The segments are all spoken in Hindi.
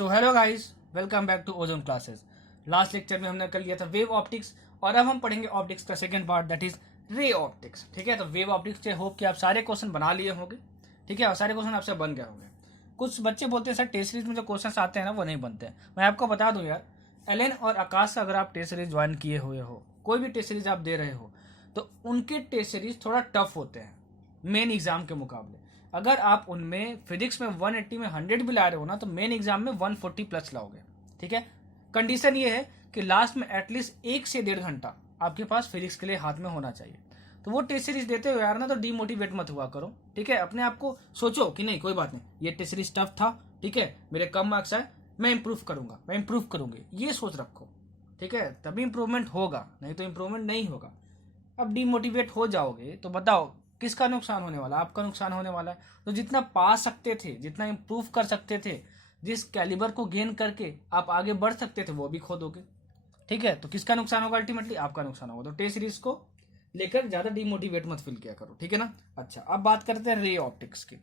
So hello guys, welcome back to Ozone classes. Last lecture में हमने कर लिया था वेव ऑप्टिक्स और अब हम पढ़ेंगे ऑप्टिक्स का second part, that is ray optics. ठीक है, तो वेव ऑप्टिक्स के होप कि आप सारे क्वेश्चन बना लिए होंगे। ठीक है, और सारे क्वेश्चन आपसे बन गए होंगे। कुछ बच्चे बोलते हैं सर टेस्ट सीरीज में जो क्वेश्चन आते हैं ना वो नहीं बनते हैं। मैं आपको बता दूं यार, एलन और आकाश का अगर आप टेस्ट सीरीज ज्वाइन किए हुए हो, कोई भी टेस्ट सीरीज आप दे रहे हो, तो उनके टेस्ट सीरीज थोड़ा टफ होते हैं मेन एग्जाम के मुकाबले। अगर आप उनमें फिजिक्स में 180 में 100 भी ला रहे हो ना, तो मेन एग्जाम में 140 प्लस लाओगे। ठीक है, कंडीशन ये है कि लास्ट में एटलीस्ट 1 से 1.5 घंटा आपके पास फिजिक्स के लिए हाथ में होना चाहिए। तो वो टेस्ट सीरीज देते हुए यार ना तो डीमोटिवेट मत हुआ करो। ठीक है, अपने आप को सोचो कि नहीं कोई बात नहीं, ये टेस्ट सीरीज टफ था, ठीक है, मेरे कम मार्क्स आए, मैं इंप्रूव करूंगा, मैं इंप्रूव करूंगी, ये सोच रखो। ठीक है, तभी इंप्रूवमेंट होगा, नहीं तो इंप्रूवमेंट नहीं होगा। अब डीमोटिवेट हो जाओगे तो बताओ किसका नुकसान होने वाला? आपका नुकसान होने वाला है। तो जितना पा सकते थे, जितना इंप्रूव कर सकते थे, जिस कैलिबर को गेन करके आप आगे बढ़ सकते थे, वो भी खो दोगे। ठीक है, तो किसका नुकसान होगा? अल्टीमेटली आपका नुकसान होगा। तो टेस्ट सीरीज को लेकर ज्यादा डीमोटिवेट मत फील किया करो। ठीक है ना। अच्छा, अब बात करते हैं रे ऑप्टिक्स की।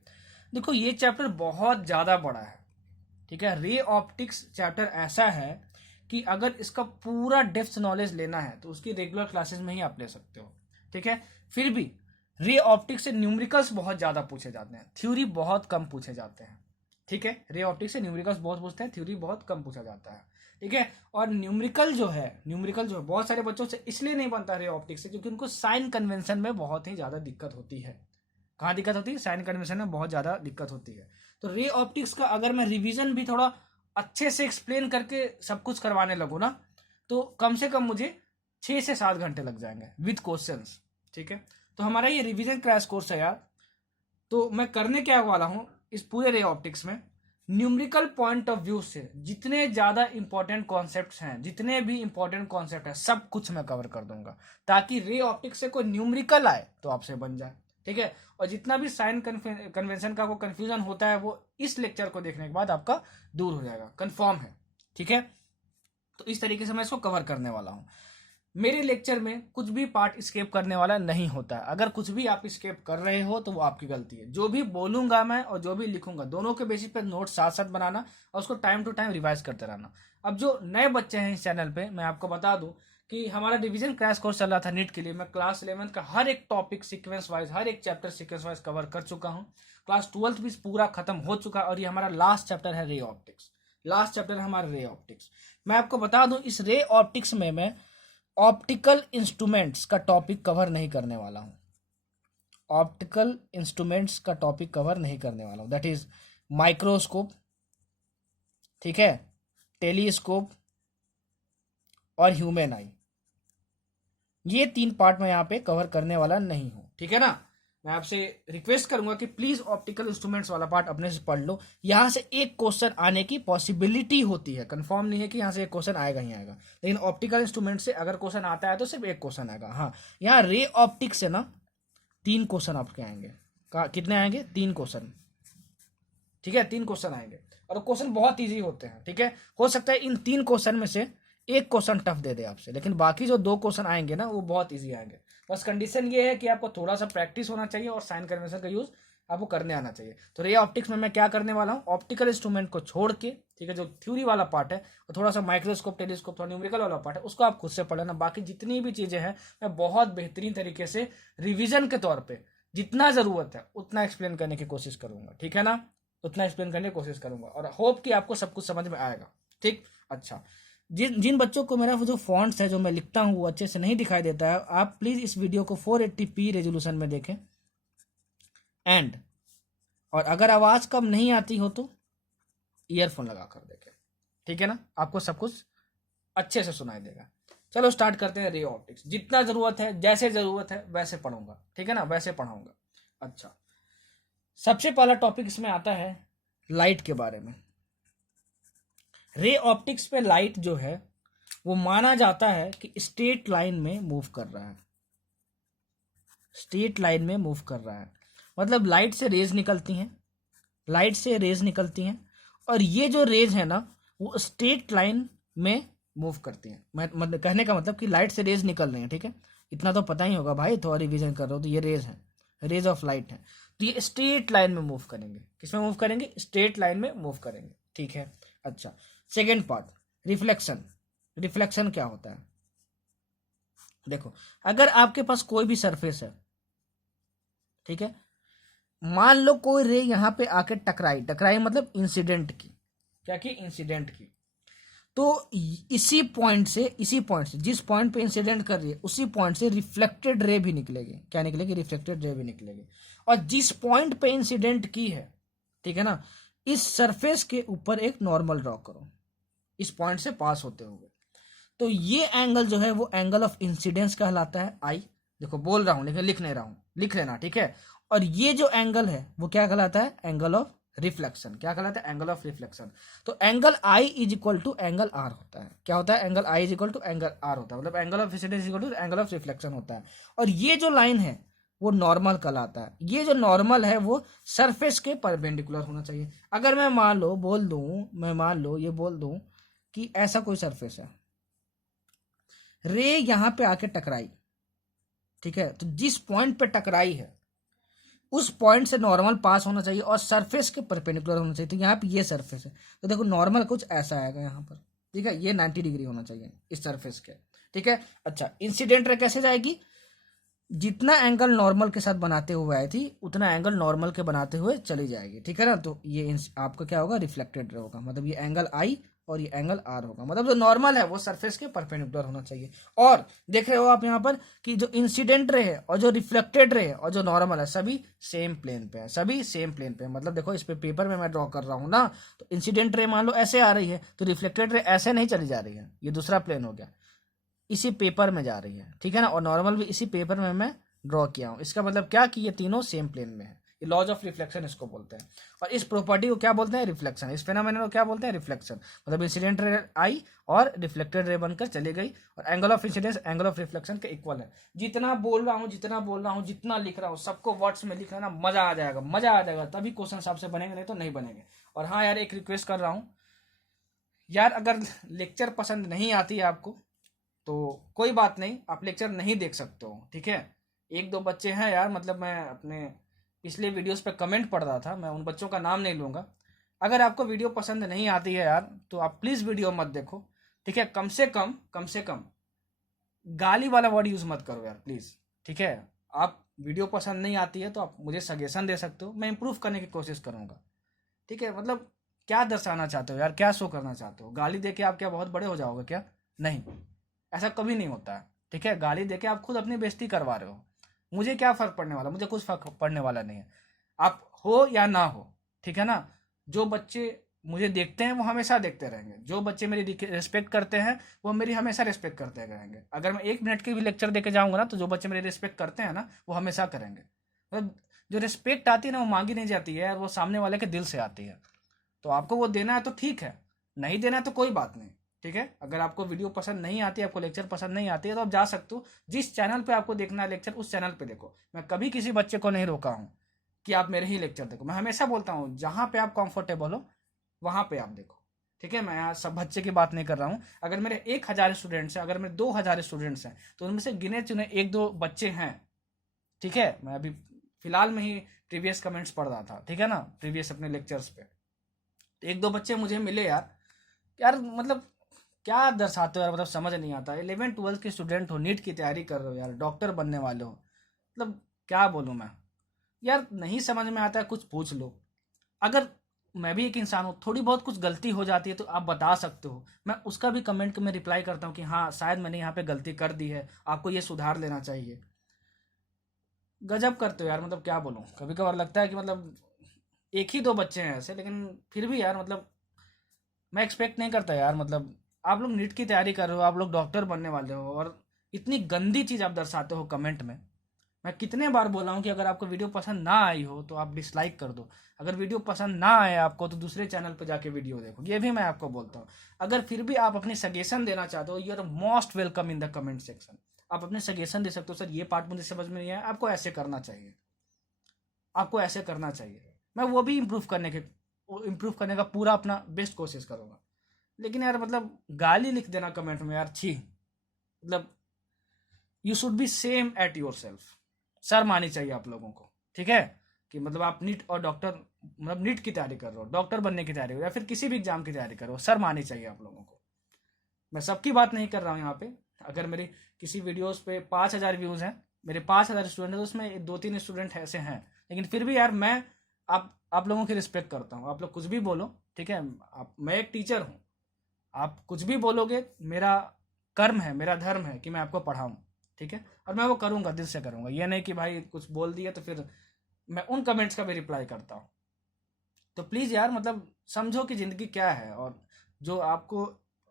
देखो ये चैप्टर बहुत ज्यादा बड़ा है। ठीक है, रे ऑप्टिक्स चैप्टर ऐसा है कि अगर इसका पूरा डेप्थ नॉलेज लेना है तो उसकी रेगुलर क्लासेस में ही आप ले सकते हो। ठीक है, फिर भी रे ऑप्टिक्स से न्यूमेरिकल्स बहुत ज्यादा पूछे जाते हैं, थ्योरी बहुत कम पूछे जाते हैं। ठीक है, रे ऑप्टिक्स से न्यूमेरिकल्स बहुत पूछते हैं, थ्योरी बहुत कम पूछा जाता है। ठीक है, और न्यूमेरिकल जो है बहुत सारे बच्चों से इसलिए नहीं बनता रे ऑप्टिक्स से, क्योंकि उनको साइन कन्वेंशन में बहुत ही ज्यादा दिक्कत होती है। कहाँ दिक्कत होती है? साइन कन्वेंशन में बहुत ज्यादा दिक्कत होती है। तो रे ऑप्टिक्स का अगर मैं रिवीजन भी थोड़ा अच्छे से एक्सप्लेन करके सब कुछ करवाने लगूँ ना, तो कम से कम मुझे 6 से 7 घंटे लग जाएंगे विद क्वेश्चंस। ठीक है, तो हमारा ये रिवीजन क्रैश कोर्स है यार। तो मैं करने क्या वाला हूं इस पूरे रे ऑप्टिक्स में, न्यूमेरिकल पॉइंट ऑफ व्यू से जितने ज्यादा इंपॉर्टेंट कॉन्सेप्ट्स हैं, जितने भी इंपॉर्टेंट कॉन्सेप्ट है, सब कुछ मैं कवर कर दूंगा, ताकि रे ऑप्टिक्स से कोई न्यूमेरिकल आए तो आपसे बन जाए। ठीक है, और जितना भी साइन कन्वेंशन का वो कंफ्यूजन होता है, वो इस लेक्चर को देखने के बाद आपका दूर हो जाएगा, कंफर्म है। ठीक है, तो इस तरीके से मैं इसको कवर करने वाला हूं। मेरे लेक्चर में कुछ भी पार्ट स्केप करने वाला नहीं होता है। अगर कुछ भी आप स्केप कर रहे हो तो वो आपकी गलती है। जो भी बोलूंगा मैं और जो भी लिखूंगा, दोनों के बेसिस पे नोट साथ साथ बनाना और उसको टाइम टू टाइम रिवाइज करते रहना। अब जो नए बच्चे हैं इस चैनल पे, मैं आपको बता दूं कि हमारा डिवीजन क्रैश कोर्स चल रहा था नीट के लिए। मैं क्लास 11 का हर एक टॉपिक सीक्वेंस वाइज, हर एक चैप्टर सीक्वेंस वाइज कवर कर चुका हूँ। क्लास 12 भी पूरा खत्म हो चुका और ये हमारा लास्ट चैप्टर है रे ऑप्टिक्स। लास्ट चैप्टर है हमारा रे ऑप्टिक्स। मैं आपको बता दूं इस रे ऑप्टिक्स में मैं ऑप्टिकल इंस्ट्रूमेंट्स का टॉपिक कवर नहीं करने वाला हूं। ऑप्टिकल इंस्ट्रूमेंट्स का टॉपिक कवर नहीं करने वाला हूं, दैट इज माइक्रोस्कोप, ठीक है, टेलीस्कोप और ह्यूमन आई। ये 3 पार्ट मैं यहां पे कवर करने वाला नहीं हूं। ठीक है ना। मैं आपसे रिक्वेस्ट करूंगा कि प्लीज ऑप्टिकल इंस्ट्रूमेंट्स वाला पार्ट अपने से पढ़ लो। यहां से एक क्वेश्चन आने की पॉसिबिलिटी होती है, कंफर्म नहीं है कि यहां से एक क्वेश्चन आएगा ही आएगा, लेकिन ऑप्टिकल इंस्ट्रूमेंट से अगर क्वेश्चन आता है तो सिर्फ एक क्वेश्चन आएगा। हाँ, यहाँ रे ऑप्टिक्स से ना 3 क्वेश्चन आपके आएंगे। कितने आएंगे? 3 क्वेश्चन। ठीक है, 3 क्वेश्चन आएंगे और क्वेश्चन बहुत ईजी होते हैं। ठीक है, हो सकता है इन 3 क्वेश्चन में से एक क्वेश्चन टफ दे दे आपसे, लेकिन बाकी जो 2 क्वेश्चन आएंगे ना वो बहुत ईजी आएंगे। बस कंडीशन ये है कि आपको थोड़ा सा प्रैक्टिस होना चाहिए और साइन कन्वेंशन का यूज आपको करने आना चाहिए। तो रे ऑप्टिक्स में मैं क्या करने वाला हूँ, ऑप्टिकल इंस्ट्रूमेंट को छोड़ के, ठीक है, जो थ्योरी वाला पार्ट है और थोड़ा सा माइक्रोस्कोप, टेलीस्कोप, थोड़ा न्यूमेरिकल वाला पार्ट है, उसको आप खुद से पढ़ लेना। बाकी जितनी भी चीजें हैं मैं बहुत बेहतरीन तरीके से रिविजन के तौर पर जितना जरूरत है उतना एक्सप्लेन करने की कोशिश करूंगा। ठीक है ना, उतना एक्सप्लेन करने की कोशिश करूंगा और होप कि आपको सब कुछ समझ में आएगा। ठीक, अच्छा, जिन जिन बच्चों को मेरा वो जो फॉन्ट्स है जो मैं लिखता हूँ वो अच्छे से नहीं दिखाई देता है, आप प्लीज इस वीडियो को 480p रेजोल्यूशन में देखें एंड, और अगर आवाज कम नहीं आती हो तो ईयरफोन लगा कर देखें। ठीक है ना, आपको सब कुछ अच्छे से सुनाई देगा। चलो स्टार्ट करते हैं रे ऑप्टिक्स। जितना जरूरत है, जैसे जरूरत है वैसे पढ़ूंगा। ठीक है ना, वैसे पढ़ाऊंगा। अच्छा, सबसे पहला टॉपिक इसमें आता है लाइट के बारे में। रे ऑप्टिक्स पे लाइट जो है वो माना जाता है कि स्ट्रेट लाइन में मूव कर रहा है। स्ट्रेट लाइन में मूव कर रहा है मतलब लाइट से रेज निकलती हैं, लाइट से रेज निकलती हैं और ये जो रेज है ना वो स्ट्रेट लाइन में मूव करती हैं। मतलब कहने का मतलब कि लाइट से रेज निकल रही हैं। ठीक है, इतना तो पता ही होगा भाई, थोड़ा रिवीजन कर रहे हो तो ये रेज है, रेज ऑफ लाइट है। तो ये स्ट्रेट लाइन में मूव करेंगे। किसमें मूव करेंगे? स्ट्रेट लाइन में मूव करेंगे। ठीक है, अच्छा, सेकेंड पार्ट, रिफ्लेक्शन। रिफ्लेक्शन क्या होता है? देखो, अगर आपके पास कोई भी सरफेस है, ठीक है, मान लो कोई रे यहां पे आके टकराई, टकराई मतलब इंसिडेंट की, क्या की? इंसिडेंट की। तो इसी पॉइंट से जिस पॉइंट पे इंसिडेंट कर रही है उसी पॉइंट से रिफ्लेक्टेड रे भी निकलेगी। क्या निकलेगी? रिफ्लेक्टेड रे भी निकलेगी। और जिस पॉइंट पे इंसिडेंट की है, ठीक है ना, इस सरफेस के ऊपर एक नॉर्मल ड्रॉ करो, इस पॉइंट से पास होते हुए। तो ये एंगल जो है वो एंगल ऑफ इंसिडेंस कहलाता है, आई। देखो बोल रहा हूं लेकिन लिख नहीं रहा हूं, लिख लेना, ठीक है। और ये जो एंगल है वो क्या कहलाता है? Angle of reflection. क्या कहलाता है? Angle of reflection. तो angle I is equal to angle R होता है। क्या होता है? Angle I is equal to angle R होता है, मतलब angle of incidence is equal to angle of reflection होता है। और ये जो लाइन है वो नॉर्मल कहलाता है। ये जो नॉर्मल है वो सरफेस के परपेंडिकुलर होना चाहिए। अगर मैं मान लो बोल दूं, मैं मान लो ये बोल दूं कि ऐसा कोई सरफेस है, रे यहां पे आके टकराई, ठीक है, तो जिस पॉइंट पे टकराई है उस पॉइंट से नॉर्मल पास होना चाहिए और सरफेस के परपेंडिकुलर होना चाहिए। तो यहाँ पे ये सरफेस है, तो देखो नॉर्मल कुछ ऐसा आएगा यहाँ पर, ठीक है, ये 90 डिग्री होना चाहिए इस सरफेस के, ठीक है। अच्छा, इंसिडेंट रे कैसे जाएगी? जितना एंगल नॉर्मल के साथ बनाते हुए आई थी उतना एंगल नॉर्मल के बनाते हुए चली जाएगी, ठीक है ना। तो ये आपका क्या होगा? रिफ्लेक्टेड रे होगा, मतलब ये एंगल आई और ये एंगल आर होगा, मतलब जो नॉर्मल है वो सरफेस के परपेंडिकुलर होना चाहिए। और देख रहे हो आप यहाँ पर कि जो इंसिडेंट रे है और जो रिफ्लेक्टेड रे है और जो नॉर्मल है सभी सेम प्लेन पे है, सभी सेम प्लेन पे है। मतलब देखो इस पे पेपर में मैं ड्रॉ कर रहा हूँ ना, तो इंसिडेंट रे मान लो ऐसे आ रही है, तो रिफ्लेक्टेड रे ऐसे नहीं चली जा रही है, ये दूसरा प्लेन हो गया, इसी पेपर में जा रही है, ठीक है ना। और नॉर्मल भी इसी पेपर में मैं ड्रॉ किया हूँ। इसका मतलब क्या कि ये तीनों सेम प्लेन में है। ये लॉज ऑफ रिफ्लेक्शन इसको बोलते हैं। और इस प्रॉपर्टी को क्या बोलते हैं? रिफ्लेक्शन। इस फेनोमेनन को क्या बोलते हैं? रिफ्लेक्शन। मतलब इंसिडेंट रे आई और रिफ्लेक्टेड रे बनकर चली गई और angle of incidence angle of reflection के इक्वल है। जितना बोल रहा हूँ, जितना बोल रहा हूँ, जितना लिख रहा हूँ, सबको वर्ड्स में लिख लेना, मजा आ जाएगा, मजा आ जाएगा, तभी क्वेश्चन आपसे बनेंगे, नहीं तो नहीं बनेंगे। और हाँ यार, एक रिक्वेस्ट कर रहा हूँ यार, अगर लेक्चर पसंद नहीं आती है आपको तो कोई बात नहीं, आप लेक्चर नहीं देख सकते हो, ठीक है। एक दो बच्चे हैं यार, मतलब मैं अपने पिछले वीडियोस पे कमेंट पढ़ रहा था, मैं उन बच्चों का नाम नहीं लूंगा। अगर आपको वीडियो पसंद नहीं आती है यार तो आप प्लीज़ वीडियो मत देखो, ठीक है। कम से कम गाली वाला वर्ड यूज़ मत करो यार प्लीज़, ठीक है। आप वीडियो पसंद नहीं आती है तो आप मुझे सजेशन दे सकते हो, मैं इंप्रूव करने की कोशिश करूंगा, ठीक है। मतलब क्या दर्शाना चाहते हो यार, क्या शो करना चाहते हो? गाली दे के आप क्या बहुत बड़े हो जाओगे क्या? नहीं, ऐसा कभी नहीं होता है, ठीक है। गाली देके आप खुद अपनी बेइज्जती करवा रहे हो, मुझे क्या फर्क पड़ने वाला? मुझे कुछ फर्क पड़ने वाला नहीं है, आप हो या ना हो, ठीक है ना। जो बच्चे मुझे देखते हैं वो हमेशा देखते रहेंगे, जो बच्चे मेरी रिस्पेक्ट करते हैं वो मेरी हमेशा रिस्पेक्ट करते रहेंगे। अगर मैं 1 मिनट के भी लेक्चर देके जाऊंगा ना तो जो बच्चे मेरी रिस्पेक्ट करते हैं ना वो हमेशा करेंगे। मतलब जो रिस्पेक्ट आती है ना वो मांगी नहीं जाती है और वो सामने वाले के दिल से आती है। तो आपको वो देना है तो ठीक है, नहीं देना है तो कोई बात नहीं, ठीक है। अगर आपको वीडियो पसंद नहीं आती, आपको लेक्चर पसंद नहीं आती है तो आप जा सकते हो, जिस चैनल पे आपको देखना है लेक्चर उस चैनल पे देखो। मैं कभी किसी बच्चे को नहीं रोका हूँ कि आप मेरे ही लेक्चर देखो। मैं हमेशा बोलता हूँ जहाँ पे आप कंफर्टेबल हो वहाँ पे आप देखो, ठीक है। मैं यहाँ सब बच्चे की बात नहीं कर रहा हूँ। अगर मेरे 1,000 स्टूडेंट्स हैं, अगर मेरे 2,000 स्टूडेंट्स हैं तो उनमें से गिने चुने 1-2 बच्चे हैं, ठीक है। मैं अभी फिलहाल में ही प्रीवियस कमेंट्स पढ़ रहा था, ठीक है ना, प्रीवियस अपने लेक्चर्स पे। 1-2 बच्चे मुझे मिले यार, यार मतलब क्या दर्शाते हो यार, मतलब समझ नहीं आता। 11th-12th के स्टूडेंट हो, नीट की तैयारी कर रहे हो यार, डॉक्टर बनने वाले हो, मतलब क्या बोलूँ मैं यार, नहीं समझ में आता है कुछ पूछ लो। अगर मैं भी एक इंसान हूँ, थोड़ी बहुत कुछ गलती हो जाती है तो आप बता सकते हो, मैं उसका भी कमेंट में रिप्लाई करता हूँ कि हाँ शायद मैंने यहाँ पे गलती कर दी है, आपको ये सुधार लेना चाहिए। गजब करते हो यार, मतलब क्या बोलूँ। कभी कभार लगता है कि मतलब एक ही दो बच्चे हैं ऐसे, लेकिन फिर भी यार मतलब मैं एक्सपेक्ट नहीं करता यार। मतलब आप लोग नीट की तैयारी कर रहे हो, आप लोग डॉक्टर बनने वाले हो और इतनी गंदी चीज़ आप दर्शाते हो कमेंट में। मैं कितने बार बोला हूँ कि अगर आपको वीडियो पसंद ना आई हो तो आप डिसलाइक कर दो, अगर वीडियो पसंद ना आए आपको तो दूसरे चैनल पर जाके वीडियो देखो, ये भी मैं आपको बोलता हूँ। अगर फिर भी आप अपनी सजेशन देना चाहते हो, you are most welcome in the comment section. आप अपने सजेशन दे सकते हो, सर ये पार्ट मुझे समझ में नहीं आया, आपको ऐसे करना चाहिए, आपको ऐसे करना चाहिए। मैं वो भी इम्प्रूव करने का पूरा अपना बेस्ट कोशिश करूंगा। लेकिन यार मतलब गाली लिख देना कमेंट में यार, छी। मतलब you should be same at your self. शर्म आनी चाहिए आप लोगों को, ठीक है। कि मतलब आप नीट और डॉक्टर मतलब नीट की तैयारी कर रहे हो, डॉक्टर बनने की तैयारी हो, या फिर किसी भी एग्जाम की तैयारी कर रहे हो, शर्म आनी चाहिए आप लोगों को। मैं सबकी बात नहीं कर रहा हूँ यहाँ पे। अगर मेरी किसी वीडियोस पे 5,000 व्यूज़ हैं, मेरे 5,000 स्टूडेंट हैं, तो उसमें 2-3 स्टूडेंट ऐसे हैं, लेकिन फिर भी यार मैं आप लोगों की रिस्पेक्ट करता हूँ। आप लोग कुछ भी बोलो, ठीक है, मैं एक टीचर हूँ, आप कुछ भी बोलोगे, मेरा कर्म है, मेरा धर्म है कि मैं आपको पढ़ाऊँ, ठीक है, और मैं वो करूँगा, दिल से करूँगा। ये नहीं कि भाई कुछ बोल दिया तो फिर मैं उन कमेंट्स का भी रिप्लाई करता हूँ। तो प्लीज़ यार मतलब समझो कि ज़िंदगी क्या है, और जो आपको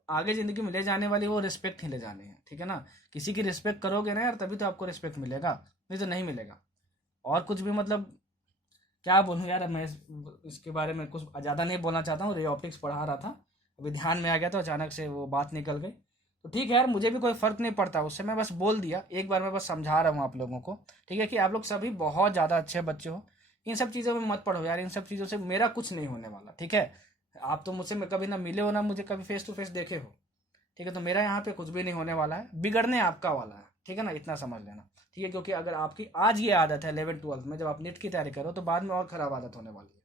आगे ज़िंदगी में ले जाने वाली वो रिस्पेक्ट ही ले जाने हैं, ठीक है ना। किसी की रिस्पेक्ट करोगे ना यार, तभी तो आपको रिस्पेक्ट मिलेगा, नहीं तो नहीं मिलेगा। और कुछ भी मतलब क्या बोलूँ यार, मैं इसके बारे में कुछ ज़्यादा नहीं बोलना चाहता हूँ। रे ऑप्टिक्स पढ़ा रहा था, अभी ध्यान में आ गया तो अचानक से वो बात निकल गई। तो ठीक है यार, मुझे भी कोई फ़र्क नहीं पड़ता उससे, मैं बस बोल दिया एक बार, मैं बस समझा रहा हूँ आप लोगों को, ठीक है, कि आप लोग सभी बहुत ज़्यादा अच्छे बच्चे हो। इन सब चीज़ों में मत पढ़ो यार, इन सब चीज़ों से मेरा कुछ नहीं होने वाला, ठीक है। आप तो मुझसे कभी ना मिले हो, ना मुझे कभी फेस टू फेस देखे हो, ठीक है। तो मेरा यहाँ पे कुछ भी नहीं होने वाला है, बिगड़ने आपका वाला है, ठीक है ना, इतना समझ लेना, ठीक है। क्योंकि अगर आपकी आज ये आदत है 11th-12th में, जब आप नीट की तैयारी करो, तो बाद में और ख़राब आदत होने वाली है।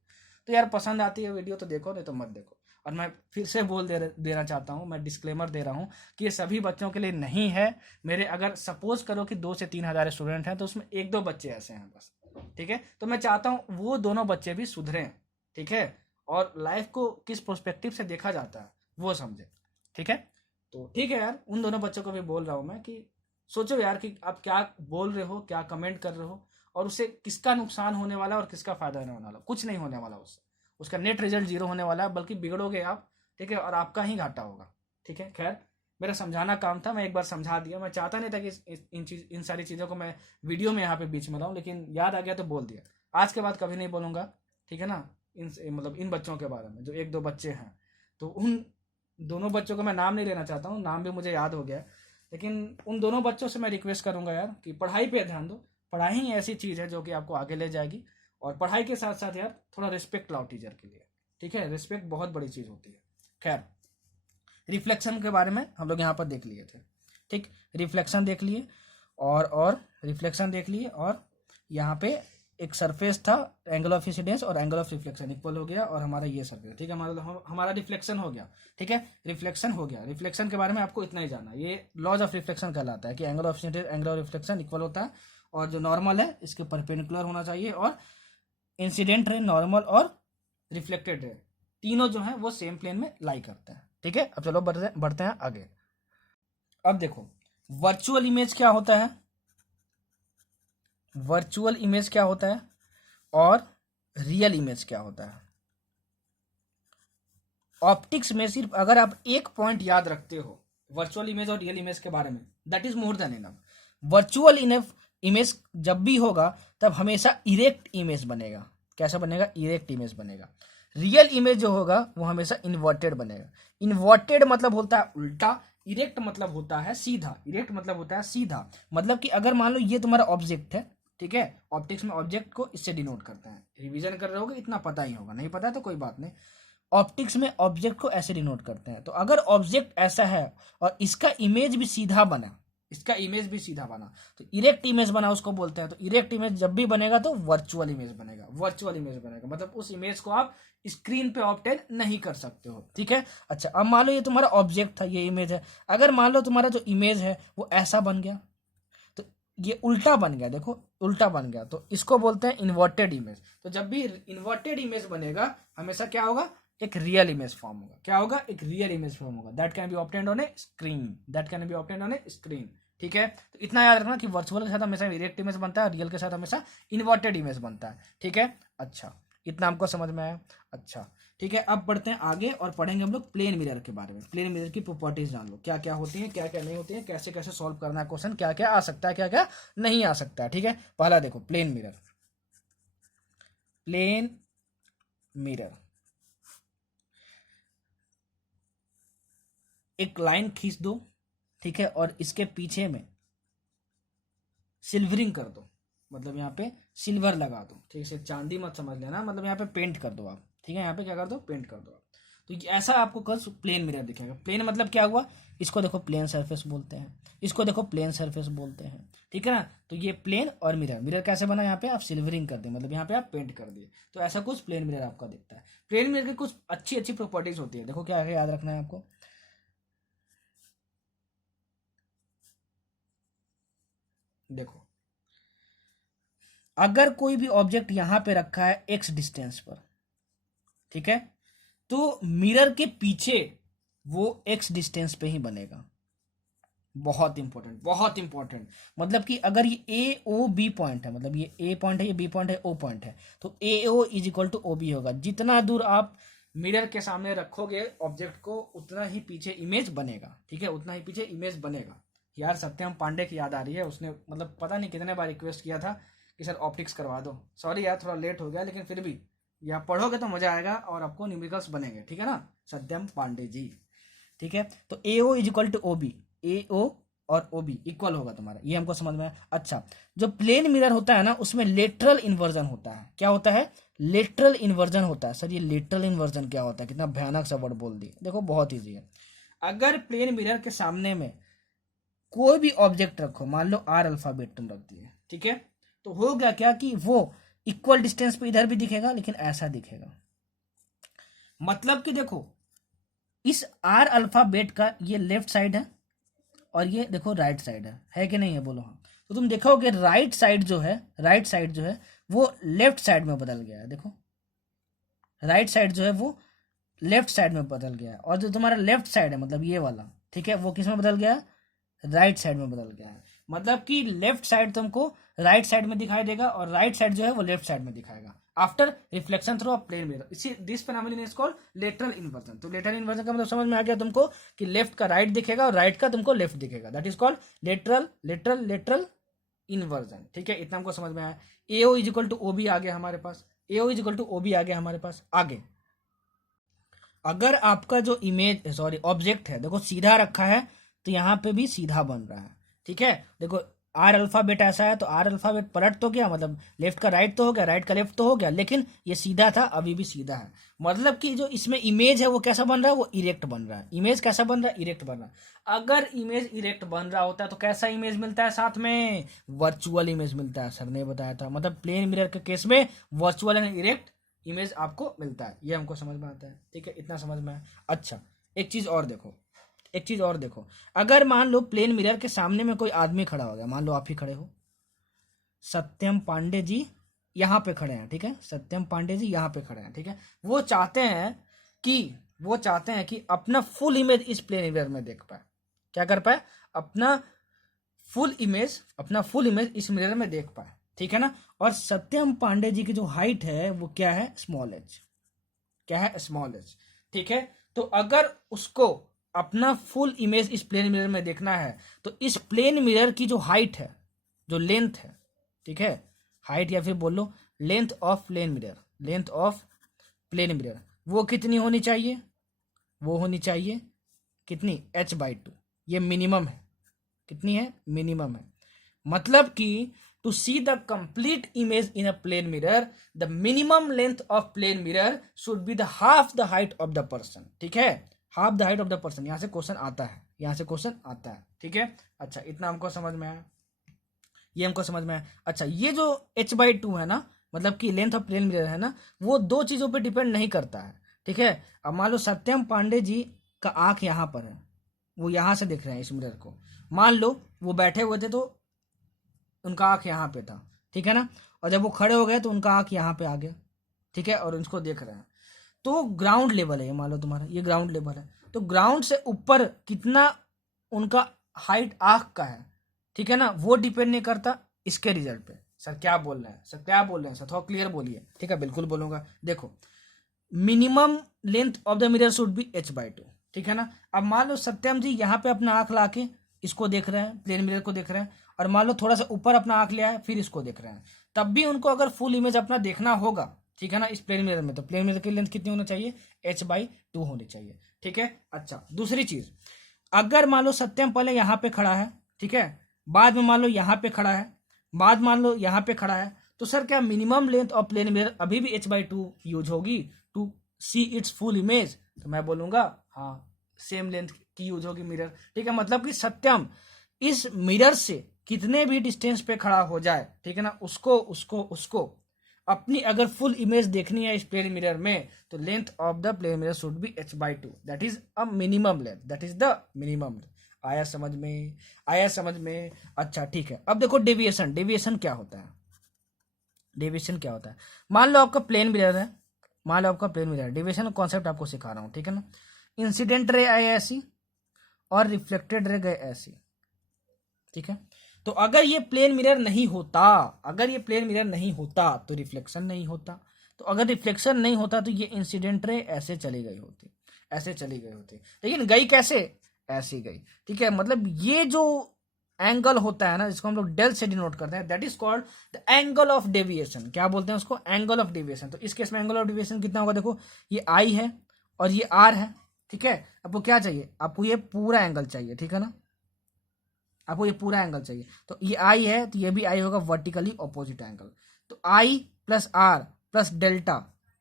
तो यार पसंद आती है वीडियो तो देखो, नहीं तो मत देखो। और मैं फिर से देना चाहता हूँ, मैं डिस्क्लेमर दे रहा हूँ कि ये सभी बच्चों के लिए नहीं है। मेरे अगर सपोज करो कि 2 से 3 हज़ार स्टूडेंट हैं, तो उसमें 1-2 बच्चे ऐसे हैं बस, ठीक है। तो मैं चाहता हूँ वो दोनों बच्चे भी सुधरें, ठीक है, और लाइफ को किस प्रोस्पेक्टिव से देखा जाता है वो समझे, ठीक है। तो ठीक है यार, उन दोनों बच्चों को भी बोल रहा हूँ मैं कि सोचो यार कि आप क्या बोल रहे हो, क्या कमेंट कर रहे हो, और उससे किसका नुकसान होने वाला है और किसका फायदा होने वाला। कुछ नहीं होने वाला उससे, उसका नेट रिजल्ट 0 होने वाला है, बल्कि बिगड़ोगे आप, ठीक है, और आपका ही घाटा होगा, ठीक है। खैर, मेरा समझाना काम था, मैं एक बार समझा दिया। मैं चाहता नहीं था कि इन सारी चीज़ों को मैं वीडियो में यहाँ पे बीच में लाऊं, लेकिन याद आ गया तो बोल दिया। आज के बाद कभी नहीं बोलूँगा, ठीक है ना। मतलब इन बच्चों के बारे में, जो 1-2 बच्चे हैं, तो उन दोनों बच्चों को मैं नाम नहीं लेना चाहता हूँ, नाम भी मुझे याद हो गया है, लेकिन उन दोनों बच्चों से मैं रिक्वेस्ट करूंगा यार कि पढ़ाई पे ध्यान दो। पढ़ाई ही ऐसी चीज़ है जो कि आपको आगे ले जाएगी, और पढ़ाई के साथ साथ यार थोड़ा रिस्पेक्ट लाओ टीचर के लिए, ठीक है। रिस्पेक्ट बहुत बड़ी चीज़ होती है। खैर, रिफ्लेक्शन के बारे में हम लोग यहाँ पर देख लिए थे, ठीक, रिफ्लेक्शन देख लिए, और रिफ्लेक्शन देख लिए, और यहाँ पे एक सरफेस था, एंगल ऑफ इंसिडेंस और एंगल ऑफ रिफ्लेक्शन इक्वल हो गया, और हमारा ये सरफेस, ठीक है, हमारा रिफ्लेक्शन हो गया, ठीक है, रिफ्लेक्शन हो गया। रिफ्लेक्शन के बारे में आपको इतना ही जानना, ये लॉज ऑफ रिफ्लेक्शन कहलाता है कि angle of incidence angle of reflection equal होता है, और जो नॉर्मल है इसके परपेंडिकुलर होना चाहिए, और इंसिडेंट रे, नॉर्मल और रिफ्लेक्टेड रे, तीनों जो है वो सेम प्लेन में लाई करते हैं, ठीक है। अब चलो बढ़ते हैं आगे। अब देखो, वर्चुअल इमेज क्या होता है, वर्चुअल इमेज क्या होता है, और रियल इमेज क्या होता है। ऑप्टिक्स में सिर्फ अगर आप एक पॉइंट याद रखते हो वर्चुअल इमेज और रियल इमेज के बारे में, that is more than enough. Virtual image जब भी होगा तब हमेशा इरेक्ट इमेज बनेगा। कैसा बनेगा? इरेक्ट इमेज बनेगा। रियल इमेज जो होगा वो हमेशा इन्वर्टेड बनेगा। इन्वर्टेड मतलब होता है उल्टा, इरेक्ट मतलब होता है सीधा। इरेक्ट मतलब होता है सीधा, मतलब कि अगर मान लो ये तुम्हारा ऑब्जेक्ट है, ठीक है, ऑप्टिक्स में ऑब्जेक्ट को इससे डिनोट करते हैं। रिवीजन कर रहे होगे, इतना पता ही होगा, नहीं पता तो कोई बात नहीं। ऑप्टिक्स में ऑब्जेक्ट को ऐसे डिनोट करते हैं। तो अगर ऑब्जेक्ट ऐसा है और इसका इमेज भी सीधा बना, इसका इमेज भी सीधा बना, तो इरेक्ट इमेज बना उसको बोलते हैं। तो इरेक्ट इमेज जब भी बनेगा तो वर्चुअल इमेज बनेगा। वर्चुअल इमेज बनेगा मतलब उस इमेज को आप स्क्रीन पे ऑब्टेन नहीं कर सकते हो, ठीक है। अच्छा, अब मान लो ये तुम्हारा ऑब्जेक्ट था, ये इमेज है। अगर मान लो तुम्हारा जो इमेज है वो ऐसा बन गया, तो ये उल्टा बन गया, देखो उल्टा बन गया, तो इसको बोलते हैं इन्वर्टेड इमेज। तो जब भी इन्वर्टेड इमेज बनेगा हमेशा क्या होगा? एक रियल इमेज फॉर्म होगा। क्या होगा? एक रियल इमेज फॉर्म होगा। That can be obtained on A screen, that can be obtained on A screen, ठीक है। तो इतना याद रखना कि वर्चुअल के साथ हमेशा इरेक्ट इमेज बनता है, रियल के साथ हमेशा इन्वर्टेड इमेज बनता है, ठीक है। अच्छा, इतना हमको समझ में आया। अच्छा ठीक है, अब बढ़ते हैं आगे और पढ़ेंगे हम लोग प्लेन मिरर के बारे में। प्लेन मिरर की प्रॉपर्टीज जान लो, क्या क्या होती हैं, क्या क्या नहीं होती हैं, कैसे कैसे सॉल्व करना है क्वेश्चन, क्या क्या आ सकता है, क्या क्या नहीं आ सकता है, ठीक है। पहला देखो, प्लेन मिरर। प्लेन मिरर, एक लाइन खींच दो, ठीक है, और इसके पीछे में सिल्वरिंग कर दो, मतलब यहाँ पे सिल्वर लगा दो, ठीक है। चांदी मत समझ लेना, मतलब यहाँ पे पेंट कर दो आप, ठीक है। यहाँ पे क्या कर दो? पेंट कर दो आप। तो ऐसा आपको कल प्लेन मिरर दिखेगा। प्लेन मतलब क्या हुआ, इसको देखो प्लेन सरफेस बोलते हैं, इसको देखो प्लेन सरफेस बोलते हैं, ठीक है ना। तो ये प्लेन और मिरर, मिरर कैसे बना, यहाँ पे आप सिल्वरिंग कर दिए, मतलब यहाँ पे आप पेंट कर दिए, तो ऐसा कुछ प्लेन मिरर आपका दिखता है। प्लेन मिरर की कुछ अच्छी अच्छी प्रॉपर्टीज होती है, देखो क्या है, याद रखना है आपको। देखो अगर कोई भी ऑब्जेक्ट यहां पे रखा है एक्स डिस्टेंस पर, ठीक है, तो मिरर के पीछे वो एक्स डिस्टेंस पे ही बनेगा। बहुत इंपॉर्टेंट, बहुत इंपॉर्टेंट। मतलब कि अगर ये ए ओ बी पॉइंट है, मतलब ये ए पॉइंट है, ये बी पॉइंट है, ओ पॉइंट है, तो A O is equal to O B होगा। जितना दूर आप मिरर के सामने रखोगे ऑब्जेक्ट को, उतना ही पीछे इमेज बनेगा, ठीक है, उतना ही पीछे इमेज बनेगा। यार सत्यम पांडे की याद आ रही है, उसने मतलब पता नहीं कितने बार रिक्वेस्ट किया था कि सर ऑप्टिक्स करवा दो। सॉरी यार थोड़ा लेट हो गया, लेकिन फिर भी यहाँ पढ़ोगे तो मजा आएगा और आपको न्यूमेरिकल्स बनेंगे, ठीक है ना, सत्यम पांडे जी, ठीक है। तो A O is equal to O B, A O और ओ बी इक्वल होगा तुम्हारा, ये हमको समझ में आया। अच्छा, जो प्लेन मिरर होता है ना, उसमें लेटरल इन्वर्जन होता है। क्या होता है, लेटरल इन्वर्जन होता है। सर ये लेटरल इन्वर्जन क्या होता है, कितना भयानक सा वर्ड बोल दिए। देखो बहुत ईजी है, अगर प्लेन मिरर के सामने में कोई भी ऑब्जेक्ट रखो, मान लो आर अल्फाबेट तुम रख दिए, ठीक है, तो हो गया क्या कि वो इक्वल डिस्टेंस पे इधर भी दिखेगा, लेकिन ऐसा दिखेगा। मतलब कि देखो इस आर अल्फाबेट का ये लेफ्ट साइड है और ये देखो राइट साइड है कि नहीं है, बोलो हाँ। तो तुम देखोगे राइट साइड जो है, राइट साइड जो है वो लेफ्ट साइड में बदल गया है। देखो राइट साइड जो है वो लेफ्ट साइड में बदल गया है, और जो तुम्हारा लेफ्ट साइड है मतलब ये वाला, ठीक है, वो किस में बदल गया है, राइट साइड में बदल गया है। मतलब कि लेफ्ट साइड तुमको राइट साइड में दिखाई देगा और राइट साइड जो है वो लेफ्ट साइड में दिखाएगा after reflection through a plane mirror. इसी this phenomenon is called lateral inversion. तो लेटरल इन्वर्जन का मतलब समझ में आ गया तुमको कि लेफ्ट का राइट दिखेगा और राइट का तुमको लेफ्ट दिखेगा, that is called lateral lateral lateral inversion, ठीक है। इतना हमको समझ में आया। A O is equal to O B आ गया हमारे पास, A O is equal to O B आ गया हमारे पास। आगे अगर आपका जो इमेज सॉरी ऑब्जेक्ट है, देखो सीधा रखा है तो यहाँ पे भी सीधा बन रहा है, ठीक है। देखो आर अल्फाबेट ऐसा है तो आर अल्फाबेट पलट तो गया, मतलब लेफ्ट का राइट तो हो गया, राइट का लेफ्ट तो हो गया, लेकिन ये सीधा था अभी भी सीधा है। मतलब कि जो इसमें इमेज है वो कैसा बन रहा है, वो इरेक्ट बन रहा है। इमेज कैसा बन रहा है, इरेक्ट बन रहा है। अगर इमेज इरेक्ट बन रहा होता है तो कैसा इमेज मिलता है साथ में, वर्चुअल इमेज मिलता है। सर ने बताया था, मतलब प्लेन मिरर के केस में वर्चुअल एंड इरेक्ट इमेज आपको मिलता है, ये हमको समझ में आता है, ठीक है, इतना समझ में आया। अच्छा एक चीज और देखो, एक चीज और देखो, अगर मान लो प्लेन मिरर के सामने में कोई आदमी खड़ा हो गया, मान लो आप ही खड़े हो, सत्यम पांडे जी यहाँ पे खड़े हैं, ठीक है, सत्यम पांडे जी यहाँ पे खड़े हैं, ठीक है। वो चाहते हैं कि अपना फुल इमेज इस प्लेन मिरर में देख पाए, क्या कर पाए, अपना फुल इमेज इस मिरर में देख पाए, ठीक है ना। और सत्यम पांडे जी की जो हाइट है वो क्या है, स्मॉल एच, क्या है, स्मॉल एच, ठीक है। तो अगर उसको अपना फुल इमेज इस प्लेन मिरर में देखना है तो इस प्लेन मिरर की जो हाइट है, जो लेंथ है, ठीक है, हाइट या फिर बोल लो length of plane mirror, length of plane mirror वो कितनी होनी चाहिए, वो होनी चाहिए कितनी, h/2। ये मिनिमम है, कितनी है, मिनिमम है। मतलब कि to see the complete image in a plane mirror the minimum length of plane mirror should be the half the height of the person, ठीक है, half the height of the person. यहां से क्वेश्चन आता है, यहां से क्वेश्चन आता है, ठीक है। अच्छा इतना हमको समझ में आया, ये हमको समझ में आया। अच्छा ये जो h/2 है ना, मतलब कि लेंथ ऑफ प्लेन मिरर है ना, वो दो चीजों पे डिपेंड नहीं करता है, ठीक है। अब मान लो सत्यम पांडे जी का आंख यहाँ पर है, वो यहां से देख रहे हैं इस मिरर को, मान लो वो बैठे हुए थे तो उनका आंख यहाँ पे था, ठीक है ना, और जब वो खड़े हो गए तो उनका आंख यहाँ पे आ गया, ठीक है, और उनको देख रहे हैं। तो ग्राउंड लेवल है ये, मान लो तुम्हारा ये ग्राउंड लेवल है, तो ग्राउंड से ऊपर कितना उनका हाइट आंख का है, ठीक है ना, वो डिपेंड नहीं करता इसके रिजल्ट पे। सर क्या बोल रहे हैं, सर क्या बोल रहे हैं, सर थोड़ा क्लियर बोलिए, ठीक है, बिल्कुल बोलूंगा। देखो minimum length of the mirror should be h/2, ठीक है ना। अब मान लो सत्यम जी यहाँ पे अपना आंख ला के इसको देख रहे हैं, प्लेन मिरर को देख रहे हैं, और मान लो थोड़ा सा ऊपर अपना आंख लिया है फिर इसको देख रहे हैं, तब भी उनको अगर फुल इमेज अपना देखना होगा, ठीक है ना, इस प्लेन मिरर में, तो प्लेन मिरर की लेंथ कितनी होनी चाहिए, h/2 होनी चाहिए, ठीक है। अच्छा दूसरी चीज, अगर मान लो सत्यम पहले यहाँ पे खड़ा है, ठीक है, बाद में मान लो यहाँ पे खड़ा है, बाद मान लो यहाँ पे खड़ा है, तो सर क्या minimum length of plane mirror अभी भी h/2 यूज होगी to see its full image, तो मैं बोलूंगा हाँ सेम लेंथ की यूज होगी मिरर, ठीक है। मतलब कि सत्यम इस मिरर से कितने भी डिस्टेंस पे खड़ा हो जाए, ठीक है ना, उसको उसको उसको अपनी अगर फुल इमेज देखनी है इस प्लेन मिरर में, तो length of the plane mirror should be h/2, that is a minimum length, that is the minimum. आया समझ में, आया समझ में। अच्छा ठीक है, अब देखो डेविएशन, डेविएशन क्या होता है, डेविएशन क्या होता है। मान लो आपका प्लेन मिरर है, मान लो आपका प्लेन मिरर है, डेविएशन का कॉन्सेप्ट आपको सिखा रहा हूँ, ठीक है ना। इंसिडेंट रे आई ऐसी और रिफ्लेक्टेड रे गए ऐसी, ठीक है। तो अगर ये प्लेन मिरर नहीं होता, अगर ये प्लेन मिरर नहीं होता तो रिफ्लेक्शन नहीं होता, तो अगर रिफ्लेक्शन नहीं होता तो ये इंसिडेंट रे ऐसे चली गई होती, ऐसे चली गई होती, लेकिन गई कैसे, ऐसी गई, ठीक है। मतलब ये जो एंगल होता है ना, जिसको हम लोग डेल से डिनोट करते हैं, that is called the angle of deviation. क्या बोलते हैं उसको, एंगल ऑफ डेविएशन। तो इस केस में एंगल ऑफ डेविएशन कितना होगा, देखो ये आई है और ये आर है, ठीक है। आपको क्या चाहिए, आपको ये पूरा एंगल चाहिए, ठीक है ना, आपको ये पूरा एंगल चाहिए। तो ये आई है तो ये भी आई होगा वर्टिकली ऑपोजिट एंगल। तो I plus R plus delta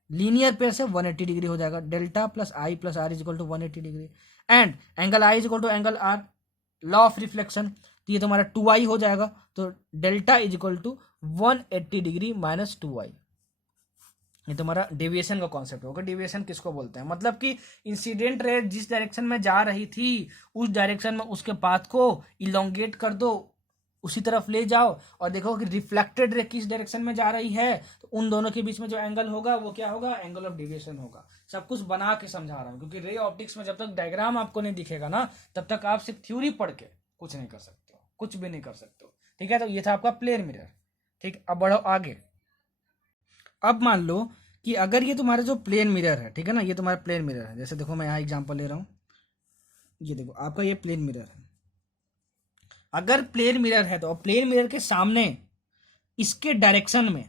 linear pair से 180 डिग्री हो जाएगा, delta plus I plus R is equal to 180 degree, and angle I is equal to angle R, law of reflection, तो ये तुम्हारा 2i हो जाएगा। तो delta is equal to 180 degree minus 2i, ये तुम्हारा डेविएशन का कॉन्सेप्ट होगा। डेविएशन किसको बोलते हैं, मतलब कि इंसिडेंट रे जिस डायरेक्शन में जा रही थी उस डायरेक्शन में उसके पाथ को इलोंगेट कर दो, उसी तरफ ले जाओ, और देखो कि रिफ्लेक्टेड रे किस डायरेक्शन में जा रही है, तो उन दोनों के बीच में जो एंगल होगा वो क्या होगा, एंगल ऑफ डेविएशन होगा। सब कुछ बना के समझा रहा हूँ, क्योंकि रे ऑप्टिक्स में जब तक डायग्राम आपको नहीं दिखेगा ना, तब तक आप सिर्फ थ्योरी पढ़ के कुछ नहीं कर सकते हो, कुछ भी नहीं कर सकते हो, ठीक है। तो ये था आपका प्लेन मिरर, ठीक। अब बढ़ो आगे। अब मान लो कि अगर ये तुम्हारा जो प्लेन मिरर है, ठीक है ना, ये तुम्हारा प्लेन मिरर है, जैसे देखो मैं यहाँ एग्जांपल ले रहा हूँ, ये देखो आपका ये प्लेन मिरर है। अगर प्लेन मिरर है तो प्लेन मिरर के सामने इसके डायरेक्शन में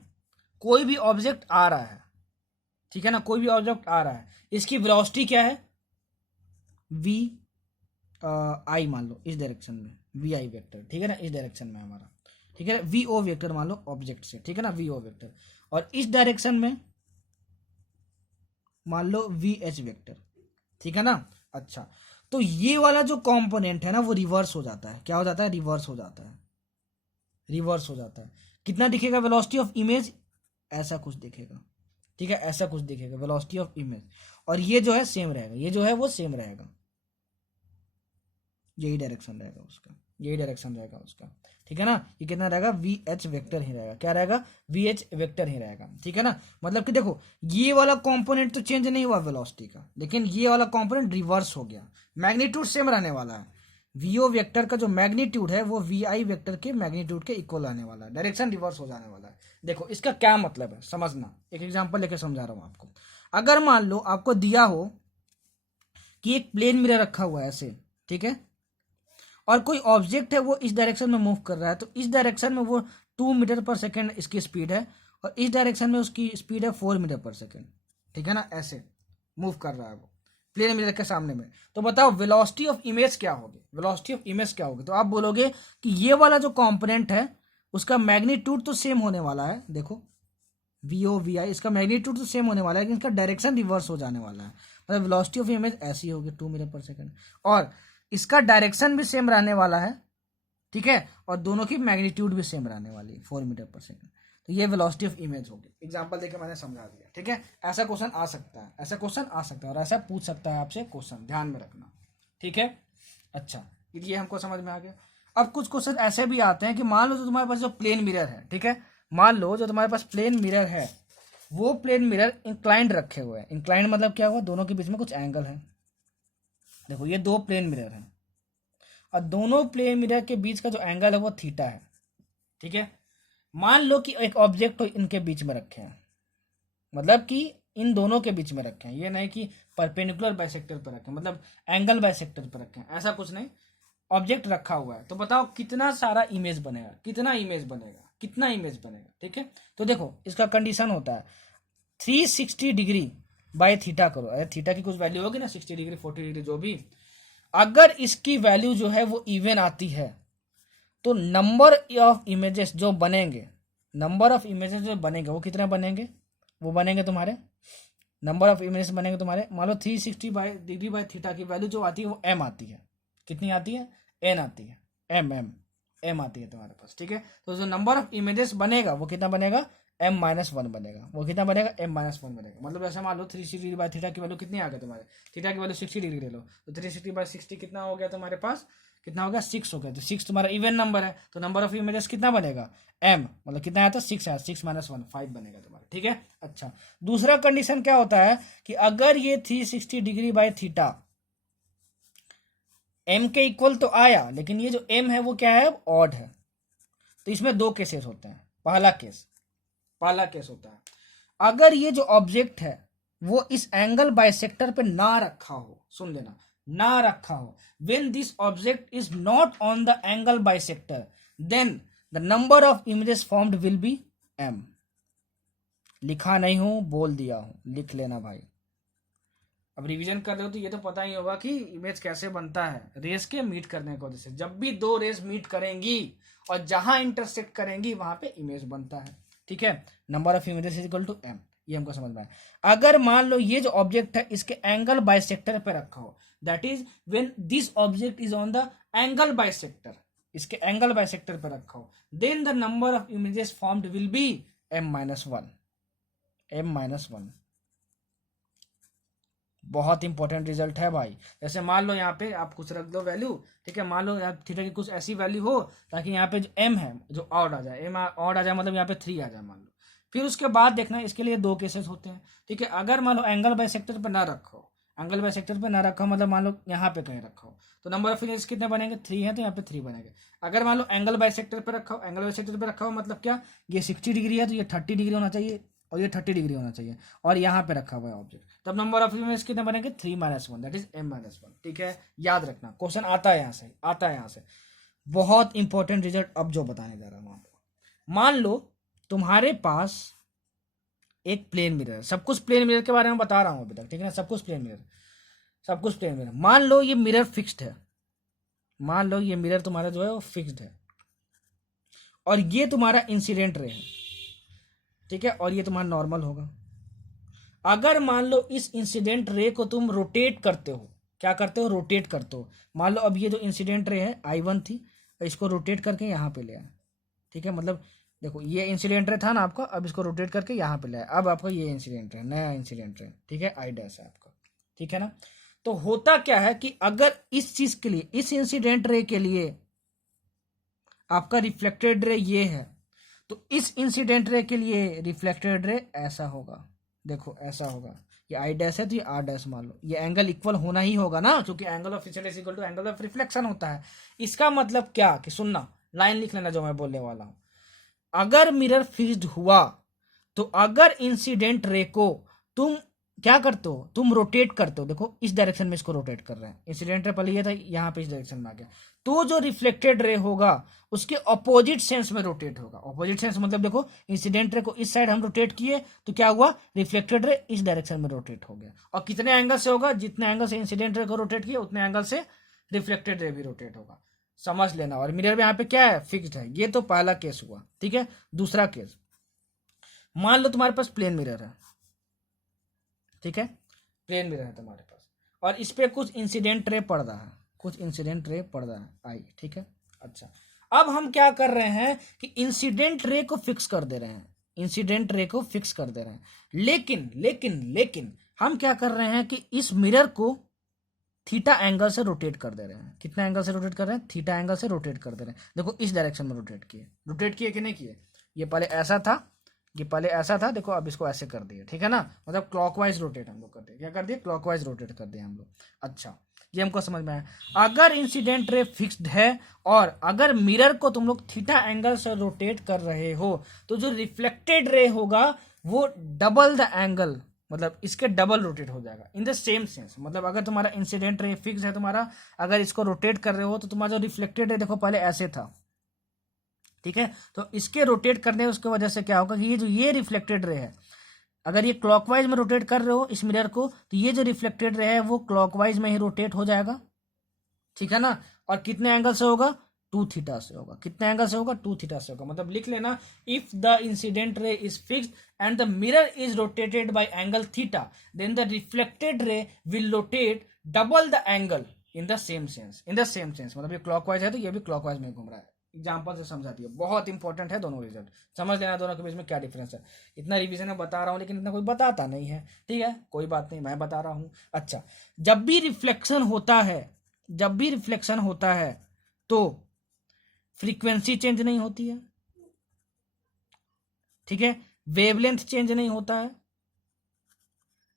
कोई भी ऑब्जेक्ट आ रहा है, ठीक है ना, कोई भी ऑब्जेक्ट आ रहा है, इसकी वेलोसिटी क्या है, वी आई मान लो इस डायरेक्शन में, वी आई वेक्टर, ठीक है ना, इस डायरेक्शन में हमारा, ठीक है, वी ओ वेक्टर मान लो ऑब्जेक्ट से, ठीक है ना, वी ओ वेक्टर, और इस डायरेक्शन में मान लो वी एच वेक्टर, ठीक है ना। अच्छा, तो ये वाला जो कंपोनेंट है ना वो रिवर्स हो जाता है, क्या हो जाता है, रिवर्स हो जाता है, रिवर्स हो जाता है। कितना दिखेगा वेलोसिटी ऑफ इमेज, ऐसा कुछ दिखेगा, ठीक है, ऐसा कुछ दिखेगा वेलोसिटी ऑफ इमेज, और ये जो है सेम रहेगा, ये जो है वो सेम रहेगा, यही डायरेक्शन रहेगा उसका, यही डायरेक्शन रहेगा उसका, ठीक है ना। ये कितना रहेगा, वी एच वेक्टर ही रहेगा, क्या रहेगा, वी एच वेक्टर ही रहेगा, ठीक है ना। मतलब कि देखो ये वाला कंपोनेंट तो चेंज नहीं हुआ वेलोसिटी का, लेकिन ये वाला कंपोनेंट रिवर्स हो गया, मैग्नीट्यूड सेम रहने वाला है। वीओ वेक्टर का जो मैग्नीट्यूड है वो वी आई वेक्टर के मैग्नीट्यूड के इक्वल आने वाला है, डायरेक्शन रिवर्स हो जाने वाला है। देखो इसका क्या मतलब है समझना, एक एग्जाम्पल लेके समझा रहा हूँ आपको। अगर मान लो आपको दिया हो कि एक प्लेन मिरर रखा हुआ है ऐसे, ठीक है, और कोई ऑब्जेक्ट है वो इस डायरेक्शन में मूव कर रहा है, तो इस डायरेक्शन में वो 2 मीटर पर सेकेंड इसकी स्पीड है, और इस डायरेक्शन में उसकी स्पीड है 4 मीटर पर सेकेंड, ठीक है ना, ऐसे मूव कर रहा है वो प्लेन मिरर के सामने में। तो बताओ वेलोसिटी ऑफ इमेज क्या होगी, वेलोसिटी ऑफ इमेज क्या होगी। तो आप बोलोगे कि ये वाला जो कंपोनेंट है उसका मैग्नीट्यूड तो सेम होने वाला है, देखो वी ओ वी आई, इसका मैग्नीट्यूड तो सेम होने वाला है, लेकिन इसका डायरेक्शन रिवर्स हो जाने वाला है। मतलब वेलोसिटी ऑफ इमेज ऐसी होगी 2 मीटर पर सेकेंड, और इसका डायरेक्शन भी सेम रहने वाला है, ठीक है, और दोनों की मैग्नीट्यूड भी सेम रहने वाली है 4 मीटर पर सेकेंड। तो ये वेलोसिटी ऑफ इमेज होगी, एग्जांपल देकर मैंने समझा दिया, ठीक है। ऐसा क्वेश्चन आ सकता है, ऐसा क्वेश्चन आ सकता है, और ऐसा पूछ सकता है आपसे क्वेश्चन, ध्यान में रखना, ठीक है। अच्छा, ये हमको समझ में आ गया। अब कुछ क्वेश्चन ऐसे भी आते हैं कि मान लो जो तुम्हारे पास जो प्लेन मिरर है, ठीक है, मान लो जो तुम्हारे पास प्लेन मिरर है वो प्लेन मिरर इंक्लाइंड रखे हुए हैं। इंक्लाइंड मतलब क्या हुआ, दोनों के बीच में कुछ एंगल है। देखो ये 2 प्लेन मिरर हैं, और दोनों प्लेन मिरर के बीच का जो एंगल है वो थीटा है, ठीक है। मान लो कि एक ऑब्जेक्ट को इनके बीच में रखे हैं, मतलब कि इन दोनों के बीच में रखे हैं, ये नहीं कि परपेंडिकुलर बाइसेक्टर पर रखे हैं, मतलब एंगल बाइसेक्टर पर रखे हैं, ऐसा कुछ नहीं, ऑब्जेक्ट रखा हुआ है। तो बताओ कितना सारा इमेज बनेगा, कितना इमेज बनेगा, कितना इमेज बनेगा, ठीक है। तो देखो इसका कंडीशन होता है 360 डिग्री बाय थीटा करो, अरे थीटा की कुछ वैल्यू होगी ना, 60 डिग्री 40 डिग्री जो भी, अगर इसकी वैल्यू जो है वो इवन आती है तो नंबर ऑफ इमेजेस जो बनेंगे, नंबर ऑफ इमेजेस जो बनेंगे वो कितना बनेंगे, वो बनेंगे तुम्हारे नंबर ऑफ इमेजेस बनेंगे तुम्हारे, मान लो 360 डिग्री बाय थीटा की वैल्यू जो आती है वो m आती है। कितनी आती है? n आती है, m आती है तुम्हारे पास, ठीक है। तो जो नंबर ऑफ इमेजेस बनेगा वो कितना बनेगा? m-1 बनेगा। वो कितना बनेगा? m-1 बनेगा। मतलब ऐसे मान लो 360 डिग्री बाय थीटा की वैल्यू कितनी आ गई तुम्हारे, थीटा की वैल्यू 60 डिग्री ले लो, तो 360 बाय 60 कितना हो गया तुम्हारे पास? कितना हो गया? 6 हो गया। तो 6 तुम्हारा इवन नंबर है, तो नंबर ऑफ इमेजेस कितना बनेगा? m, मतलब कितना आया था? 6 है, 6-1 5 बनेगा तुम्हारा, ठीक है। अच्छा, दूसरा कंडीशन क्या होता है कि अगर ये 360 डिग्री बाय थीटा m के इक्वल तो आया, लेकिन ये जो m है वो क्या है? ऑड है। तो इसमें दो केसेस होते हैं। पहला केस होता है अगर ये जो ऑब्जेक्ट है वो इस एंगल बाइसेक्टर पे ना रखा हो, सुन लेना, ना रखा हो, when this object is not on the angle bisector then the number of images formed will be m। लिखा नहीं हूं, बोल दिया हूं, लिख लेना भाई। अब रिवीजन कर रहे हो तो ये तो पता ही होगा कि इमेज कैसे बनता है, रेस के मीट करने की वजह से। जब भी दो रेस मीट करेंगी और जहां इंटरसेक्ट करेंगी वहां पे इमेज बनता है, ठीक है। Number of images is equal to m, ये हमको समझ में आया। अगर मान लो ये जो ऑब्जेक्ट है इसके एंगल बाइसेक्टर पे रखा हो, that is when this object is on the angle bisector, इसके एंगल बाइसेक्टर पे रखा हो, then the number of images formed will be m-1। बहुत इंपॉर्टेंट रिजल्ट है भाई। जैसे मान लो यहाँ पे आप कुछ रख दो वैल्यू, ठीक है, मान लो यहाँ थीटा की कुछ ऐसी वैल्यू हो ताकि यहाँ पे जो m है जो ऑड आ जाए, m ऑड आ जाए, मतलब यहाँ पे 3 आ जाए मान लो। फिर उसके बाद देखना, इसके लिए दो केसेस होते हैं, ठीक है। अगर मान लो एंगल बाइसेक्टर पे ना रखा हो, एंगल बाइसेक्टर पे ना रखा हो, मतलब मान लो यहाँ पे कहीं रखा हो, तो नंबर ऑफ इमेजेस कितने बनेंगे? 3 है तो यहाँ पे 3 बनेंगे। अगर मान लो एंगल बाइसेक्टर पे रखा हो, एंगल बाइसेक्टर पे रखा हो मतलब क्या, ये 60 डिग्री है तो ये 30 डिग्री होना चाहिए और ये 30 डिग्री होना चाहिए, और यहाँ पे रखा हुआ है ऑब्जेक्ट, तब नंबर ऑफ इमेज कितने बनेंगे? 3-1, दैट इज m-1, ठीक है। याद रखना, क्वेश्चन आता है यहाँ से, बहुत इंपॉर्टेंट रिजल्ट अब जो बताने जा रहा हूँ आपको। मान लो तुम्हारे पास एक प्लेन मिरर है, सब कुछ प्लेन मिरर के बारे में बता रहा हूँ अभी तक, ठीक है ना, सब कुछ प्लेन मिरर। मान लो ये मिरर फिक्स्ड है, मान लो ये मिरर तुम्हारा जो है वो फिक्स्ड है, और ये तुम्हारा इंसिडेंट रे है, ठीक है, और ये तुम्हारा नॉर्मल होगा। अगर मान लो इस इंसिडेंट रे को तुम रोटेट करते हो, क्या करते हो? रोटेट करते हो। मान लो अब ये जो इंसिडेंट रे है I1 थी, इसको रोटेट करके यहाँ पे ले आए, ठीक है। मतलब देखो ये इंसिडेंट रे था ना आपका, अब इसको रोटेट करके यहाँ पे ले आए, अब आपका ये इंसिडेंट रे, नया इंसिडेंट रे, ठीक है, I' है आपका, ठीक है ना। तो होता क्या है कि अगर इस चीज के लिए, इस इंसिडेंट रे के लिए आपका रिफ्लेक्टेड रे ये है, तो इस इंसिडेंट रे के लिए रिफ्लेक्टेड रे ऐसा होगा। देखो ऐसा होगा, ये I' है तो ये R' मान लो, ये एंगल इक्वल होना ही होगा ना, क्योंकि angle of incidence equal to angle of reflection होता है। इसका मतलब क्या कि सुनना, लाइन लिख लेना जो मैं बोलने वाला हूं। अगर मिरर फिक्स्ड हुआ तो अगर इंसिडेंट रे को तुम क्या करते हो? तुम रोटेट करते हो। देखो इस डायरेक्शन में इसको रोटेट कर रहे हैं, इंसिडेंट रे पहले ये था, यहाँ पे इस डायरेक्शन में आ गया, तो जो रिफ्लेक्टेड रे होगा उसके ऑपोजिट सेंस में रोटेट होगा। ऑपोजिट सेंस मतलब देखो इंसिडेंट रे को इस साइड हम रोटेट किए तो क्या हुआ? रिफ्लेक्टेड रे इस डायरेक्शन में रोटेट हो गया। और कितने एंगल से होगा? जितने एंगल से इंसिडेंट रे को रोटेट किए उतने एंगल से रिफ्लेक्टेड रे भी रोटेट होगा, समझ लेना। और मिरर में यहाँ पे क्या है? फिक्स्ड है। ये तो पहला केस हुआ, ठीक है। दूसरा केस, मान लो तुम्हारे पास प्लेन मिरर है, ठीक है, प्लेन मिरर है तुम्हारे पास, और इस पे कुछ इंसिडेंट रे पड़ रहा है, कुछ इंसिडेंट रे पड़ रहा है आई, ठीक है। अच्छा, अब हम क्या कर रहे हैं कि इंसिडेंट रे को फिक्स कर दे रहे हैं, इंसिडेंट रे को फिक्स कर दे रहे हैं, लेकिन लेकिन लेकिन हम क्या कर रहे हैं कि इस मिरर को थीटा एंगल से रोटेट कर दे रहे हैं। कितना एंगल से रोटेट कर रहे हैं? थीटा एंगल से रोटेट कर दे रहे हैं। देखो इस डायरेक्शन में रोटेट किए कि नहीं किए? ये पहले ऐसा था, ये पहले ऐसा था, देखो अब इसको ऐसे कर दिए, ठीक है ना, मतलब क्लॉकवाइज रोटेट हम लोग कर दिए। क्या कर दिए? क्लॉकवाइज रोटेट कर दिए हम लोग। अच्छा, ये हमको समझ में आया। अगर इंसिडेंट रे फिक्स्ड है और अगर मिरर को तुम लोग थीटा एंगल से रोटेट कर रहे हो तो जो रिफ्लेक्टेड रे होगा वो डबल द एंगल, मतलब इसके डबल रोटेट हो जाएगा इन द सेम सेंस। मतलब अगर तुम्हारा इंसिडेंट रे फिक्स है तुम्हारा, अगर इसको रोटेट कर रहे हो तो तुम्हारा जो रिफ्लेक्टेड रे देखो पहले ऐसे था, ठीक है, तो इसके रोटेट करने उसकी वजह से क्या होगा कि ये जो ये रिफ्लेक्टेड रे है, अगर ये क्लॉकवाइज में रोटेट कर रहे हो इस मिरर को तो ये जो रिफ्लेक्टेड रे है वो क्लॉकवाइज में ही रोटेट हो जाएगा, ठीक है ना। और कितने एंगल से होगा? 2 थीटा से होगा। कितने एंगल से होगा? 2 थीटा से होगा। मतलब लिख लेना, if the incident ray is fixed and the mirror is rotated by angle theta, then the reflected ray will rotate double the angle in the same sense. In the same sense मतलब ये क्लॉकवाइज है तो ये भी क्लॉकवाइज में घूम रहा है। एग्जाम्पल से समझा दिया, बहुत इंपॉर्टेंट है दोनों रिजल्ट। समझ लेना दोनों के बीच में क्या डिफरेंस है। इतना रिवीजन में बता रहा हूँ लेकिन इतना कोई बताता नहीं है, ठीक है, कोई बात नहीं, मैं बता रहा हूँ। अच्छा, जब भी रिफ्लेक्शन होता है तो फ्रीक्वेंसी चेंज नहीं होती है, ठीक है, वेवलेंथ चेंज नहीं होता है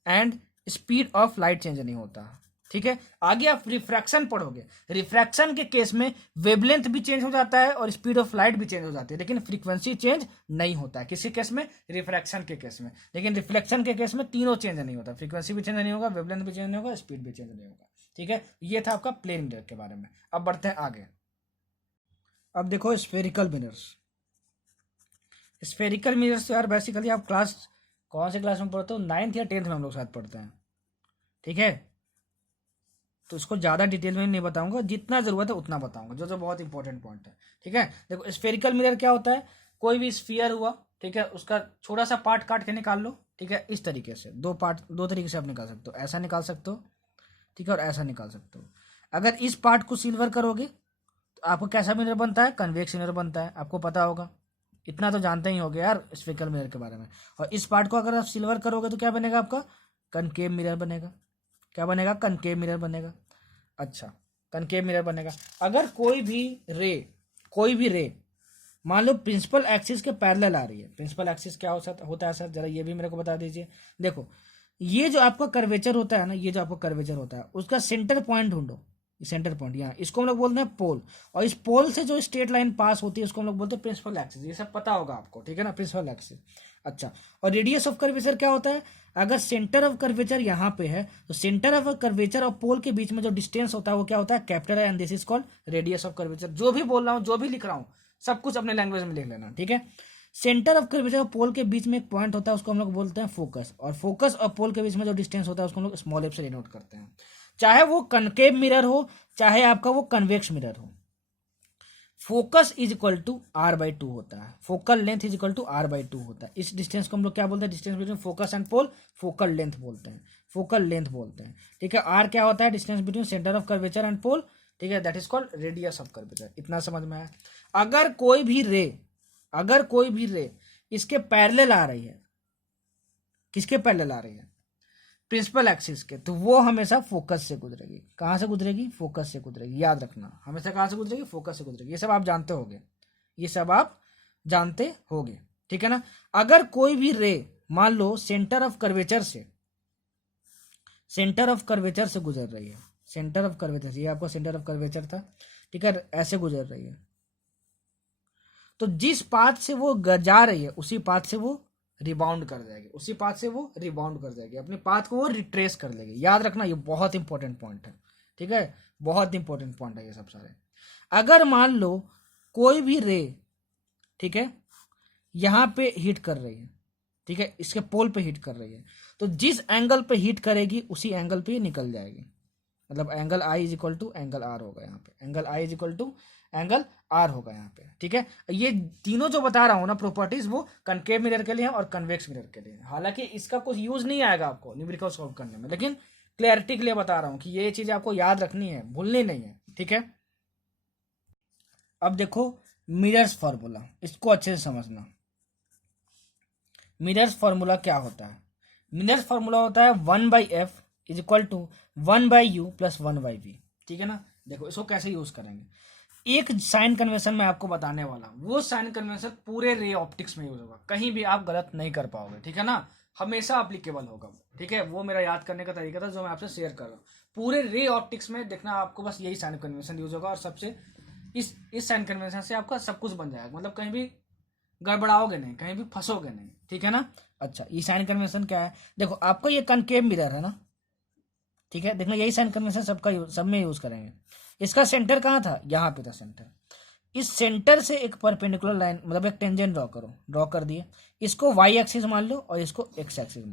and speed of light change नहीं होता, ठीक है। आगे आप रिफ्रैक्शन पढ़ोगे, रिफ्रैक्शन के केस में वेवलेंथ भी चेंज हो जाता है और स्पीड ऑफ लाइट भी चेंज हो जाती है, लेकिन फ्रीक्वेंसी चेंज नहीं होता है। किसी केस में? रिफ्रैक्शन के केस में। लेकिन रिफ्लेक्शन के केस में तीनों चेंज नहीं होता, फ्रीक्वेंसी भी चेंज नहीं होगा, वेवलेंथ भी चेंज नहीं होगा, स्पीड भी चेंज नहीं होगा, ठीक है। ये था आपका प्लेन मिरर के बारे में। अब बढ़ते हैं आगे। अब देखो स्फेरिकल मिरर्स। स्फेरिकल मिरर्स यार बेसिकली आप कौन से क्लास में पढ़ते हो? 9th या 10th में हम लोग साथ पढ़ते हैं, ठीक है। तो इसको ज़्यादा डिटेल में नहीं बताऊंगा, जितना ज़रूरत है उतना बताऊंगा, जो बहुत इंपॉर्टेंट पॉइंट है, ठीक है। देखो स्फेरिकल मिरर क्या होता है? कोई भी स्फीयर हुआ, ठीक है, उसका छोटा सा पार्ट काट के निकाल लो, ठीक है, इस तरीके से। दो तरीके से आप निकाल सकते हो, ऐसा निकाल सकते हो, ठीक है, और ऐसा निकाल सकते हो। अगर इस पार्ट को सिल्वर करोगे तो आपको कैसा मिरर बनता है? कन्वेक्स मिरर बनता है, आपको पता होगा, इतना तो जानते ही होगे यार स्फेरिकल मिरर के बारे में। और इस पार्ट को अगर आप सिल्वर करोगे तो क्या बनेगा? आपका कनकेव मिरर बनेगा। क्या बनेगा? कनकेव मिरर बनेगा। अच्छा, कनकेव मिरर बनेगा। अगर कोई भी रे मान लो प्रिंसिपल एक्सिस के पैरेलल आ रही है। प्रिंसिपल एक्सिस क्या होता है सर? जरा ये भी मेरे को बता दीजिए। देखो ये जो आपका कर्वेचर होता है ना, ये जो आपका कर्वेचर होता है उसका सेंटर पॉइंट ढूंढो। सेंटर पॉइंट यहाँ, इसको हम लोग बोलते हैं पोल, और इस पोल से जो स्ट्रेट लाइन पास होती है उसको हम लोग बोलते हैं प्रिंसिपल एक्सिस। ये सब पता होगा आपको, ठीक है ना, प्रिंसिपल एक्सिस। अच्छा, और रेडियस ऑफ कर्वेचर क्या होता है? अगर सेंटर ऑफ कर्वेचर यहाँ पे है तो सेंटर ऑफ कर्वेचर और पोल के बीच में जो डिस्टेंस होता है वो क्या होता है? कैपिटल है, and this is called radius of curvature. जो भी बोल रहा हूँ, जो भी लिख रहा हूँ, सब कुछ अपने लैंग्वेज में लिख लेना, ठीक है। सेंटर ऑफ कर्वेचर और पोल के बीच में एक पॉइंट होता है, उसको हम लोग बोलते हैं फोकस, और फोकस और पोल के बीच में जो डिस्टेंस होता है उसको हम लोग स्मॉल एफ से डिनोट करते हैं। चाहे वो कनकेव मिरर हो, चाहे आपका वो कन्वेक्स मिरर हो, focus is equal to r/2 होता है, focal length is equal to r/2 होता है। इस डिस्टेंस को हम लोग क्या बोलते हैं? Distance between focus and pole focal length बोलते हैं, फोकल लेंथ बोलते हैं, ठीक है। r क्या होता है? Distance between centre of curvature and pole, ठीक है, that is called radius of curvature. इतना समझ में आया? अगर कोई भी रे इसके पैरेलल आ रही है, किसके पैरेलल आ रही है? प्रिंसिपल एक्सिस के, तो वो हमेशा फोकस से गुजरेगी। कहाँ से गुजरेगी? फोकस से गुजरेगी, याद रखना, हमेशा कहाँ से गुजरेगी? फोकस से गुजरेगी। ये सब आप जानते होगे, ठीक है ना। अगर कोई भी रे मान लो सेंटर ऑफ कर्वेचर से गुजर रही है, सेंटर ऑफ कर्वेचर से, ये आपका सेंटर ऑफ कर्वेचर था, ठीक है, ऐसे गुजर रही है, तो जिस पाथ से वो जा रही है उसी पाथ से वो रिबाउंड कर जाएगी, अपने पाथ को वो रिट्रेस कर लेगी। याद रखना, ये बहुत इंपॉर्टेंट पॉइंट है, ठीक है, बहुत इंपॉर्टेंट पॉइंट है ये सब सारे। अगर मान लो कोई भी रे, ठीक है, यहाँ पे हिट कर रही है, ठीक है, इसके पोल पे हिट कर रही है, तो जिस एंगल पे हिट करेगी उसी एंगल पे निकल जाएगी। मतलब angle I is equal to angle R होगा यहाँ पे, angle I is equal to angle R होगा यहाँ पे, ठीक है। ये तीनों जो बता रहा हूँ ना प्रॉपर्टीज, वो कनकेव मिरर के लिए और कन्वेक्स मिरर के लिए। हालांकि इसका कुछ यूज नहीं आएगा आपको न्यूमेरिकल सॉल्व करने में, लेकिन क्लैरिटी के लिए बता रहा हूँ कि ये चीज आपको याद रखनी है, भूलनी नहीं है, ठीक है। अब देखो मिरर्स फॉर्मूला, इसको अच्छे से समझना। मिरर्स फॉर्मूला क्या होता है? मिरर्स फॉर्मूला होता है 1/f is equal to 1/u plus 1/v, ठीक है ना। देखो इसको कैसे यूज करेंगे, एक साइन कन्वेंशन मैं आपको बताने वाला हूँ, वो साइन कन्वेंशन पूरे रे ऑप्टिक्स में यूज होगा, कहीं भी आप गलत नहीं कर पाओगे, ठीक है ना, हमेशा अप्लीकेबल होगा, ठीक है। वो मेरा याद करने का तरीका था जो मैं आपसे शेयर कर रहा हूँ। पूरे रे ऑप्टिक्स में देखना आपको बस यही साइन कन्वेंशन यूज होगा, और सबसे इस साइन कन्वेंशन से आपका सब कुछ बन जाएगा, मतलब कहीं भी गड़बड़ाओगे नहीं, कहीं भी फंसोगे नहीं, ठीक है ना। अच्छा, ये साइन कन्वेंशन क्या है? देखो आपका ये कनकेव मिरर है ना, ठीक है, देखना यही साइन कन्वेंशन सब में यूज करेंगे। इसका सेंटर कहाँ था? यहाँ पे था सेंटर। इस सेंटर से एक परपेंडिकुलर लाइन, मतलब एक टेंजेंट ड्रॉ कर दिए, इसको वाई एक्सिस मान लो और इसको एक्स एक्सिस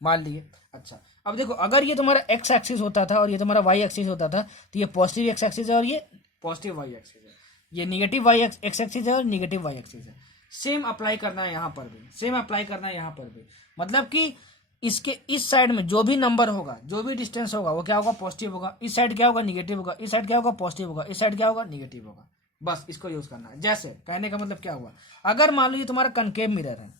मान लिए। अच्छा, अब देखो अगर ये तुम्हारा एक्स एक्सिस होता था और ये तुम्हारा वाई एक्सिस होता था, तो ये पॉजिटिव एक्स एक्सिस है और ये पॉजिटिव वाई एक्सिस है। ये निगेटिव वाई एक्स एक्सिस है और निगेटिव वाई एक्सिस है। सेम अप्लाई करना है यहाँ पर भी, सेम अप्लाई करना है यहाँ पर भी। मतलब कि इसके इस साइड में जो भी नंबर होगा, जो भी डिस्टेंस होगा, वो क्या होगा, पॉजिटिव होगा। इस साइड क्या होगा, निगेटिव होगा। इस साइड क्या होगा, पॉजिटिव होगा। इस साइड क्या होगा, निगेटिव होगा। बस इसको यूज करना है। जैसे कहने का मतलब क्या हुआ, अगर मान लो ये तुम्हारा कनकेव मिरर है,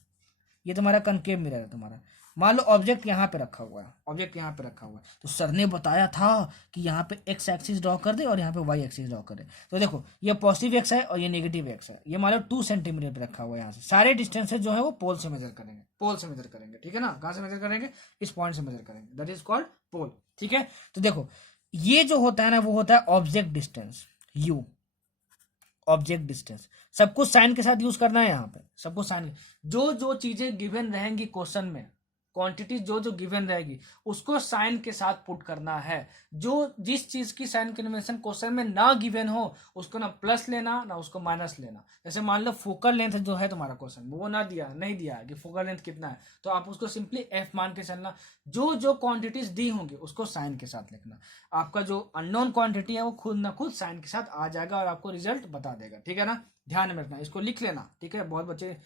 ये तुम्हारा कनकेव मिरर है तुम्हारा, मान लो ऑब्जेक्ट यहाँ पे रखा हुआ है, ऑब्जेक्ट यहाँ पे रखा हुआ है, तो सर ने बताया था कि यहाँ पे एक्स एक्सिस ड्रॉ कर दे और यहाँ पे वाई एक्सिस ड्रॉ कर दे। तो देखो ये पॉजिटिव एक्स है और ये नेगेटिव एक्स है, ये मान लो 2 सेंटीमीटर पे रखा हुआ है। यहाँ से सारे डिस्टेंसेज जो है वो पोल से मेजर करेंगे, पोल से मेजर करेंगे, ठीक है ना। कहाँ से मेजर करेंगे, इस पॉइंट से मेजर करेंगे, दैट इज कॉल्ड पोल, ठीक है। तो देखो ये जो होता है ना, वो होता है object distance, you, object distance. सब कुछ साइन के साथ यूज करना है यहाँ पे, सब कुछ साइन। जो जो चीजें गिवन रहेंगी क्वेश्चन में, क्वांटिटी जो जो गिवन रहेगी उसको साइन के साथ पुट करना है। जो जिस चीज की साइन कन्वेंशन क्वेश्चन में ना गिवन हो उसको ना प्लस लेना ना उसको माइनस लेना। जैसे मान लो फोकल लेंथ जो है तुम्हारा क्वेश्चन, वो ना दिया, नहीं दिया कि फोकल लेंथ कितना है, तो आप उसको सिंपली एफ मान के चलना। जो जो क्वांटिटीज दी होंगी उसको साइन के साथ लिखना। आपका जो अननोन क्वांटिटी है वो खुद ना खुद साइन के साथ आ जाएगा और आपको रिजल्ट बता देगा, ठीक है ना। ध्यान में रखना, इसको लिख लेना, ठीक है। बहुत बच्चे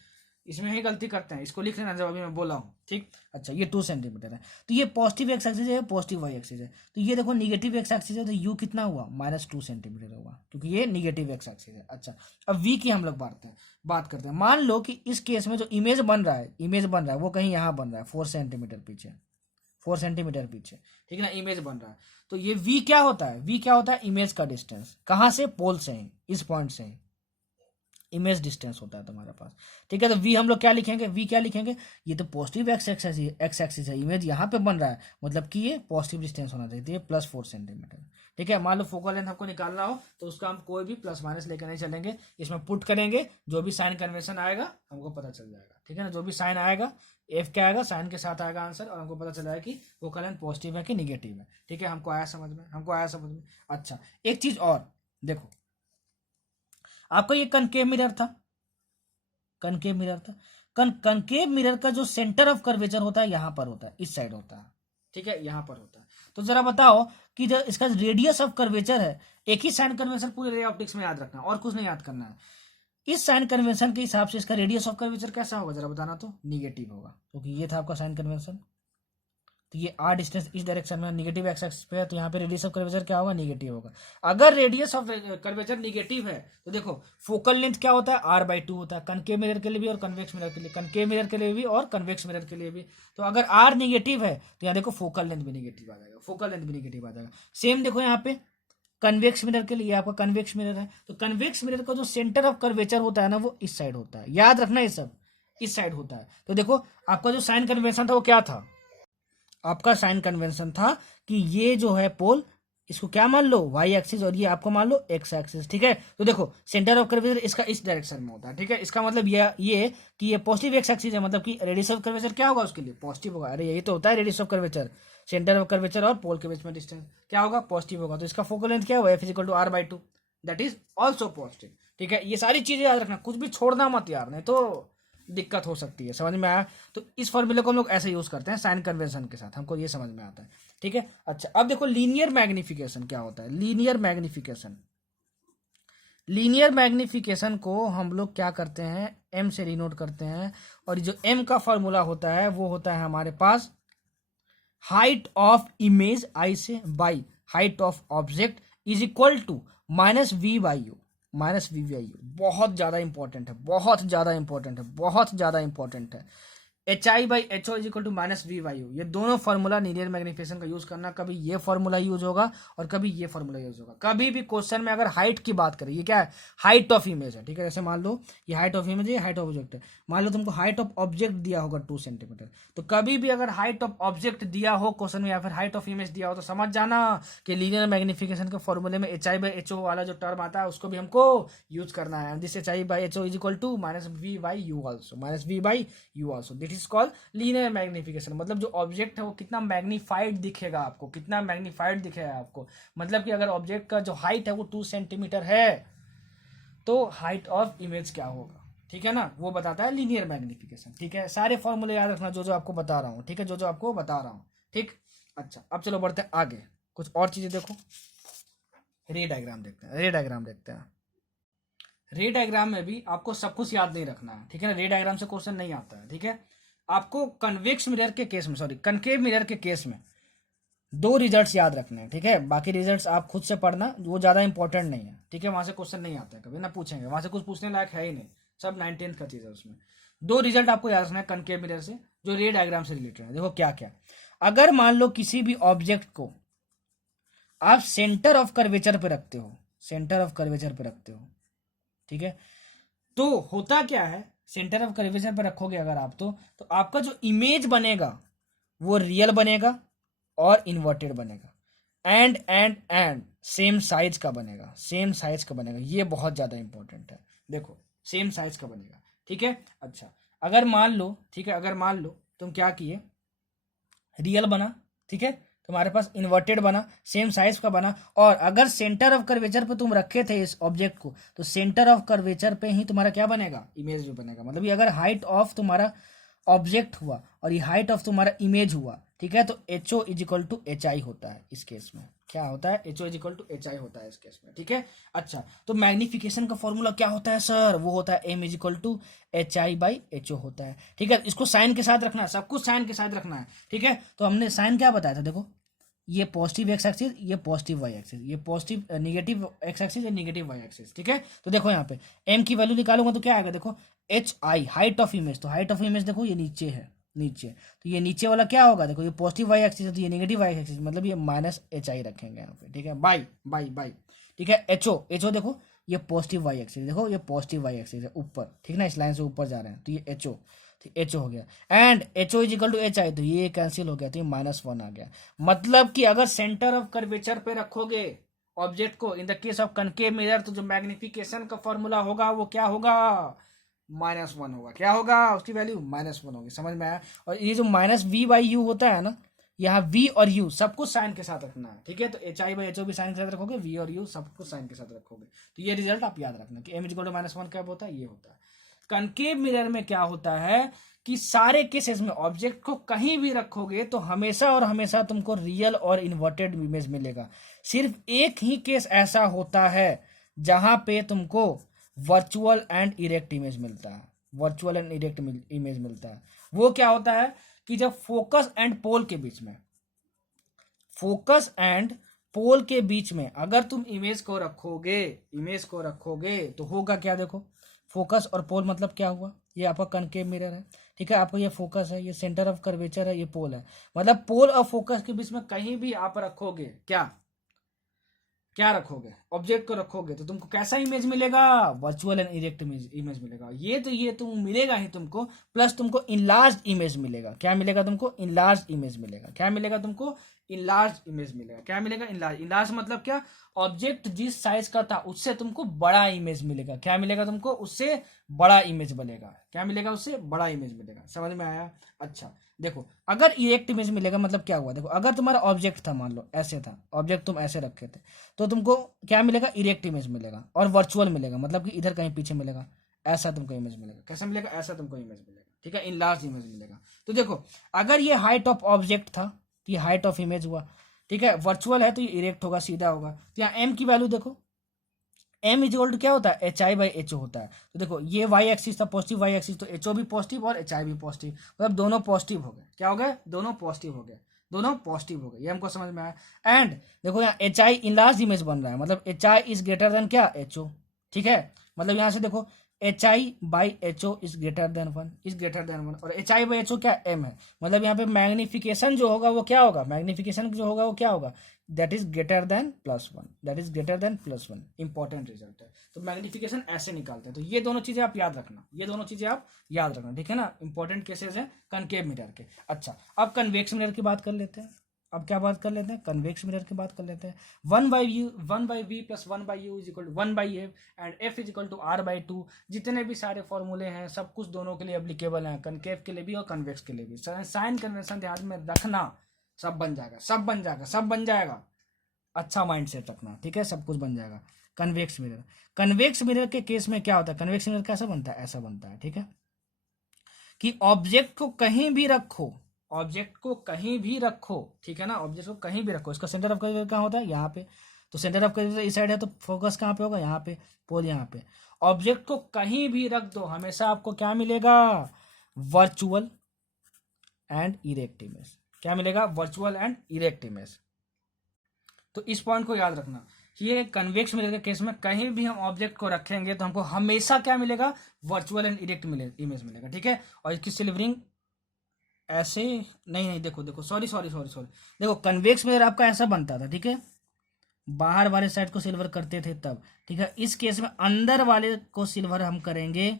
इसमें ही गलती करते हैं, इसको लिख लेना जब अभी मैं बोला हूँ, ठीक। अच्छा ये 2 सेंटीमीटर है, तो ये पॉजिटिव एक्स एक्सिस है, पॉजिटिव वाई एक्सिस है। तो ये देखो निगेटिव एक्स एक्सिस है, तो यू कितना हुआ, -2 सेंटीमीटर हुआ, क्योंकि ये निगेटिव एक्स एक्सिस है। अच्छा अब वी की हम लोग बात करते हैं। मान लो कि इस केस में जो इमेज बन रहा है वो कहीं यहाँ बन रहा है 4 सेंटीमीटर पीछे, 4 सेंटीमीटर पीछे, ठीक है ना, इमेज बन रहा है। तो ये वी क्या होता है, वी क्या होता है, इमेज का डिस्टेंस। कहाँ से, पोल से ही, इस पॉइंट से ही इमेज डिस्टेंस होता है तुम्हारे पास, ठीक है। तो वी हम लोग क्या लिखेंगे, वी क्या लिखेंगे, ये तो पॉजिटिव एक्स एक्सिस है, इमेज यहाँ पे बन रहा है, मतलब कि ये पॉजिटिव डिस्टेंस होना चाहिए, ये +4 सेंटीमीटर, ठीक है। मान लो फोकल लेंथ हमको निकालना हो तो उसका हम कोई भी प्लस माइनस लेकर नहीं चलेंगे, इसमें पुट करेंगे, जो भी साइन कन्वेंशन आएगा हमको पता चल जाएगा, ठीक है ना। जो भी साइन आएगा, एफ क्या आएगा, साइन के साथ आएगा आंसर, और हमको पता चल जाएगा कि फोकल लेंथ पॉजिटिव है कि निगेटिव है, ठीक है। हमको आया समझ में, हमको आया समझ में। अच्छा एक चीज और देखो, आपका ये कनकेव मिरर था, कनकेव मिरर था। कनकेव मिरर का जो सेंटर ऑफ कर्वेचर होता है यहाँ पर होता है, इस साइड होता है, ठीक है, यहाँ पर होता है। तो जरा बताओ कि जो इसका रेडियस ऑफ कर्वेचर है, एक ही साइन कन्वेंशन पूरे रे ऑप्टिक्स में याद रखना और कुछ नहीं याद करना है। इस साइन कन्वेंशन के हिसाब से इसका रेडियस ऑफ कर्वेचर कैसा होगा, जरा बताना तो, निगेटिव होगा, क्योंकि ये था आपका साइन कन्वेंशन। तो ये आर डिस्टेंस इस डायरेक्शन में निगेटिव एक्स एक्सिस पे है, तो यहाँ पे रेडियस ऑफ कर्वेचर क्या होगा, निगेटिव होगा। अगर रेडियस ऑफ कर्वेचर निगेटिव है तो देखो फोकल लेंथ क्या होता है, r/2 होता है, कनकेव मिरर के लिए भी और कन्वेक्स मिरर के लिए, कनकेव मिरर के लिए भी और कन्वेक्स मिरर के लिए भी। तो अगर r निगेटिव है तो यहाँ देखो फोकल लेंथ भी निगेटिव आ जाएगा, फोकल लेंथ भी निगेटिव आ जाएगा। सेम देखो यहाँ पे कन्वेक्स मिरर के लिए, आपका कन्वेक्स मिरर है, तो कन्वेक्स मिरर का जो सेंटर ऑफ कर्वेचर होता है ना, वो इस साइड होता है, याद रखना ये सब इस साइड होता है। तो देखो आपका जो साइन कन्वेंशन था वो क्या था, आपका साइन कन्वेंशन था कि ये जो है पोल, इसको क्या मान लो, वाई एक्सिस, और ये आपको मान लो एक्स एक्सिस, ठीक है। तो देखो सेंटर ऑफ कर्वेचर इसका इस डायरेक्शन में होता है, ठीक है। इसका मतलब ये कि ये पॉजिटिव एक्स एक्सिस है, मतलब कि रेडियस ऑफ कर्वेचर क्या होगा उसके लिए, पॉजिटिव होगा। अरे यही तो होता है radius of curvature, centre of curvature और पोल के बीच में डिस्टेंस क्या होगा, पॉजिटिव होगा। तो इसका फोकल लेंथ क्या होगा, F = r/2, that is also positive, ठीक है। ये सारी चीजें याद रखना, कुछ भी छोड़ना मत यार, नहीं तो दिक्कत हो सकती है। समझ में आया। तो इस फॉर्मूले को हम लोग ऐसे यूज करते हैं साइन कन्वेंशन के साथ, हमको ये समझ में आता है, ठीक है। अच्छा अब देखो लीनियर मैग्निफिकेशन क्या होता है, लीनियर मैग्निफिकेशन। लीनियर मैग्निफिकेशन को हम लोग क्या करते हैं, m से डिनोट करते हैं, और जो m का फॉर्मूला होता है वो होता है हमारे पास हाइट ऑफ इमेज आई से by height of object is equal to -v/u, -v/u। बहुत ज्यादा इंपॉर्टेंट है, बहुत ज्यादा इंपॉर्टेंट है, बहुत ज्यादा इंपॉर्टेंट है। HI/HO is equal to -v/u, ये दोनों फॉर्मूला लीनियर मैग्निफिकेशन का यूज करना। कभी ये फॉर्मूला यूज होगा और कभी ये फॉर्मूला यूज होगा। कभी भी क्वेश्चन में अगर हाइट की बात करें, ये क्या है, हाइट ऑफ इमेज है, ठीक है। जैसे मान लो ये हाइट ऑफ इमेज है, हाइट ऑफ ऑब्जेक्ट है। मान लो तुमको हाइट ऑफ ऑब्जेक्ट दिया होगा 2 सेंटीमीटर, तो कभी भी अगर हाइट ऑफ ऑब्जेक्ट दिया हो क्वेश्चन में या फिर हाइट ऑफ इमेज दिया हो, तो समझ जाना कि लीनियर मैग्निफिकेशन के फॉर्मूले में HI/HO वाला जो टर्म आता है उसको भी हमको यूज करना है। This HI/HO is equal to -v/u also, -v/u also, this is called linear magnification. मतलब जो ऑब्जेक्ट है वो कितना मैग्नीफाइड दिखेगा आपको, कितना मैग्नीफाइड दिखेगा आपको। मतलब कि अगर ऑब्जेक्ट का जो हाइट है वो 2 सेंटीमीटर है तो हाइट ऑफ इमेज क्या होगा, ठीक है ना, वो बताता है लीनियर मैग्निफिकेशन, ठीक है। सारे फॉर्मूले याद रखना जो जो आपको बता रहा हूँ, ठीक है, जो जो आपको बता रहा हूँ, ठीक। अच्छा अब चलो बढ़ते हैं आगे, कुछ और चीजें देखो, रे डायग्राम देखते हैं, रे डायग्राम देखते हैं। रे डायग्राम में भी आपको सब कुछ याद नहीं रखना है, ठीक है ना। रे डायग्राम से क्वेश्चन नहीं आता है, ठीक है। आपको कन्वेक्स मिरर के केस में, सॉरी कनकेव मिरर के केस में 2 रिजल्ट्स याद रखने हैं, ठीक है। बाकी रिजल्ट्स आप खुद से पढ़ना, वो ज़्यादा इंपॉर्टेंट नहीं है, ठीक है। वहाँ से क्वेश्चन नहीं आता है कभी ना, पूछेंगे वहाँ से कुछ पूछने लायक है ही नहीं, सब 19th का चीज़ है उसमें। 2 रिजल्ट आपको याद रखना है कनकेव मिरर से, जो रे डायग्राम से रिलेटेड है। देखो क्या क्या, अगर मान लो किसी भी ऑब्जेक्ट को आप सेंटर ऑफ कर्वेचर पे रखते हो, सेंटर ऑफ कर्वेचर पे रखते हो, ठीक है, तो होता क्या है, सेंटर ऑफ कर्वेचर पे रखोगे अगर आप, तो आपका जो इमेज बनेगा वो रियल बनेगा और इन्वर्टेड बनेगा, एंड सेम साइज का बनेगा, सेम साइज का बनेगा। ये बहुत ज्यादा इंपॉर्टेंट है, देखो सेम साइज का बनेगा, ठीक है। अच्छा, अगर मान लो, ठीक है, अगर मान लो तुम क्या किए, रियल बना, ठीक है, तुम्हारे पास इन्वर्टेड बना, सेम साइज का बना, और अगर सेंटर ऑफ कर्वेचर पे तुम रखे थे इस ऑब्जेक्ट को, तो सेंटर ऑफ कर्वेचर पे ही तुम्हारा क्या बनेगा, इमेज भी बनेगा। मतलब ये अगर हाइट ऑफ तुम्हारा ऑब्जेक्ट हुआ और ये हाइट ऑफ तुम्हारा इमेज हुआ, ठीक है, तो H O is equal to H I होता है इस केस में। क्या होता है, H O is equal to H I होता है इस केस में, ठीक है। अच्छा, तो मैग्निफिकेशन का फॉर्मूला क्या होता है सर, वो होता है M is equal to H I by H O होता है, ठीक है। इसको साइन के साथ रखना है, सब कुछ साइन के साथ रखना है, ठीक है। तो हमने साइन क्या बताया था, देखो ये पॉजिटिव एक्स एक्सिस, ये पॉजिटिव वाई एक्सिस, ये पॉजिटिव निगेटिव एक्स एक्सिस, ये निगेटिव वाई एक्सिस, ठीक है। तो देखो यहाँ पे एम की वैल्यू निकालूंगा तो क्या आएगा, देखो H I, height of image, तो हाइट ऑफ इमेज देखो ये नीचे है, नीचे, तो ये नीचे वाला क्या होगा, देखो ये पॉजिटिव वाई एक्सिस है तो ये नेगेटिव वाई एक्सिस, मतलब ये माइनस एच आई रखेंगे यहाँ पे, ठीक है, बाई बाई बाई, ठीक है। एच ओ देखो ये पॉजिटिव वाई एक्सिस, देखो ये पॉजिटिव वाई एक्सिस है ऊपर, ठीक ना, इस लाइन से ऊपर जा रहे हैं, तो ये एच ओ, एच हो गया, and H O is equal to H I, तो ये कैंसिल हो गया, तो ये -1 आ गया। मतलब कि अगर सेंटर ऑफ कर्वेचर पे रखोगे ऑब्जेक्ट को in the case of concave mirror, तो जो मैग्निफिकेशन का फॉर्मूला होगा वो क्या होगा, -1 होगा। क्या होगा, उसकी वैल्यू -1 होगी, समझ में आया। और ये जो -v/u होता है ना, यहाँ v और u सब कुछ साइन के साथ रखना है, ठीक है। तो H I by H O भी साइन के साथ रखोगे, v और u सब कुछ साइन के साथ रखोगे, तो ये रिजल्ट आप याद रखना कि m इज इक्वल टू -1 कब होता है, ये होता है। कनकेव मिरर में क्या होता है कि सारे केसेस में ऑब्जेक्ट को कहीं भी रखोगे तो हमेशा और हमेशा तुमको रियल और इन्वर्टेड इमेज मिलेगा। सिर्फ एक ही केस ऐसा होता है जहां पे तुमको वर्चुअल एंड इरेक्ट इमेज मिलता है, वर्चुअल एंड इरेक्ट इमेज मिलता है। वो क्या होता है कि जब फोकस एंड पोल के बीच में, फोकस एंड पोल के बीच में अगर तुम इमेज को रखोगे, इमेज को रखोगे तो होगा क्या, देखो फोकस और पोल मतलब क्या हुआ, ये आपका कनकेव मिरर है, ठीक है। आपका ये फोकस है, ये सेंटर ऑफ कर्वेचर है, ये पोल है। मतलब पोल और फोकस के बीच में कहीं भी आप रखोगे, क्या क्या रखोगे, ऑब्जेक्ट को रखोगे, तो तुमको कैसा इमेज मिलेगा, वर्चुअल एंड इरेक्ट इमेज मिलेगा। ये तुम मिलेगा ही तुमको, प्लस तुमको इनलार्ज इमेज मिलेगा। क्या मिलेगा तुमको, इनलार्ज इमेज मिलेगा। क्या मिलेगा तुमको, इनलार्ज इमेज मिलेगा। क्या मिलेगा, इनलार्ज। इनलार्ज मतलब क्या, ऑब्जेक्ट जिस साइज का था उससे तुमको बड़ा इमेज मिलेगा। क्या मिलेगा तुमको, उससे बड़ा इमेज मिलेगा। क्या मिलेगा, उससे बड़ा इमेज मिलेगा। समझ में आया। अच्छा देखो, अगर इरेक्ट इमेज मिलेगा मतलब क्या हुआ, देखो अगर तुम्हारा ऑब्जेक्ट था, मान लो ऐसे था ऑब्जेक्ट, तुम ऐसे रखे थे, तो तुमको क्या मिलेगा, इरेक्ट इमेज मिलेगा। और वर्चुअल मिलेगा मतलब कि इधर कहीं पीछे मिलेगा, ऐसा तुमको इमेज मिलेगा। कैसा मिलेगा, ऐसा तुमको इमेज मिलेगा, ठीक है, इनलार्ज इमेज मिलेगा। तो देखो अगर ये हाइट ऑफ ऑब्जेक्ट था तो ये हाइट ऑफ इमेज हुआ, ठीक है। वर्चुअल है तो ये इरेक्ट होगा, सीधा होगा। तो यहाँ एम की वैल्यू देखो, एम इज इक्वल टू क्या होता है, H I by H O होता है। तो देखो ये वाई एक्सिस था, पॉजिटिव वाई एक्सिस, तो एच ओ भी पॉजिटिव और एच आई भी पॉजिटिव, मतलब दोनों पॉजिटिव हो गए। क्या हो गए, दोनों पॉजिटिव हो गए, दोनों पॉजिटिव हो गए। ये हमको समझ में आया। एंड देखो यहाँ एच आई इनलार्ज इमेज बन रहा है, मतलब H I is greater than क्या, एच ओ, ठीक है। मतलब यहाँ से देखो H I by H O is greater than 1, is greater than 1, और H I by H O क्या, एम है। मतलब यहाँ पे मैग्निफिकेशन जो होगा वो क्या होगा, मैग्निफिकेशन जो होगा वो क्या होगा, that is greater than +1, that is greater than +1। Important result है। तो मैग्निफिकेशन ऐसे निकालते हैं। तो ये दोनों चीजें आप याद रखना, ये दोनों चीजें आप याद रखना, ठीक है ना। इंपॉर्टेंट केसेस है कनकेव मिरर के। अच्छा, अब कन्वेक्स मिरर की बात कर लेते हैं। अब क्या बात कर लेते हैं, कन्वेक्स मिरर की बात कर लेते हैं। 1/v plus 1/u is equal to 1/f and f is equal to r/2। जितने भी सारे फॉर्मूले हैं सब कुछ दोनों के लिए एप्लीकेबल हैं, कनकेव के लिए भी और कन्वेक्स के लिए भी। साइन कन्वेंशन ध्यान में रखना, सब बन जाएगा, सब बन जाएगा, सब बन जाएगा। अच्छा माइंड सेट रखना, ठीक है, सब कुछ बन जाएगा। कन्वेक्स मिरर, कन्वेक्स मिरर के केस में क्या होता है, कन्वेक्स मिरर कैसा बनता है, ऐसा बनता है, ठीक है, कि ऑब्जेक्ट को कहीं भी रखो, ऑब्जेक्ट को कहीं भी रखो, ठीक है ना, ऑब्जेक्ट को कहीं भी रखो, इसका सेंटर ऑफ कर्वेचर कहाँ होता है, यहाँ पे। तो सेंटर ऑफ कर्वेचर इस साइड है, तो फोकस कहाँ पे होगा, यहाँ पे, पोल यहाँ पे। ऑब्जेक्ट को कहीं भी रख दो, हमेशा आपको क्या मिलेगा, वर्चुअल एंड इरेक्ट इमेज। क्या मिलेगा, वर्चुअल एंड इरेक्ट इमेज। तो इस पॉइंट को याद रखना, ये कन्वेक्स मिरर के केस में कहीं भी हम ऑब्जेक्ट को रखेंगे तो हमको हमेशा क्या मिलेगा, वर्चुअल एंड इरेक्ट इमेज मिलेगा, ठीक है। और इसकी सिल्वरिंग ऐसे नहीं, देखो सॉरी, देखो कन्वेक्स मिरर आपका ऐसा बनता था, ठीक है, बाहर वाले साइड को सिल्वर करते थे तब, ठीक है। इस केस में अंदर वाले को सिल्वर हम करेंगे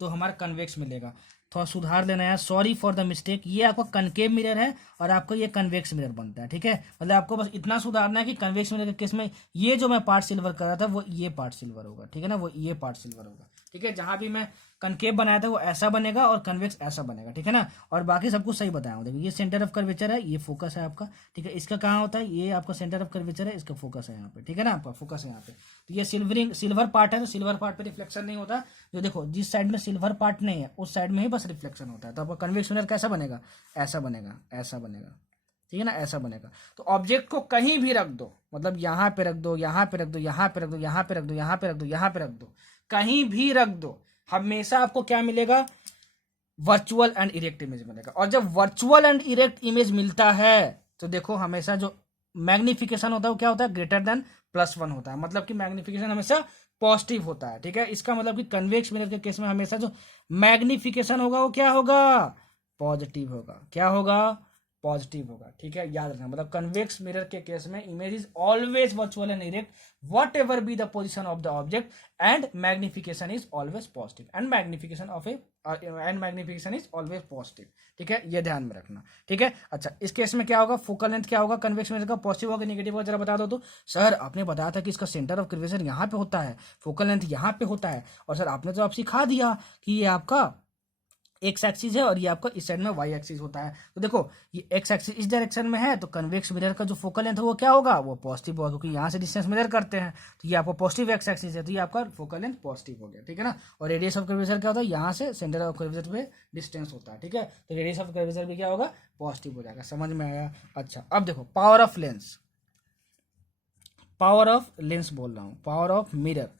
तो हमारा कन्वेक्स मिलेगा। थोड़ा सुधार लेना है, सॉरी फॉर द मिस्टेक। ये आपका कनकेव मिरर है और आपको ये कन्वेक्स मिरर बनता है, ठीक है। मतलब आपको बस इतना सुधारना है कि कन्वेक्स मिरर के केस में ये जो मैं पार्ट सिल्वर कर रहा था वो ये पार्ट सिल्वर होगा, ठीक है ना, वो ये पार्ट सिल्वर होगा, ठीक है। जहां भी मैं कनकेव बनाया था वो ऐसा बनेगा और कन्वेक्स ऐसा बनेगा, ठीक है ना। और बाकी सब कुछ सही बताया हूँ। देखो ये सेंटर ऑफ कर्वेचर है, ये फोकस है आपका, ठीक है। इसका कहाँ होता है, ये आपका सेंटर ऑफ कर्वेचर है, इसका फोकस है यहाँ पे, ठीक है ना, आपका फोकस है यहाँ पे। तो ये सिल्वर पार्ट है, तो सिल्वर पार्ट पे रिफ्लेक्शन नहीं होता। जो देखो जिस साइड में सिल्वर पार्ट नहीं है उस साइड में ही बस रिफ्लेक्शन होता है। तो आपका कन्वेक्स मिरर कैसा बनेगा, ऐसा बनेगा, ऐसा बनेगा, ठीक है ना, ऐसा बनेगा। तो ऑब्जेक्ट को कहीं भी रख दो, मतलब यहाँ पे रख दो, यहाँ पे रख दो, यहाँ पे रख दो, यहाँ पे रख दो, यहाँ पे रख दो, यहाँ पे रख दो, कहीं भी रख दो, हमेशा आपको क्या मिलेगा, वर्चुअल एंड इरेक्ट इमेज मिलेगा। और जब वर्चुअल एंड इरेक्ट इमेज मिलता है तो देखो हमेशा जो मैग्निफिकेशन होता है वो क्या होता है, ग्रेटर देन +1 होता है। मतलब कि मैग्निफिकेशन हमेशा पॉजिटिव होता है, ठीक है। इसका मतलब कि कन्वेक्स मिरर के केस में हमेशा जो मैग्निफिकेशन होगा वो क्या होगा, पॉजिटिव होगा। क्या होगा, पॉजिटिव होगा, ठीक है, याद रखना। मतलब कन्वेक्स मिरर के केस में image is always virtual and erect what ever be the position of the object and magnification is always positive and magnification is always positive, ठीक है, ये ध्यान में रखना, ठीक है। अच्छा, इस केस में क्या होगा, फोकल लेंथ क्या होगा कन्वेक्स मिरर का, पॉजिटिव होगा नेगेटिव होगा, जरा बता दो। तो सर आपने बताया था कि इसका सेंटर ऑफ कर्वेचर यहाँ पे होता है, फोकल लेंथ यहाँ पे होता है, और सर आपने तो आप सिखा दिया कि ये आपका एक्स एक्सिस है और ये आपका इस साइड में वाई एक्सिस होता है। तो देखो ये एक्स एक्सिस इस डायरेक्शन में है तो कन्वेक्स मिरर का जो फोकल लेंथ है वो क्या होगा, वो पॉजिटिव होगा, क्योंकि यहाँ से डिस्टेंस मेजर करते हैं। तो ये आपका पॉजिटिव एक्स एक्सिस है, तो ये आपका फोकल लेंथ पॉजिटिव हो गया, ठीक है ना। और रेडियस ऑफ कर्वेचर क्या होता है, यहाँ से सेंटर ऑफ कर्वेचर पे डिस्टेंस होता है, ठीक है। तो रेडियस ऑफ कर्वेचर भी क्या होगा, पॉजिटिव हो जाएगा। समझ में आया। अच्छा, अब देखो power of lens, power of lens बोल रहा हूँ, पावर ऑफ मिरर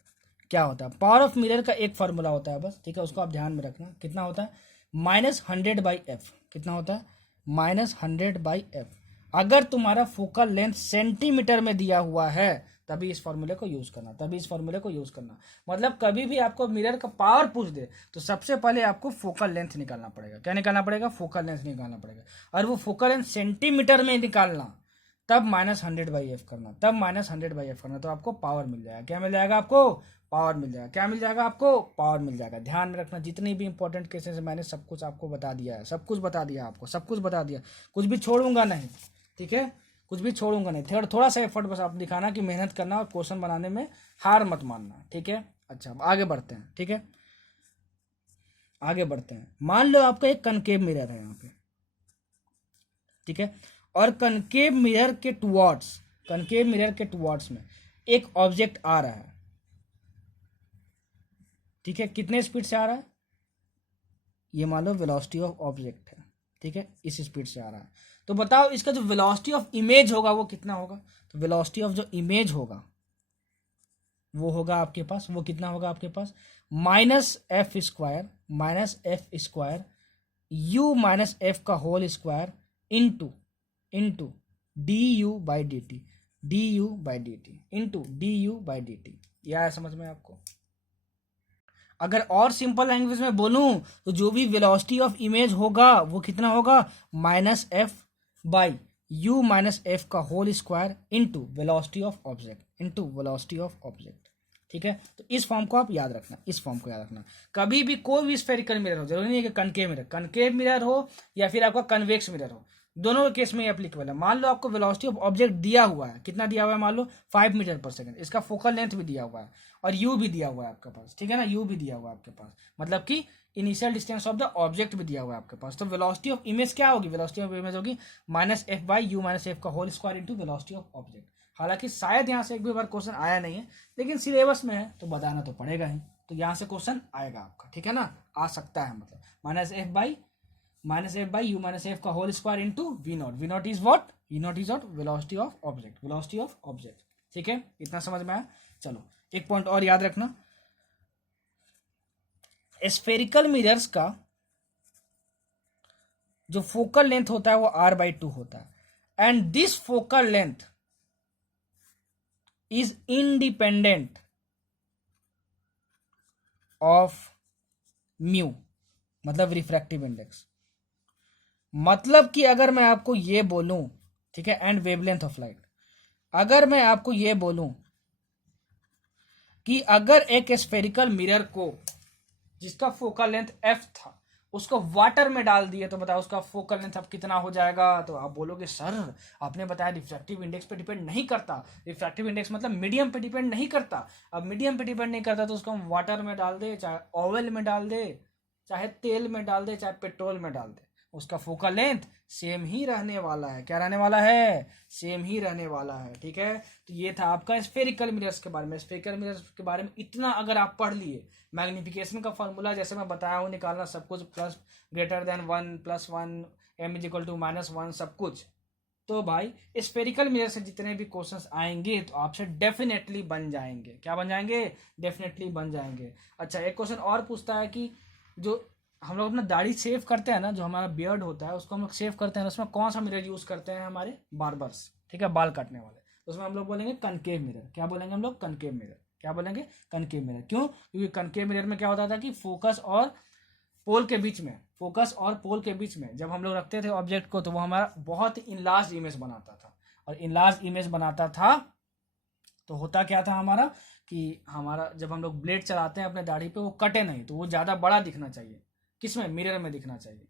क्या होता है। पावर ऑफ मिरर का एक फॉर्मूला होता है बस, ठीक है, उसको आप ध्यान में रखना। कितना होता है, -100/f। कितना होता है, -100/f। अगर तुम्हारा फोकल लेंथ सेंटीमीटर में दिया हुआ है तभी इस फॉर्मूले को यूज करना, तभी इस फॉर्मूले को यूज करना। मतलब कभी भी आपको मिरर का पावर पूछ दे तो सबसे पहले आपको फोकल लेंथ निकालना पड़ेगा। क्या निकालना पड़ेगा, फोकल लेंथ निकालना पड़ेगा। और वो फोकल लेंथ सेंटीमीटर में निकालना, तब -100/f करना, तब -100/f करना, तो आपको पावर मिल जाएगा। क्या मिल जाएगा आपको, पावर मिल जाएगा। क्या मिल जाएगा आपको, पावर मिल जाएगा। ध्यान में रखना, जितनी भी इंपॉर्टेंट केसेस है मैंने सब कुछ आपको बता दिया है, सब कुछ बता दिया आपको, सब कुछ बता दिया, कुछ भी छोड़ूंगा नहीं, ठीक है, कुछ भी छोड़ूंगा नहीं। थोड़ा सा एफर्ट बस आप दिखाना कि मेहनत करना और क्वेश्चन बनाने में हार मत मानना, ठीक है। अच्छा, आगे बढ़ते हैं, ठीक है, आगे बढ़ते हैं। मान लो आपका एक कनकेव मिरर है यहाँ पे, ठीक है, और कनकेव मिरर के टुवर्ड्स में एक ऑब्जेक्ट आ रहा है, ठीक है। कितने स्पीड से आ रहा है, ये मान लो वेलोसिटी ऑफ ऑब्जेक्ट है, ठीक है, इस स्पीड से आ रहा है। तो बताओ इसका जो वेलोसिटी ऑफ इमेज होगा वो कितना होगा। तो वेलोसिटी ऑफ जो इमेज होगा वो होगा आपके पास, वो कितना होगा आपके पास, -f² u - f का whole square into du/dt into du/dt। यह है समझ में आपको। अगर और सिंपल लैंग्वेज में बोलूं तो जो भी वेलोसिटी ऑफ इमेज होगा वो कितना होगा, -f/u - f का whole square into velocity of object, ठीक है। तो इस फॉर्म को आप याद रखना, इस फॉर्म को याद रखना। कभी भी कोई भी स्फेरिकल मिरर हो, जरूरी नहीं है कि कनकेव मिरर हो या फिर आपका कन्वेक्स मिरर हो, दोनों केस में एप्लीकेबल है। मान लो आपको वेलोसिटी ऑफ ऑब्जेक्ट दिया हुआ है, कितना दिया हुआ है, मान लो 5 मीटर/सेकंड, इसका फोकल लेंथ भी दिया हुआ है और यू भी दिया हुआ है आपके पास, ठीक है ना, यू भी दिया हुआ है आपके पास, मतलब कि initial distance of the object भी दिया हुआ है आपके पास। तो वेलोसिटी ऑफ इमेज क्या होगी, वेलोसिटी ऑफ इमेज होगी -f/u - f का whole square into velocity of object. हालांकि शायद यहाँ से एक भी बार क्वेश्चन आया नहीं है, लेकिन सिलेबस में है तो बताना तो पड़ेगा ही, तो यहाँ से क्वेश्चन आएगा आपका, ठीक है ना, आ सकता है। मतलब -f/u - f का whole square into v0 is what, v0 is what, velocity of object, ठीक है, इतना समझ में आया। चलो एक पॉइंट और याद रखना, स्फेरिकल मिरर्स का जो फोकल लेंथ होता है वो r/2 होता है, and this focal length is independent of mu, मतलब रिफ्रैक्टिव इंडेक्स। मतलब कि अगर मैं आपको ये बोलूं, ठीक है, एंड वेवलेंथ ऑफ लाइट, अगर मैं आपको ये बोलूं कि अगर एक स्फेरिकल मिरर को जिसका फोकल लेंथ f था उसको वाटर में डाल दिए, तो बताओ उसका फोकल लेंथ अब कितना हो जाएगा। तो आप बोलोगे सर आपने बताया रिफ्रैक्टिव इंडेक्स पे डिपेंड नहीं करता, रिफ्रैक्टिव इंडेक्स मतलब मीडियम पे डिपेंड नहीं करता। अब मीडियम पे डिपेंड नहीं करता तो उसको हम वाटर में डाल दे, चाहे ऑयल में डाल दे, चाहे तेल में डाल दे, चाहे पेट्रोल में डाल दे, उसका फोकल लेंथ सेम ही रहने वाला है। क्या रहने वाला है? सेम ही रहने वाला है। ठीक है, तो ये था आपका स्फेरिकल मिरर्स के बारे में। स्फेरिकल मिरर्स के बारे में इतना अगर आप पढ़ लिए, मैग्निफिकेशन का फॉर्मूला जैसे मैं बताया हूँ निकालना, सब कुछ प्लस ग्रेटर देन 1 + 1 m = -1 सब कुछ, तो भाई स्फेरिकल मिरर से जितने भी क्वेश्चंस आएंगे तो आपसे डेफिनेटली बन जाएंगे। क्या बन जाएंगे? डेफिनेटली बन जाएंगे। अच्छा एक क्वेश्चन और पूछता है कि जो हम लोग अपना दाढ़ी सेव करते हैं ना, जो हमारा बियर्ड होता है उसको हम लोग सेव करते हैं, उसमें कौन सा मिरर यूज करते हैं? हमारे बार्बर्स, ठीक है, बाल काटने वाले। उसमें हम लोग बोलेंगे कनकेव मिरर। क्या बोलेंगे हम लोग? Concave mirror. क्या बोलेंगे? Concave mirror. क्यों? क्योंकि कनकेव मिरर में क्या होता था कि फोकस और पोल के बीच में, फोकस और पोल के बीच में जब हम लोग रखते थे ऑब्जेक्ट को, तो वो हमारा बहुत ही इनलार्ज इमेज बनाता था। और इनलार्ज इमेज बनाता था तो होता क्या था हमारा कि हमारा जब हम लोग ब्लेड चलाते हैं अपने दाढ़ी पे, वो कटे नहीं, तो वो ज़्यादा बड़ा दिखना चाहिए। किसमें? मिरर में दिखना चाहिए।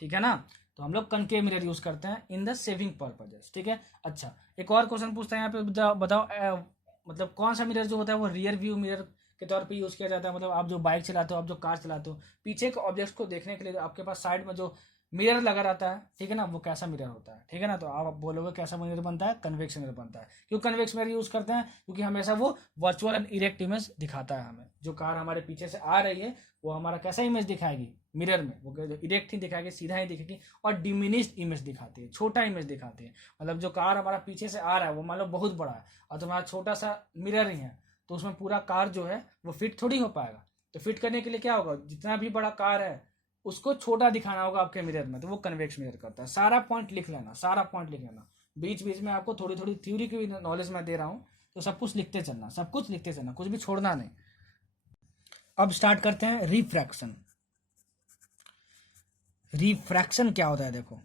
ठीक है ना, तो हम लोग कनकेव मिरर यूज करते हैं इन द सेविंग पर्पजेस। ठीक है। अच्छा एक और क्वेश्चन पूछता है यहाँ पे, बताओ मतलब कौन सा मिरर जो होता है वो रियर व्यू मिरर के तौर पे यूज किया जाता है। मतलब आप जो बाइक चलाते हो, आप जो कार चलाते हो, पीछे के ऑब्जेक्ट्स को देखने के लिए आपके पास साइड में जो मिरर लगा रहता है, ठीक है ना, वो कैसा मिरर होता है? ठीक है ना, तो आप बोलोगे कैसा मिरर बनता है? कन्वेक्स मिरर बनता है। क्यों कन्वेक्स मिरर यूज करते हैं? क्योंकि हमेशा वो वर्चुअल एंड इरेक्ट इमेज दिखाता है हमें। जो कार हमारे पीछे से आ रही है वो हमारा कैसा इमेज दिखाएगी? मिरर में वो इरेक्ट ही दिखाएगी, सीधा ही दिखेगी, और डिमिनिश्ड इमेज दिखाती है, छोटा इमेज दिखाती है। मतलब जो कार हमारा पीछे से आ रहा है वो मान लो बहुत बड़ा है और तुम्हारा छोटा सा मिरर ही है, तो उसमें पूरा कार जो है वो फिट थोड़ी हो पाएगा। तो फिट करने के लिए क्या होगा? जितना भी बड़ा कार है उसको छोटा दिखाना होगा आपके मिरर में, तो वो कन्वेक्स मिरर करता है। सारा पॉइंट लिख लेना, सारा पॉइंट लिख लेना। बीच बीच में आपको थोड़ी थोड़ी थ्योरी की भी नॉलेज मैं दे रहा हूँ, तो सब कुछ लिखते चलना, सब कुछ लिखते चलना, कुछ भी छोड़ना नहीं। अब स्टार्ट करते हैं रिफ्रैक्शन। रिफ्रैक्शन क्या होता है? देखो,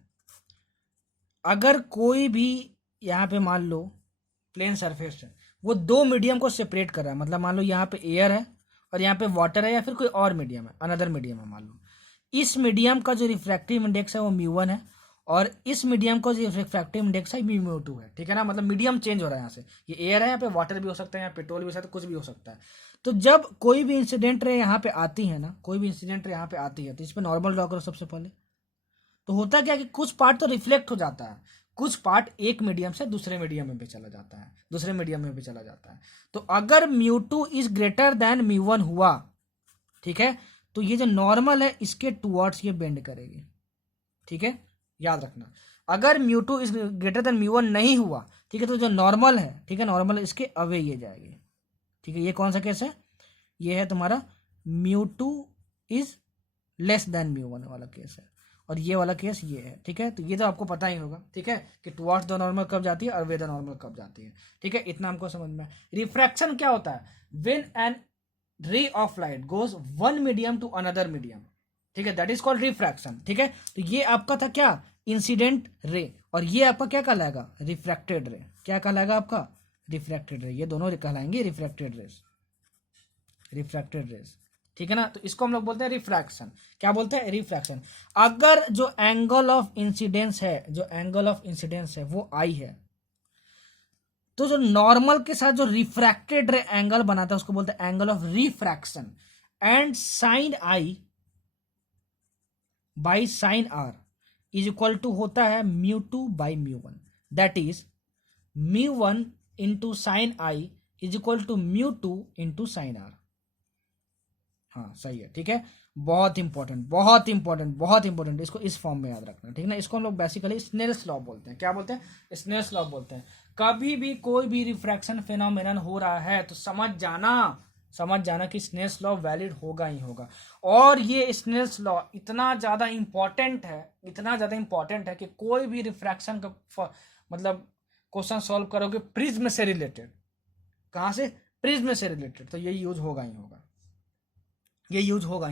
अगर कोई भी यहाँ पे मान लो प्लेन सरफेस है, वो दो मीडियम को सेपरेट कर रहा है, मतलब मान लो यहाँ पे एयर है और यहाँ पे वाटर है, या फिर कोई और मीडियम है, अनदर मीडियम है मान लो। इस मीडियम का जो रिफ्रैक्टिव इंडेक्स है वो μ1 है, और इस मीडियम का जो रिफ्रैक्टिव इंडेक्स है μ2 है। ठीक है ना, मतलब मीडियम चेंज हो रहा है यहाँ से, ये एयर है, यहाँ पे वाटर भी हो सकता है, यहाँ पेट्रोल भी हो सकता है, कुछ भी हो सकता है। तो जब कोई भी इंसिडेंट रे यहाँ पे आती है ना, कोई भी इंसिडेंट रे यहाँ पे आती है, तो इस पर नॉर्मल ड्रॉ करो सबसे पहले। तो होता क्या कि कुछ पार्ट तो रिफ्लेक्ट हो जाता है, कुछ पार्ट एक मीडियम से दूसरे मीडियम में भी चला जाता है, दूसरे मीडियम में भी चला जाता है। तो अगर μ2 इज ग्रेटर देन μ1 हुआ, ठीक है, तो ये जो नॉर्मल है इसके टुवर्ड्स ये बेंड करेगी। ठीक है, याद रखना। अगर μ2 इज ग्रेटर देन μ1 नहीं हुआ, ठीक है, तो जो नॉर्मल है, ठीक है, नॉर्मल इसके अवे ये जाएगी। ठीक है, ये कौन सा केस है? ये है तुम्हारा μ2 इज लेस देन μ1 वाला केस है, और ये वाला केस ये है। ठीक है, तो ये तो आपको पता ही होगा, ठीक है, कि टुवर्ड्स द नॉर्मल कब जाती है और वे द नॉर्मल कब जाती है। ठीक है, इतना हमको समझ में। रिफ्रैक्शन क्या होता है? When an ray of light goes one medium to another medium, ठीक है, दैट इज कॉल्ड रिफ्रैक्शन। ठीक है, तो ये आपका था क्या? इंसिडेंट रे, और ये आपका क्या कहलाएगा? रिफ्रैक्टेड रे। क्या कहलाएगा आपका? रिफ्रैक्टेड रे। ये दोनों कहलाएंगे रिफ्रैक्टेड रेस, रिफ्रैक्टेड रेस। ठीक है ना, तो इसको हम लोग बोलते हैं रिफ्रैक्शन। क्या बोलते हैं? रिफ्रैक्शन। अगर जो एंगल ऑफ इंसिडेंस है, जो एंगल ऑफ इंसिडेंस है वो आई है, तो जो नॉर्मल के साथ जो रिफ्रैक्टेड रे एंगल बनाता है उसको बोलते हैं angle of refraction. And sine I by sine R is equal to होता है μ2 by μ1, that is μ1 into sine I is equal to μ2 into sine R. हाँ सही है। ठीक है, बहुत इंपॉर्टेंट, बहुत इंपॉर्टेंट, बहुत इंपॉर्टेंट, इसको इस फॉर्म में याद रखना, ठीक है ना। इसको हम लोग बेसिकली स्नेल्स लॉ बोलते हैं। क्या बोलते हैं? स्नेल्स लॉ बोलते हैं। कभी भी कोई भी रिफ्रैक्शन फिनोमेनन हो रहा है तो समझ जाना कि स्नेल्स लॉ वैलिड होगा ही होगा। और ये स्नेल्स लॉ इतना ज़्यादा इंपॉर्टेंट है कि कोई भी रिफ्रैक्शन का मतलब क्वेश्चन सॉल्व करोगे प्रिज्म से रिलेटेड, कहाँ से? प्रिज्म से रिलेटेड, तो ये यूज होगा ही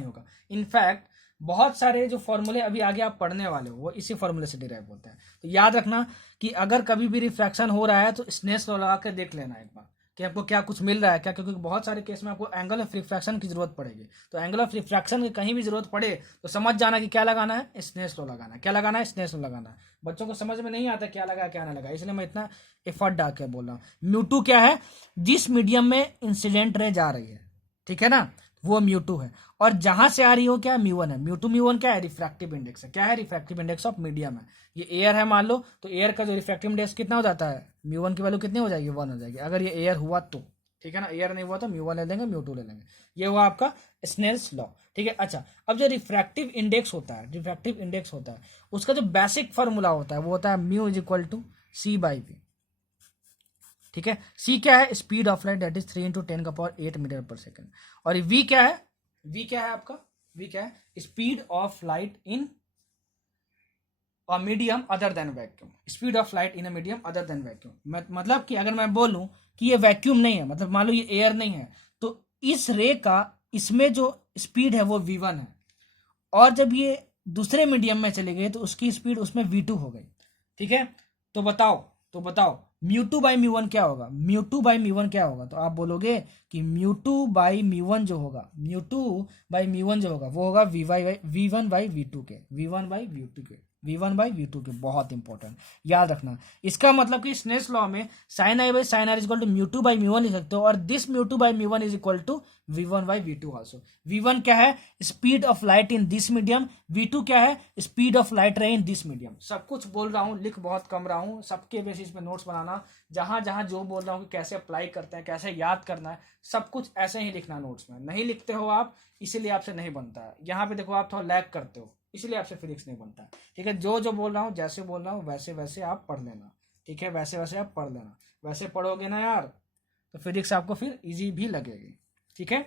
होगा। इनफैक्ट बहुत सारे जो फॉर्मूले अभी आगे आप पढ़ने वाले हो वो इसी फॉर्मूले से डिराइव होते हैं। तो याद रखना कि अगर कभी भी रिफ्रैक्शन हो रहा है तो स्नेल्स लॉ लगा कर देख लेना एक बार कि आपको क्या कुछ मिल रहा है क्या, क्योंकि बहुत सारे केस में आपको एंगल ऑफ रिफ्रैक्शन की जरूरत पड़ेगी। तो एंगल ऑफ रिफ्रैक्शन की कहीं भी जरूरत पड़े तो समझ जाना कि क्या लगाना है, स्नेल्स लॉ लगाना है। क्या लगाना है? स्नेल्स लॉ लगाना है। बच्चों को समझ में नहीं आता क्या लगा क्या ना लगा, इसलिए मैं इतना एफर्ट डाल के बोल रहा हूँ। म्यू2 क्या है? जिस मीडियम में इंसिडेंट रे जा रही है, ठीक है ना, वो म्यू2 है। और जहां से आ रही हो क्या? म्यू1 है। म्यू2 क्या है? रिफ्रैक्टिव इंडेक्स है। क्या है? रिफ्रैक्टिव इंडेक्स ऑफ मीडियम है। ये एयर है मान लो, तो एयर का जो रिफ्रैक्टिव इंडेक्स कितना हो जाता है? म्यू1 की वैल्यू कितनी हो जाएगी? 1 हो जाएगी, अगर ये एयर हुआ तो, ठीक है ना। एयर नहीं हुआ तो म्यू1 ले लेंगे, म्यू2 ले लेंगे। ये हुआ आपका स्नेल्स लॉ, ठीक है। अच्छा, अब जो रिफ्रैक्टिव इंडेक्स होता है उसका जो बेसिक फॉर्मूला होता है वो होता है mu is equal to C by V, ठीक है। सी क्या है? Speed of light, that is 3 × 10⁸ metre per second. और वी क्या है? आपका वी क्या है? Speed of light in a medium other than vacuum. Speed of light in a medium other than vacuum, मतलब कि अगर मैं बोलूं कि ये वैक्यूम नहीं है, मतलब मान लो ये एयर नहीं है, तो इस रे का इसमें जो स्पीड है वो v1 है, और जब ये दूसरे मीडियम में चले गए तो उसकी स्पीड उसमें v2 हो गई, ठीक है। तो बताओ म्यू2 बाई म्यू1 क्या होगा? म्यू2 बाई म्यू1 क्या होगा? तो आप बोलोगे कि म्यू2 बाई म्यू1 जो होगा, वो होगा v1 बाई v2 के, बहुत इंपॉर्टेंट, याद रखना। इसका मतलब कि स्नेल्स लॉ में sine I by sine R is equal to mu two by mu one लिख सकते हो, और this mu two by mu one is equal to v1 by v2 also. v1 क्या है? Speed of light in this medium. v2 क्या है? स्पीड ऑफ लाइट रे इन दिस मीडियम। सब कुछ बोल रहा हूँ, लिख बहुत कम रहा हूँ, सबके बेसिस पे नोट्स बनाना, जहां जहां जो बोल रहा हूँ कि कैसे अप्लाई करते हैं, कैसे याद करना है, सब कुछ ऐसे ही लिखना नोट्स में। नहीं लिखते हो आप, इसीलिए आपसे नहीं बनता है। यहाँ पे देखो आप थोड़ा लैग करते हो, इसलिए आपसे फिजिक्स नहीं बनता है, ठीक है। जो बोल रहा हूँ, जैसे बोल रहा हूँ वैसे वैसे आप पढ़ लेना, ठीक है। वैसे वैसे आप पढ़ लेना, वैसे पढ़ोगे ना यार तो फिजिक्स आपको फिर इजी भी लगेगी, ठीक है।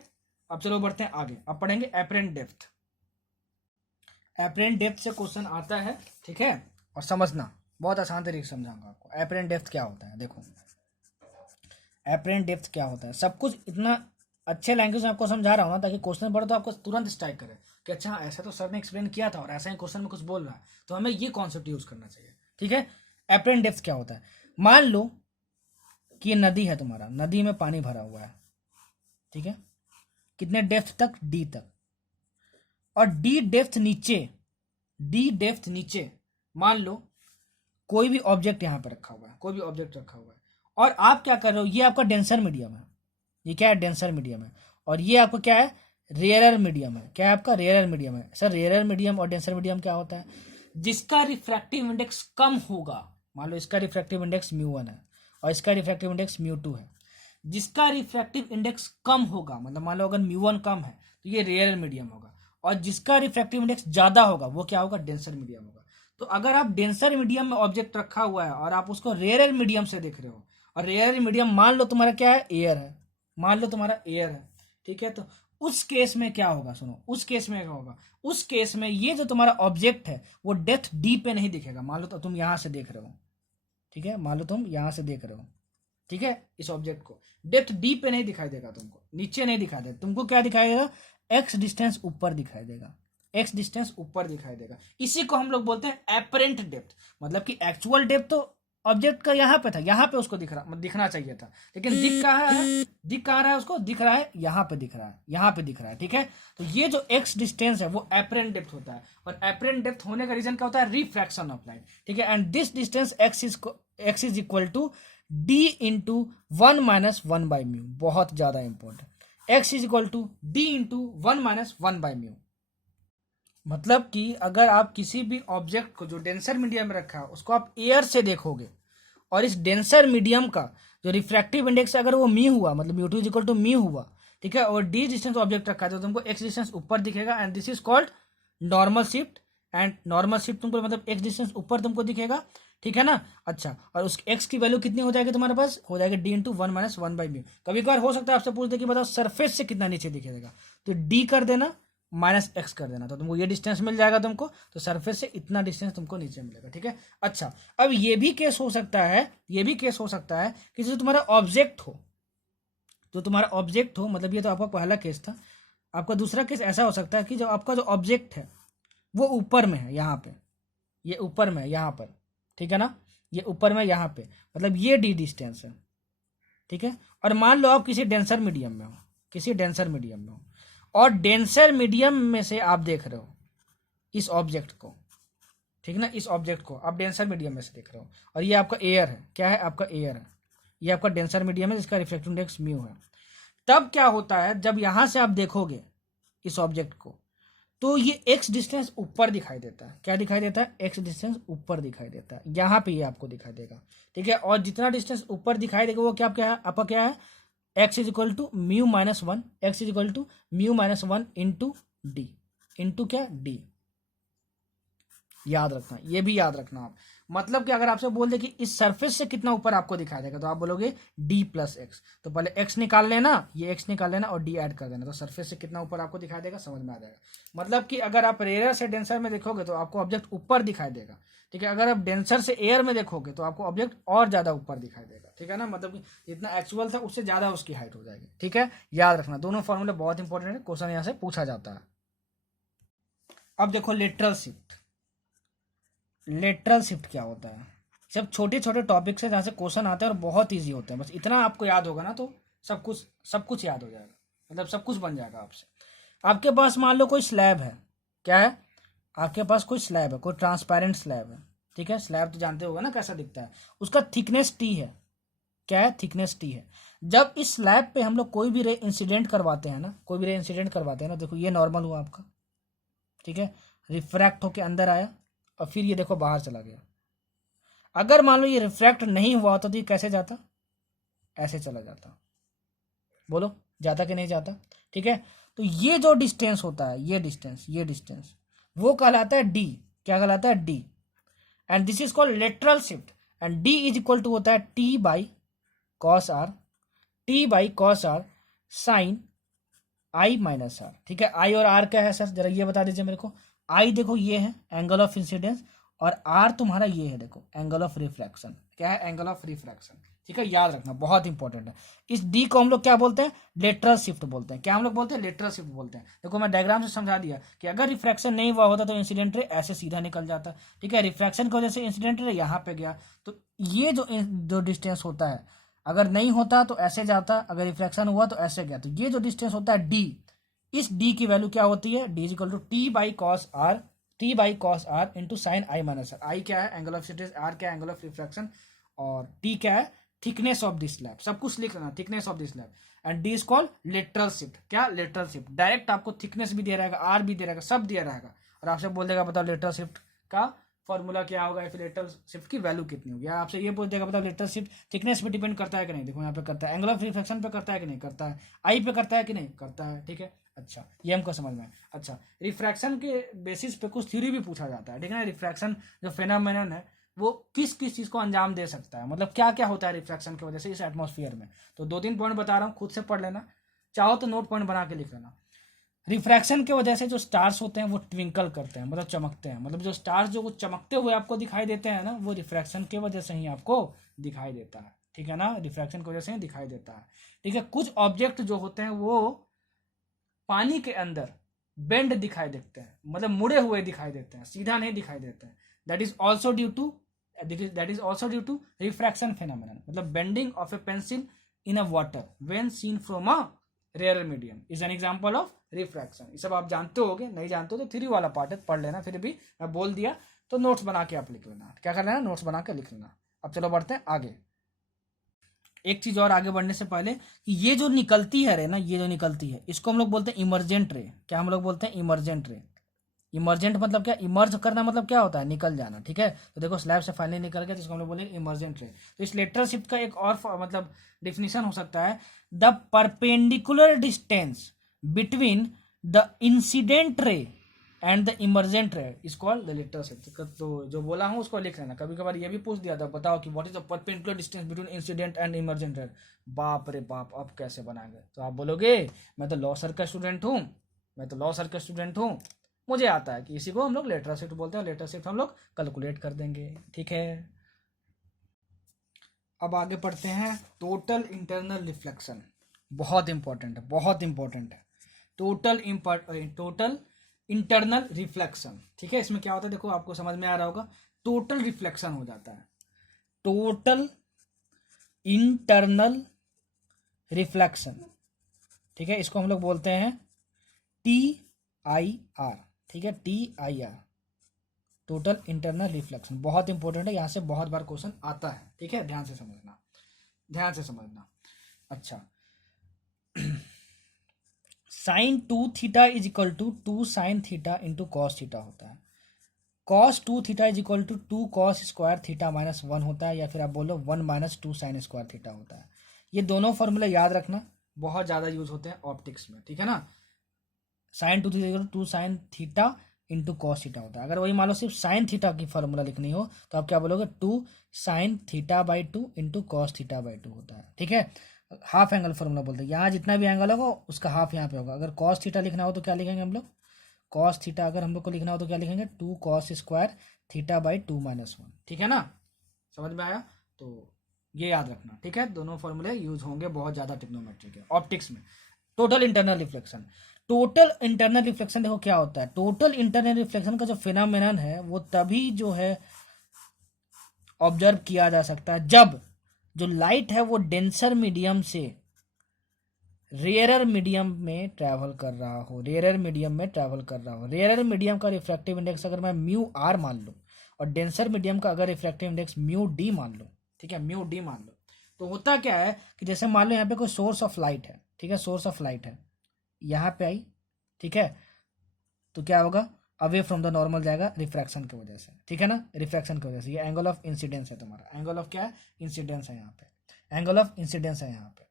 अब चलो बढ़ते हैं आगे, अब पढ़ेंगे एपरेंट डेप्थ। एपरेंट डेप्थ से क्वेश्चन आता है, ठीक है। और समझना, बहुत आसान तरीके से समझाऊंगा आपको एपरेंट डेप्थ क्या होता है। देखो एपरेंट डेप्थ क्या होता है, सब कुछ इतना अच्छे लैंग्वेज में आपको समझा रहा हूँ ना, ताकि क्वेश्चन पढ़ो तो आपको तुरंत स्ट्राइक करे कि अच्छा ऐसा तो सर ने एक्सप्लेन किया था और ऐसा ही क्वेश्चन में कुछ बोल रहा है, तो हमें ये कॉन्सेप्ट यूज करना चाहिए, ठीक है। एपरेंट डेप्थ क्या होता है? मान लो कि ये नदी है तुम्हारा, नदी में पानी भरा हुआ है, ठीक है। कितने डेप्थ तक? डी तक। और डी डेप्थ नीचे मान लो कोई भी ऑब्जेक्ट यहाँ पे रखा हुआ है, और आप क्या कर रहे हो, ये आपका डेंसर मीडियम है, ये क्या है? डेंसर मीडियम है। और ये आपको क्या है? रेयरर मीडियम है। क्या है आपका? रेयरर मीडियम है। सर रेयरर मीडियम और डेंसर मीडियम क्या होता है? जिसका रिफ्रैक्टिव इंडेक्स कम होगा, मान लो इसका रिफ्रैक्टिव इंडेक्स म्यू1 है और इसका रिफ्रैक्टिव इंडेक्स म्यू2 है, जिसका रिफ्रैक्टिव इंडेक्स कम होगा, मतलब मान लो अगर म्यू1 कम है तो ये रेयरर मीडियम होगा, और जिसका रिफ्रैक्टिव इंडेक्स ज्यादा होगा वो क्या होगा? डेंसर मीडियम होगा। तो अगर आप डेंसर मीडियम में ऑब्जेक्ट रखा हुआ है और आप उसको रेयरर मीडियम से देख रहे हो, और रेयरर मीडियम मान लो तुम्हारा क्या है? एयर है, ठीक है। तो उस केस में क्या होगा? सुनो, उस केस में क्या होगा? उस केस में ये जो तुम्हारा ऑब्जेक्ट है वो डेप्थ डी पे नहीं दिखेगा। मान लो तो तुम यहां से देख रहे हो, ठीक है, मान लो तुम यहां से देख रहे हो, ठीक है, इस ऑब्जेक्ट को डेप्थ डी पे नहीं दिखाई देगा, तुमको नीचे नहीं दिखाई देगा, तुमको क्या दिखाई देगा? एक्स डिस्टेंस ऊपर दिखाई देगा। इसी को हम लोग बोलते हैं एपरेंट डेप्थ, मतलब कि एक्चुअल डेप्थ तो ऑब्जेक्ट का यहाँ पे था, यहाँ पे उसको दिखना चाहिए था, लेकिन दिख कहाँ रहा है उसको? दिख रहा है यहाँ पे दिख रहा है, ठीक है। तो ये जो एक्स डिस्टेंस है वो एपरेंट डेप्थ होता है, और एपरेंट डेप्थ होने का रीजन क्या होता है? रिफ्रैक्शन ऑफ लाइट, ठीक है। And this distance X is equal to D into 1 - 1 by mu, बहुत ज्यादा important. X is equal to D into 1 - 1 by mu, मतलब कि अगर आप किसी भी ऑब्जेक्ट को जो डेंसर मीडियम में रखा है उसको आप एयर से देखोगे, और इस डेंसर मीडियम का जो रिफ्रैक्टिव इंडेक्स अगर वो मी हुआ, मतलब म्यू2 इज इक्वल टू मी हुआ, ठीक है, और डी डिस्टेंस ऑब्जेक्ट रखा है तो तुमको एक्स डिस्टेंस ऊपर दिखेगा, and this is called normal shift. And normal shift तुमको मतलब एक्स डिस्टेंस ऊपर तुमको दिखेगा, ठीक है ना। अच्छा, और उस एक्स की वैल्यू कितनी हो जाएगी तुम्हारे पास, हो जाएगी डी इंटू 1 माइनस 1/μ। कभी कभार हो सकता है आपसे पूछ दे कि बताओ सरफेस से कितना नीचे दिखेगा, तो डी कर देना माइनस एक्स कर देना, तो तुमको ये डिस्टेंस मिल जाएगा तुमको, तो सरफेस से इतना डिस्टेंस तुमको नीचे मिलेगा, ठीक है। अच्छा, अब ये भी केस हो सकता है, ये भी केस हो सकता है कि जो तुम्हारा ऑब्जेक्ट हो, जो तुम्हारा ऑब्जेक्ट हो, मतलब ये तो आपका पहला केस था। आपका दूसरा केस ऐसा हो सकता है कि जो आपका जो ऑब्जेक्ट है वो ऊपर में है, यहाँ पे, ये ऊपर में है यहाँ पर, ठीक है ना, ये ऊपर में यहाँ पे, मतलब ये डी डिस्टेंस है, ठीक है। और मान लो आप किसी डेंसर मीडियम में हो, किसी डेंसर मीडियम में हो, और डेंसर मीडियम में से आप देख रहे हो इस ऑब्जेक्ट को, ठीक है ना, इस ऑब्जेक्ट को आप डेंसर मीडियम में से देख रहे हो, और ये आपका एयर है, क्या है, आपका एयर है, ये आपका डेंसर मीडियम है जिसका रिफ्लेक्टिव इंडेक्स म्यू है। तब क्या होता है, जब यहां से आप देखोगे इस ऑब्जेक्ट को, तो ये एक्स डिस्टेंस ऊपर दिखाई देता है, क्या दिखाई देता है, एक्स डिस्टेंस ऊपर दिखाई देता है, यहाँ पे ये आपको दिखाई देगा, ठीक है। और जितना डिस्टेंस ऊपर दिखाई देगा वो क्या क्या है, आपका क्या है, X is equal to mu minus 1, X is equal to mu minus 1 into D, into क्या, डी। याद रखना, ये भी याद रखना आप, मतलब कि अगर आपसे बोल दे कि इस सरफेस से कितना ऊपर आपको दिखाई देगा, तो आप बोलोगे डी प्लस एक्स, तो पहले एक्स निकाल लेना, ये एक्स निकाल लेना और डी ऐड कर देना, तो सरफेस से कितना ऊपर आपको दिखाई देगा, समझ में आ जाएगा। मतलब कि अगर आप रेयर से डेंसर में देखोगे तो आपको ऑब्जेक्ट ऊपर दिखाई देगा, ठीक है। अगर आप डेंसर से एयर में देखोगे तो आपको ऑब्जेक्ट और ज्यादा ऊपर दिखाई देगा, ठीक है ना, मतलब कि जितना एक्चुअल था उससे ज्यादा उसकी हाइट हो जाएगी, ठीक है। याद रखना, दोनों फॉर्मूले बहुत इंपॉर्टेंट है, क्वेश्चन यहाँ से पूछा जाता है। अब देखो लेटरल शिफ्ट, लेटरल शिफ्ट क्या होता है, सब छोटे छोटे टॉपिक से जहाँ से क्वेश्चन आते हैं और बहुत इजी होते हैं, बस इतना आपको याद होगा ना तो सब कुछ याद हो जाएगा, मतलब सब कुछ बन जाएगा आपसे। आपके पास मान लो कोई स्लैब है, क्या है, आपके पास कोई स्लैब है, कोई ट्रांसपेरेंट स्लैब है, ठीक है। स्लैब तो जानते होगा ना कैसा दिखता है, उसका थिकनेस टी है, क्या है, थिकनेस टी है। जब इस स्लैब पे हम लोग कोई भी रे इंसिडेंट करवाते हैं ना, कोई भी रे इंसिडेंट करवाते हैं ना, देखो ये नॉर्मल हुआ आपका, ठीक है, रिफ्रैक्ट होके अंदर आया और फिर ये देखो बाहर चला गया। अगर मान लो ये रिफ्रैक्ट नहीं हुआ होता तो ये कैसे जाता, ऐसे चला जाता, बोलो जाता कि नहीं जाता, ठीक है। तो ये जो डिस्टेंस होता है, ये डिस्टेंस वो कहलाता है डी, क्या कहलाता है, D. And this is called lateral shift, and D is equal to होता है T by cos R, T by cos R sine I minus R, ठीक है। आई और आर क्या है सर, जरा ये बता दीजिए मेरे को। आई देखो ये है एंगल ऑफ इंसिडेंस, और आर तुम्हारा ये है देखो एंगल ऑफ रिफ्रैक्शन, क्या है, एंगल ऑफ रिफ्रैक्शन, ठीक है। याद रखना, बहुत इंपॉर्टेंट है। इस डी को हम लोग क्या बोलते हैं, लेटरल शिफ्ट बोलते हैं, क्या हम लोग बोलते हैं, लेटरल शिफ्ट बोलते हैं। देखो मैं डायग्राम से समझा दिया कि अगर रिफ्रैक्शन नहीं हुआ होता तो इंसिडेंट रे ऐसे सीधा निकल जाता, ठीक है। रिफ्रैक्शन की वजह से इंसिडेंट रे यहाँ पे गया, तो ये जो डिस्टेंस होता है, अगर नहीं होता तो ऐसे जाता, अगर रिफ्रैक्शन हुआ तो ऐसे गया, तो ये जो डिस्टेंस होता है डी, इस डी की वैल्यू क्या होती है, D is equal to T by cos R, T by cos R into sine I minus R. I क्या है, एंगल ऑफ इंसिडेंस, आर क्या है, एंगल ऑफ रिफ्रैक्शन, और टी क्या है, थिकनेस ऑफ दिस स्लैब, सब कुछ लिख लेना, thickness of this slab. And D is called lateral shift, क्या, लेटरल शिफ्ट। डायरेक्ट आपको थिकनेस भी दिया रहेगा, आर भी दिया रहेगा, सब दिया रहेगा, और आपसे बोल देगा बताओ लेटरल शिफ्ट का फॉर्मूला क्या होगा, फिर लेटरल शिफ्ट की वैल्यू कितनी होगी। आपसे ये पूछ देगा बताओ लेटरल शिफ्ट थिकनेस पे डिपेंड करता है कि नहीं, देखो यहाँ पे करता है, एंगल ऑफ रिफ्रैक्शन पे करता है कि नहीं करता है, आई पे करता है कि नहीं करता है, ठीक है। अच्छा, ये हमको समझ में। अच्छा, रिफ्रैक्शन के बेसिस पे कुछ थ्योरी भी पूछा जाता है, ठीक है ना। रिफ्रैक्शन जो फेनोमेनन है वो किस किस चीज को अंजाम दे सकता है, मतलब क्या क्या होता है रिफ्रैक्शन की वजह से इस एटमॉस्फेयर में। तो 2-3 पॉइंट बता रहा हूँ, खुद से पढ़ लेना, चाहो तो नोट पॉइंट बना के लिख लेना। रिफ्रैक्शन की वजह से जो स्टार्स होते हैं वो ट्विंकल करते हैं, मतलब चमकते हैं, मतलब जो स्टार्स जो चमकते हुए आपको दिखाई देते हैं ना, वो रिफ्रैक्शन की वजह से ही आपको दिखाई देता है, ठीक है ना, रिफ्रैक्शन की वजह से ही दिखाई देता है, ठीक है। कुछ ऑब्जेक्ट जो होते हैं वो पानी के अंदर बेंड दिखाई देते हैं, मतलब मुड़े हुए दिखाई देते हैं, सीधा नहीं दिखाई देते हैं। That is also due to refraction phenomenon, मतलब bending of a pencil in a water when seen from a rare medium is an example of refraction. ये सब आप जानते होगे, नहीं जानते हो तो थ्योरी वाला पार्ट है, पढ़ लेना। फिर भी मैं बोल दिया तो नोट्स बना के आप लिख लेना, क्या कर लेना, नोट्स बना के लिख लेना। अब चलो बढ़ते हैं आगे। एक चीज और आगे बढ़ने से पहले कि ये जो निकलती है रे ना, ये जो निकलती है इसको हम लोग बोलते हैं इमरजेंट रे, क्या हम लोग बोलते हैं, इमरजेंट रे, इमर्जेंट मतलब क्या, इमर्ज करना मतलब क्या होता है, निकल जाना, ठीक है। तो देखो स्लैब से फाइनली निकल गया, तो इसको हम लोग बोलेंगे इमर्जेंट रे। तो इस लेटरल शिफ्ट का एक और मतलब डिफिनीशन हो सकता है, the perpendicular distance between the incident रे एंड द इमर्जेंट रे is called the lateral shift. तो जो बोला हूँ उसको लिख लेना, कभी कभार ये भी पूछ दिया था, बताओ कि what is the perpendicular distance between incident and emergent रे। बाप रे बाप, अब कैसे बनाएंगे, तो आप बोलोगे मैं तो लॉ सर का स्टूडेंट हूँ, मैं तो लॉ सर का स्टूडेंट हूँ, मुझे आता है कि इसी को हम लोग लेटरल शिफ्ट बोलते हैं, लेटरल शिफ्ट हम लोग कैलकुलेट कर देंगे, ठीक है। अब आगे पढ़ते हैं, टोटल इंटरनल रिफ्लेक्शन, बहुत इंपॉर्टेंट है, बहुत इंपॉर्टेंट है। टोटल इंटरनल रिफ्लेक्शन, ठीक है। इसमें क्या होता है, देखो आपको समझ में आ रहा होगा, टोटल रिफ्लेक्शन हो जाता है, टोटल इंटरनल रिफ्लेक्शन, ठीक है। इसको हम लोग बोलते हैं TIR, ठीक है, TIR, टोटल इंटरनल रिफ्लेक्शन, बहुत इंपॉर्टेंट है, यहाँ से बहुत बार क्वेश्चन आता है, ठीक है, ध्यान से समझना, ध्यान से समझना। अच्छा, sine 2 theta is equal to 2 sine theta into cos theta होता है, cos 2 theta is equal to 2 cos square theta minus 1 होता है, या फिर आप बोलो 1 माइनस 2 साइन स्क्वायर थीटा होता है। ये दोनों फॉर्मूला याद रखना, बहुत ज़्यादा यूज होते हैं ऑप्टिक्स में, ठीक है ना। Sine 2 theta is equal to 2 sine theta into cos theta होता है। अगर वही मान लो सिर्फ साइन थीटा की फॉर्मूला लिखनी हो तो आप क्या बोलोगे, 2 sine theta by 2 into cos theta by 2 होता है, ठीक है। हाफ एंगल फॉर्मूला बोलते हैं, यहाँ जितना भी एंगल होगा उसका हाफ यहाँ पे होगा। अगर कॉस थीटा लिखना हो तो क्या लिखेंगे हम लोग, कॉस थीटा अगर हम लोग को लिखना हो तो क्या लिखेंगे, 2 cos square theta by 2 minus 1, ठीक है ना, समझ में आया। तो ये याद रखना, ठीक है, दोनों फॉर्मूले यूज होंगे बहुत ज़्यादा ट्रिग्नोमेट्री के ऑप्टिक्स में। Total internal reflection, total internal reflection देखो क्या होता है, टोटल इंटरनल रिफ्लेक्शन का जो फिनोमेनन है वो तभी जो है ऑब्जर्व किया जा सकता है जब जो लाइट है वो डेंसर मीडियम से रेयरर मीडियम में ट्रैवल कर रहा हो, रेयरर मीडियम में ट्रैवल कर रहा हो। रेयरर मीडियम का रिफ्रैक्टिव इंडेक्स अगर मैं म्यू आर मान लूँ और डेंसर मीडियम का अगर रिफ्रैक्टिव इंडेक्स म्यू डी मान लूँ, ठीक है, म्यू डी मान लो, तो होता क्या है कि जैसे मान लो यहाँ पे कोई सोर्स ऑफ लाइट है, ठीक है, सोर्स ऑफ लाइट है, यहाँ पे आई, ठीक है, तो क्या होगा, अवे फ्रॉम द नॉर्मल जाएगा रिफ्रैक्शन की वजह से, ठीक है ना, रिफ्रैक्शन की वजह से। ये एंगल ऑफ इंसिडेंस है तुम्हारा, एंगल ऑफ क्या है, इंसिडेंस है यहाँ पे, एंगल ऑफ इंसिडेंस है यहाँ पे।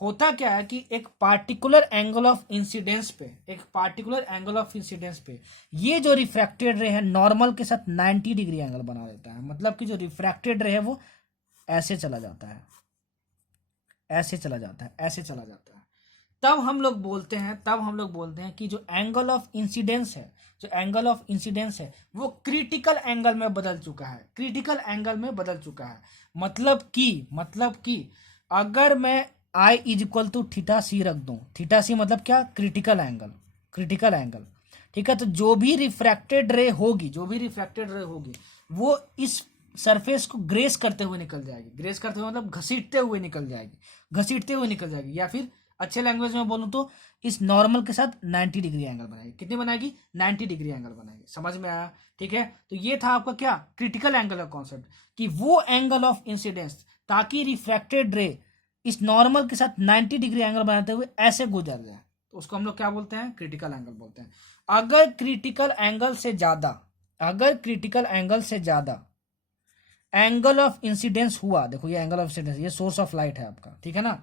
होता क्या है कि एक पार्टिकुलर एंगल ऑफ इंसिडेंस पे, एक पार्टिकुलर एंगल ऑफ इंसिडेंस पे ये जो रिफ्रैक्टेड रे है नॉर्मल के साथ 90 डिग्री एंगल बना देता है। मतलब कि जो रिफ्रैक्टेड रे है वो ऐसे चला जाता है, ऐसे चला जाता है, ऐसे चला जाता है। तब हम लोग बोलते हैं कि जो एंगल ऑफ इंसिडेंस है, जो एंगल ऑफ इंसिडेंस है वो क्रिटिकल एंगल में बदल चुका है, क्रिटिकल एंगल में बदल चुका है। मतलब कि अगर मैं I is equal to theta C रख दूं, थीटा सी मतलब क्या, क्रिटिकल एंगल, क्रिटिकल एंगल, ठीक है। तो जो भी रिफ्रैक्टेड रे होगी वो इस सरफेस को ग्रेस करते हुए निकल जाएगी, ग्रेस करते हुए मतलब घसीटते हुए निकल जाएगी, या फिर अच्छे लैंग्वेज में बोलूं तो इस नॉर्मल के साथ 90 डिग्री एंगल बनाएगी। कितनी बनाएगी, 90 डिग्री एंगल बनाएगी, समझ में आया, ठीक है। तो ये था आपका क्या, क्रिटिकल एंगल का कॉन्सेप्ट, कि वो एंगल ऑफ इंसिडेंस ताकि रिफ्रैक्टेड रे इस नॉर्मल के साथ 90 डिग्री एंगल बनाते हुए ऐसे गुजर जाए, तो उसको हम लोग क्या बोलते हैं, क्रिटिकल एंगल बोलते हैं। अगर क्रिटिकल एंगल से ज्यादा एंगल ऑफ इंसिडेंस हुआ, देखो ये एंगल ऑफ इंसिडेंस, ये सोर्स ऑफ लाइट है आपका, ठीक है ना,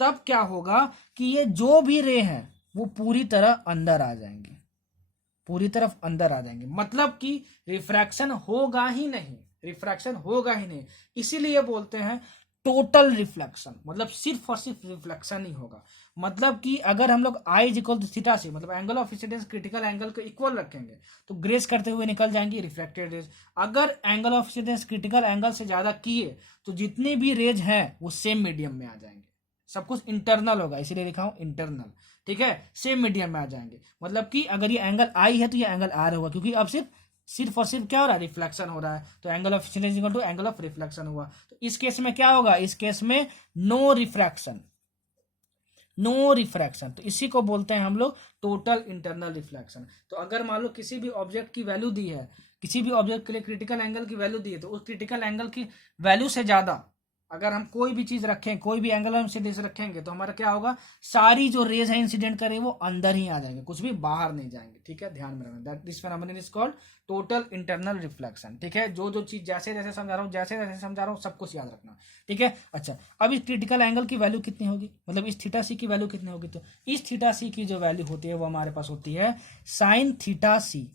तब क्या होगा कि ये जो भी रे हैं वो पूरी तरह अंदर आ जाएंगे, पूरी तरफ अंदर आ जाएंगे। मतलब कि रिफ्रैक्शन होगा ही नहीं, इसीलिए बोलते हैं टोटल रिफ्लेक्शन, मतलब सिर्फ और सिर्फ रिफ्लेक्शन ही होगा। मतलब कि अगर हम लोग I is equal to theta से, मतलब angle of incidence critical angle को इक्वल रखेंगे तो ग्रेस करते हुए निकल जाएंगी रिफ्लेक्टेड रेज। अगर angle of incidence critical angle से ज्यादा किए तो जितनी भी रेज हैं वो सेम मीडियम में आ जाएंगे, सब कुछ इंटरनल होगा, इसीलिए लिखा हूं इंटरनल, ठीक है, सेम मीडियम में आ जाएंगे। मतलब कि अगर ये एंगल I है तो ये एंगल R होगा, क्योंकि अब सिर्फ और सिर्फ क्या हो रहा है, रिफ्लेक्शन हो रहा है, तो angle of incidence equal to angle of reflection हुआ। तो इस केस में क्या होगा, इस केस में नो रिफ्रैक्शन, तो इसी को बोलते हैं हम लोग टोटल इंटरनल रिफ्लेक्शन। तो अगर मान लो किसी भी ऑब्जेक्ट की वैल्यू दी है, किसी भी ऑब्जेक्ट के लिए क्रिटिकल एंगल की वैल्यू दी है, तो उस क्रिटिकल एंगल की वैल्यू से ज्यादा अगर हम कोई भी चीज रखें, कोई भी एंगल हम इंसिडेंस रखेंगे तो हमारा क्या होगा, सारी जो रेज है इंसिडेंट करे वो अंदर ही आ जाएंगे, कुछ भी बाहर नहीं जाएंगे। ठीक है, ध्यान में रखना, that this phenomenon is called total internal reflection. ठीक है, जो जो चीज जैसे जैसे समझा रहा हूँ, जैसे जैसे समझा रहा हूँ, सब कुछ याद रखना। ठीक है, अच्छा अब इस क्रिटिकल एंगल की वैल्यू कितनी होगी, मतलब इस थीटा सी की वैल्यू कितनी होगी, तो इस थीटा सी की जो वैल्यू होती है वो हमारे पास होती है sine theta C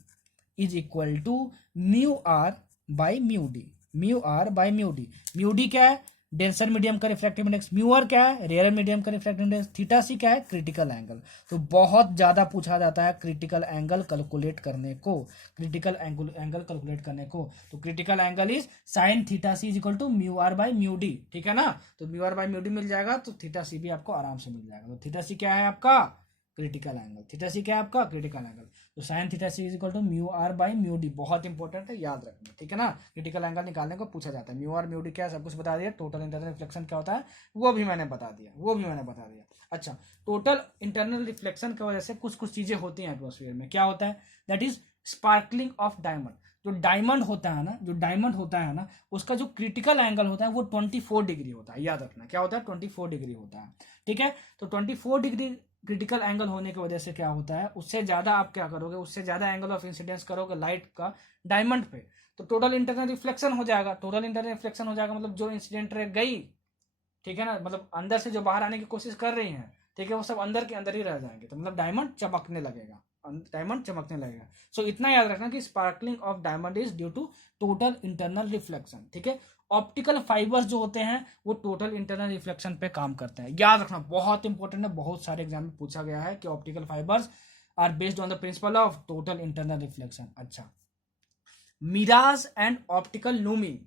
is equal to mu R by mu D. Mu R by mu D, mu D क्या है, डेंसर मीडियम का रिफ्रैक्टिव इंडेक्स, म्यू आर क्या है, रेयर मीडियम का रिफ्रैक्टिव इंडेक्स, थीटा सी क्या है, क्रिटिकल एंगल। तो बहुत ज्यादा पूछा जाता है क्रिटिकल एंगल कैलकुलेट करने को, क्रिटिकल एंगल कैलकुलेट करने को। तो critical angle is sine theta C is equal to mu R by mu D. ठीक है ना, तो mu R by mu D मिल जाएगा तो थीटा सी भी आपको आराम से मिल जाएगा। तो थीटा सी क्या है आपका, क्रिटिकल एंगल। थीटा सी क्या है आपका, क्रिटिकल एंगल। तो sine theta C is equal to mu R by mu D, बहुत इंपॉर्टेंट है, याद रखना। ठीक है ना, क्रिटिकल एंगल निकालने को पूछा जाता है। म्यू आर म्यू डी क्या है सब कुछ बता दिया, टोटल इंटरनल रिफ्लेक्शन क्या होता है वो भी मैंने बता दिया, अच्छा, टोटल इंटरनल रिफ्लेक्शन की वजह से कुछ कुछ चीजें होती हैं एटमॉस्फेयर में। क्या होता है, that is sparkling of diamond. जो डायमंड होता है ना, उसका जो क्रिटिकल एंगल होता है वो 24 डिग्री होता है, याद रखना। क्या होता है, 24 डिग्री होता है। ठीक है, तो 24 डिग्री क्रिटिकल एंगल होने की वजह से क्या होता है, उससे ज्यादा आप क्या करोगे, उससे ज्यादा एंगल ऑफ इंसिडेंस करोगे लाइट का डायमंड पे, तो टोटल इंटरनल रिफ्लेक्शन हो जाएगा। टोटल इंटरनल रिफ्लेक्शन हो जाएगा मतलब जो इंसिडेंट रे गई, ठीक है ना, मतलब अंदर से जो बाहर आने की कोशिश कर रही हैं, ठीक है, वो सब अंदर के अंदर ही रह जाएंगे, तो मतलब डायमंड चमकने लगेगा, सो इतना याद रखना कि sparkling of diamond is due to total internal reflection. ठीक है, ऑप्टिकल फाइबर्स जो होते हैं वो टोटल इंटरनल रिफ्लेक्शन पे काम करते हैं, याद रखना, बहुत इंपॉर्टेंट है, बहुत सारे एग्जाम में पूछा गया है कि optical fibres are based on the principle of total internal reflection. अच्छा, mirage and optical looming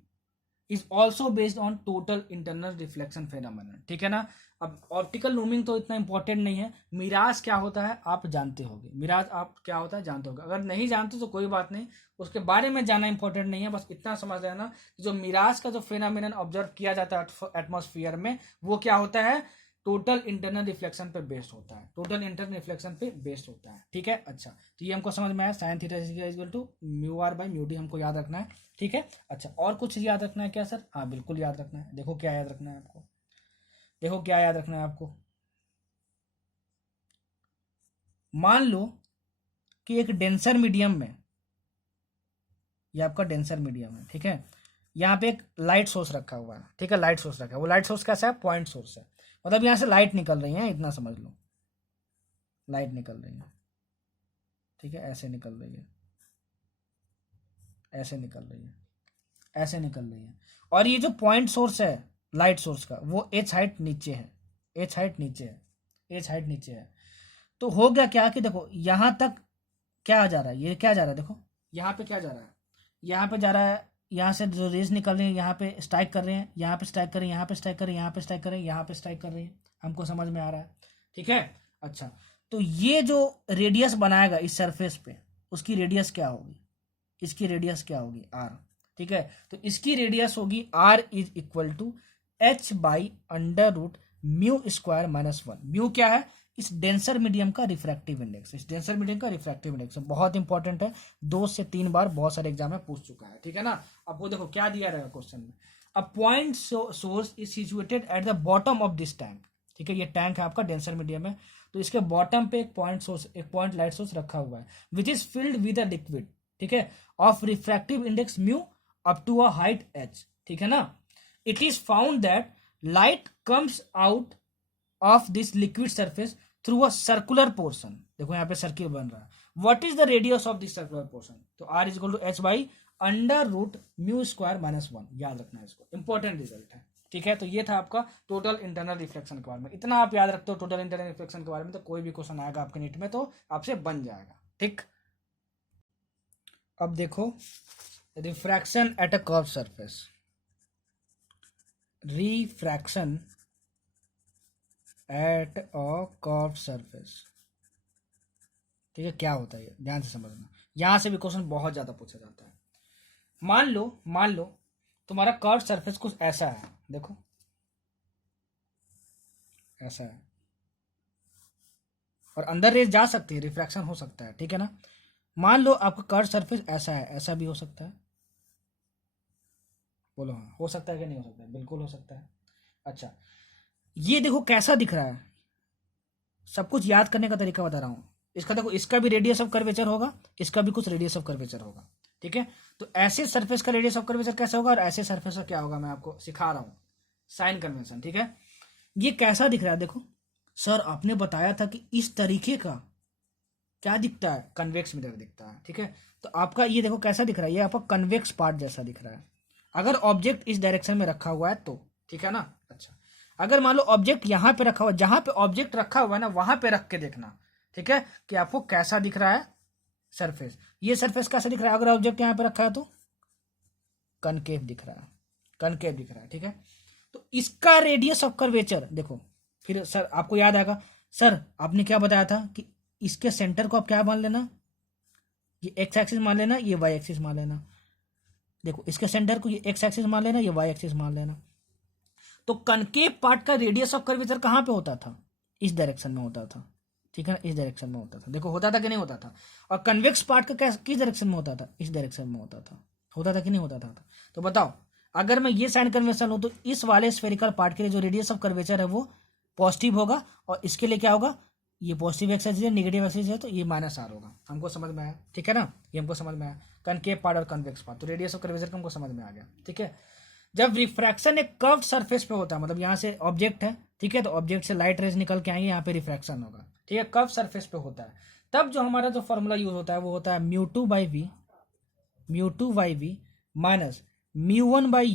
is also based on total internal reflection phenomenon. ठीक है ना, अब ऑप्टिकल लूमिंग तो इतना इंपॉर्टेंट नहीं है, मिराज क्या होता है आप जानते होगे, मिराज आप क्या होता है जानते होगे, अगर नहीं जानते तो कोई बात नहीं, उसके बारे में जाना इंपॉर्टेंट नहीं है, बस इतना समझ लेना जो मिराज का जो फेनोमेनन ऑब्जर्व किया जाता है एटमॉस्फेयर में वो क्या होता है, टोटल इंटरनल रिफ्लेक्शन पे बेस्ड होता है, टोटल इंटरनल रिफ्लेक्शन पे बेस्ड होता है। ठीक है, अच्छा, तो ये हमको समझ में आया, sine theta equal to mu R by mu D हमको याद रखना है। ठीक है, अच्छा, और कुछ याद रखना है क्या सर, हाँ बिल्कुल याद रखना है। देखो क्या याद रखना है आपको, देखो क्या याद रखना है आपको, मान लो कि एक डेंसर मीडियम में, ये आपका डेंसर मीडियम है, ठीक है, यहाँ पे एक लाइट सोर्स रखा हुआ है, ठीक है, लाइट सोर्स रखा है, वो लाइट सोर्स कैसा है, पॉइंट सोर्स है, मतलब यहाँ से लाइट निकल रही है, इतना समझ लो, लाइट निकल रही है, ठीक है, ऐसे निकल रही है, ऐसे निकल रही है, ऐसे निकल रही है, और ये जो पॉइंट सोर्स है लाइट सोर्स का वो एच हाइट नीचे है, एच हाइट नीचे है, एच हाइट नीचे है। तो हो गया क्या कि देखो यहाँ तक क्या जा रहा है, ये क्या जा रहा है, देखो यहाँ पे क्या जा रहा है, यहाँ पे जा रहा है, यहाँ से जो रेज निकल रही है यहाँ पे स्ट्राइक कर रहे हैं, यहाँ पे स्ट्राइक कर रहे हैं, यहाँ पे स्ट्राइक कर रहे हैं, यहाँ पे स्ट्राइक कर रहे हैं, यहाँ पे स्ट्राइक कर रही है, हमको समझ में आ रहा है। ठीक है, अच्छा, तो ये जो रेडियस बनाएगा इस सरफेस पे उसकी रेडियस क्या होगी, इसकी रेडियस क्या होगी, आर। ठीक है, तो इसकी रेडियस होगी R is equal to H by under root mu square minus 1। Mu क्या है, इस डेंसर मीडियम का रिफ्रैक्टिव इंडेक्स, इस डेंसर मीडियम का रिफ्रैक्टिव इंडेक्स बहुत इंपॉर्टेंट है, 2 से 3 बार बहुत सारे एग्जाम में पूछ चुका है। ठीक है ना, आपको देखो क्या दिया रहेगा क्वेश्चन में, a point source is situated at the bottom of this tank. ठीक है, ये टैंक है आपका, डेंसर मीडियम है, तो इसके बॉटम पे एक पॉइंट सोर्स, एक पॉइंट लाइट सोर्स रखा हुआ है which is filled with a liquid, ठीक है, of refractive index mu up to a height H. ठीक है ना, it is found that light comes out of this liquid surface through a circular portion. देखो यहाँ पे सर्किल बन रहा है, what is the radius of this circular portion, तो R is equal to H by under root mu square minus 1, याद रखना है इसको, इंपॉर्टेंट रिजल्ट है। ठीक है, तो ये था आपका टोटल इंटरनल रिफ्लेक्शन के बारे में, इतना आप याद रखते हो टोटल इंटरनल रिफ्लेक्शन के बारे में, तो कोई भी क्वेश्चन आएगा आपके नीट में तो आपसे बन जाएगा। ठीक, अब देखो refraction at a curve surface, refraction at a curve surface, ठीक है, क्या होता है ये ध्यान से समझना, यहां से भी क्वेश्चन बहुत ज्यादा पूछा जाता है। मान लो तुम्हारा कर्व सरफेस कुछ ऐसा है, देखो ऐसा है, और अंदर रेज जा सकती है, रिफ्रैक्शन हो सकता है। ठीक है ना, मान लो आपका कर्व सरफेस ऐसा है, ऐसा भी हो सकता है, बोलो हाँ, हो सकता है कि नहीं हो सकता है, बिल्कुल हो सकता है। अच्छा, ये देखो कैसा दिख रहा है, सब कुछ याद करने का तरीका बता रहा हूँ। इसका देखो, इसका भी रेडियस ऑफ कर्वेचर होगा, इसका भी कुछ रेडियस ऑफ कर्वेचर होगा, ठीक है। तो ऐसे सरफेस का रेडियस ऑफ कर्वेचर कैसे होगा और ऐसे सरफेस का क्या होगा, मैं आपको सिखा रहा हूँ, साइन कन्वेंशन, ठीक है। ये कैसा दिख रहा है, देखो सर आपने बताया था कि इस तरीके का क्या दिखता है, कन्वेक्स मिरर दिखता है, ठीक है। तो आपका ये देखो कैसा दिख रहा है, ये आपका कन्वेक्स पार्ट जैसा दिख रहा है, अगर ऑब्जेक्ट इस डायरेक्शन में रखा हुआ है तो, ठीक है ना। अच्छा, अगर मान लो ऑब्जेक्ट यहाँ पे रखा हुआ है, जहां पे ऑब्जेक्ट रखा हुआ है ना वहां पे रख के देखना, ठीक है, कि आपको कैसा दिख रहा है सरफेस। ये सरफेस कैसा दिख रहा है, अगर ऑब्जेक्ट यहाँ पे रखा है तो कनकेव दिख रहा है, कनकेव दिख रहा है, ठीक है। तो इसका रेडियस ऑफ कर्वेचर देखो, फिर सर आपको याद आएगा, सर आपने क्या बताया था कि इसके सेंटर को आप क्या मान लेना, ये एक्स एक्सिस मान लेना, ये वाई एक्सिस मान लेना। देखो इसके सेंटर को ये एक्स एक्सिस मान लेना, ये वाई एक्सिस मान लेना। तो कनकेव पार्ट का रेडियस ऑफ कर्वेचर कहाँ पे होता था, इस डायरेक्शन में होता था, ठीक है ना, इस डायरेक्शन में होता था। देखो होता था कि नहीं होता था। और कन्वेक्स पार्ट का किस डायरेक्शन में होता था, इस डायरेक्शन में होता था कि नहीं होता था। तो बताओ, अगर मैं ये साइन कन्वेंशन लूँ तो इस वाले स्फेरिकल पार्ट के लिए जो रेडियस ऑफ कर्वेचर है वो पॉजिटिव होगा, और इसके लिए क्या होगा, ये पॉजिटिव एक्सिस है, नेगेटिव एक्सिस है, तो ये माइनस आर होगा। हमको समझ में आया, ठीक है ना, ये हमको समझ में आया, कनकेव पार्ट और कन्वेक्स पार्ट, तो रेडियस ऑफ कर्वेचर हमको समझ में आ गया, ठीक है। जब रिफ्रैक्शन एक कर्व्ड सरफेस पे होता है, मतलब यहाँ से ऑब्जेक्ट है, ठीक है, तो ऑब्जेक्ट से लाइट रेज निकल के आएंगे, यहाँ पे रिफ्रैक्शन होगा, ठीक है, कर्व्ड सरफेस पे होता है, तब जो हमारा जो फॉर्मूला यूज होता है वो होता है mu two by V minus mu one by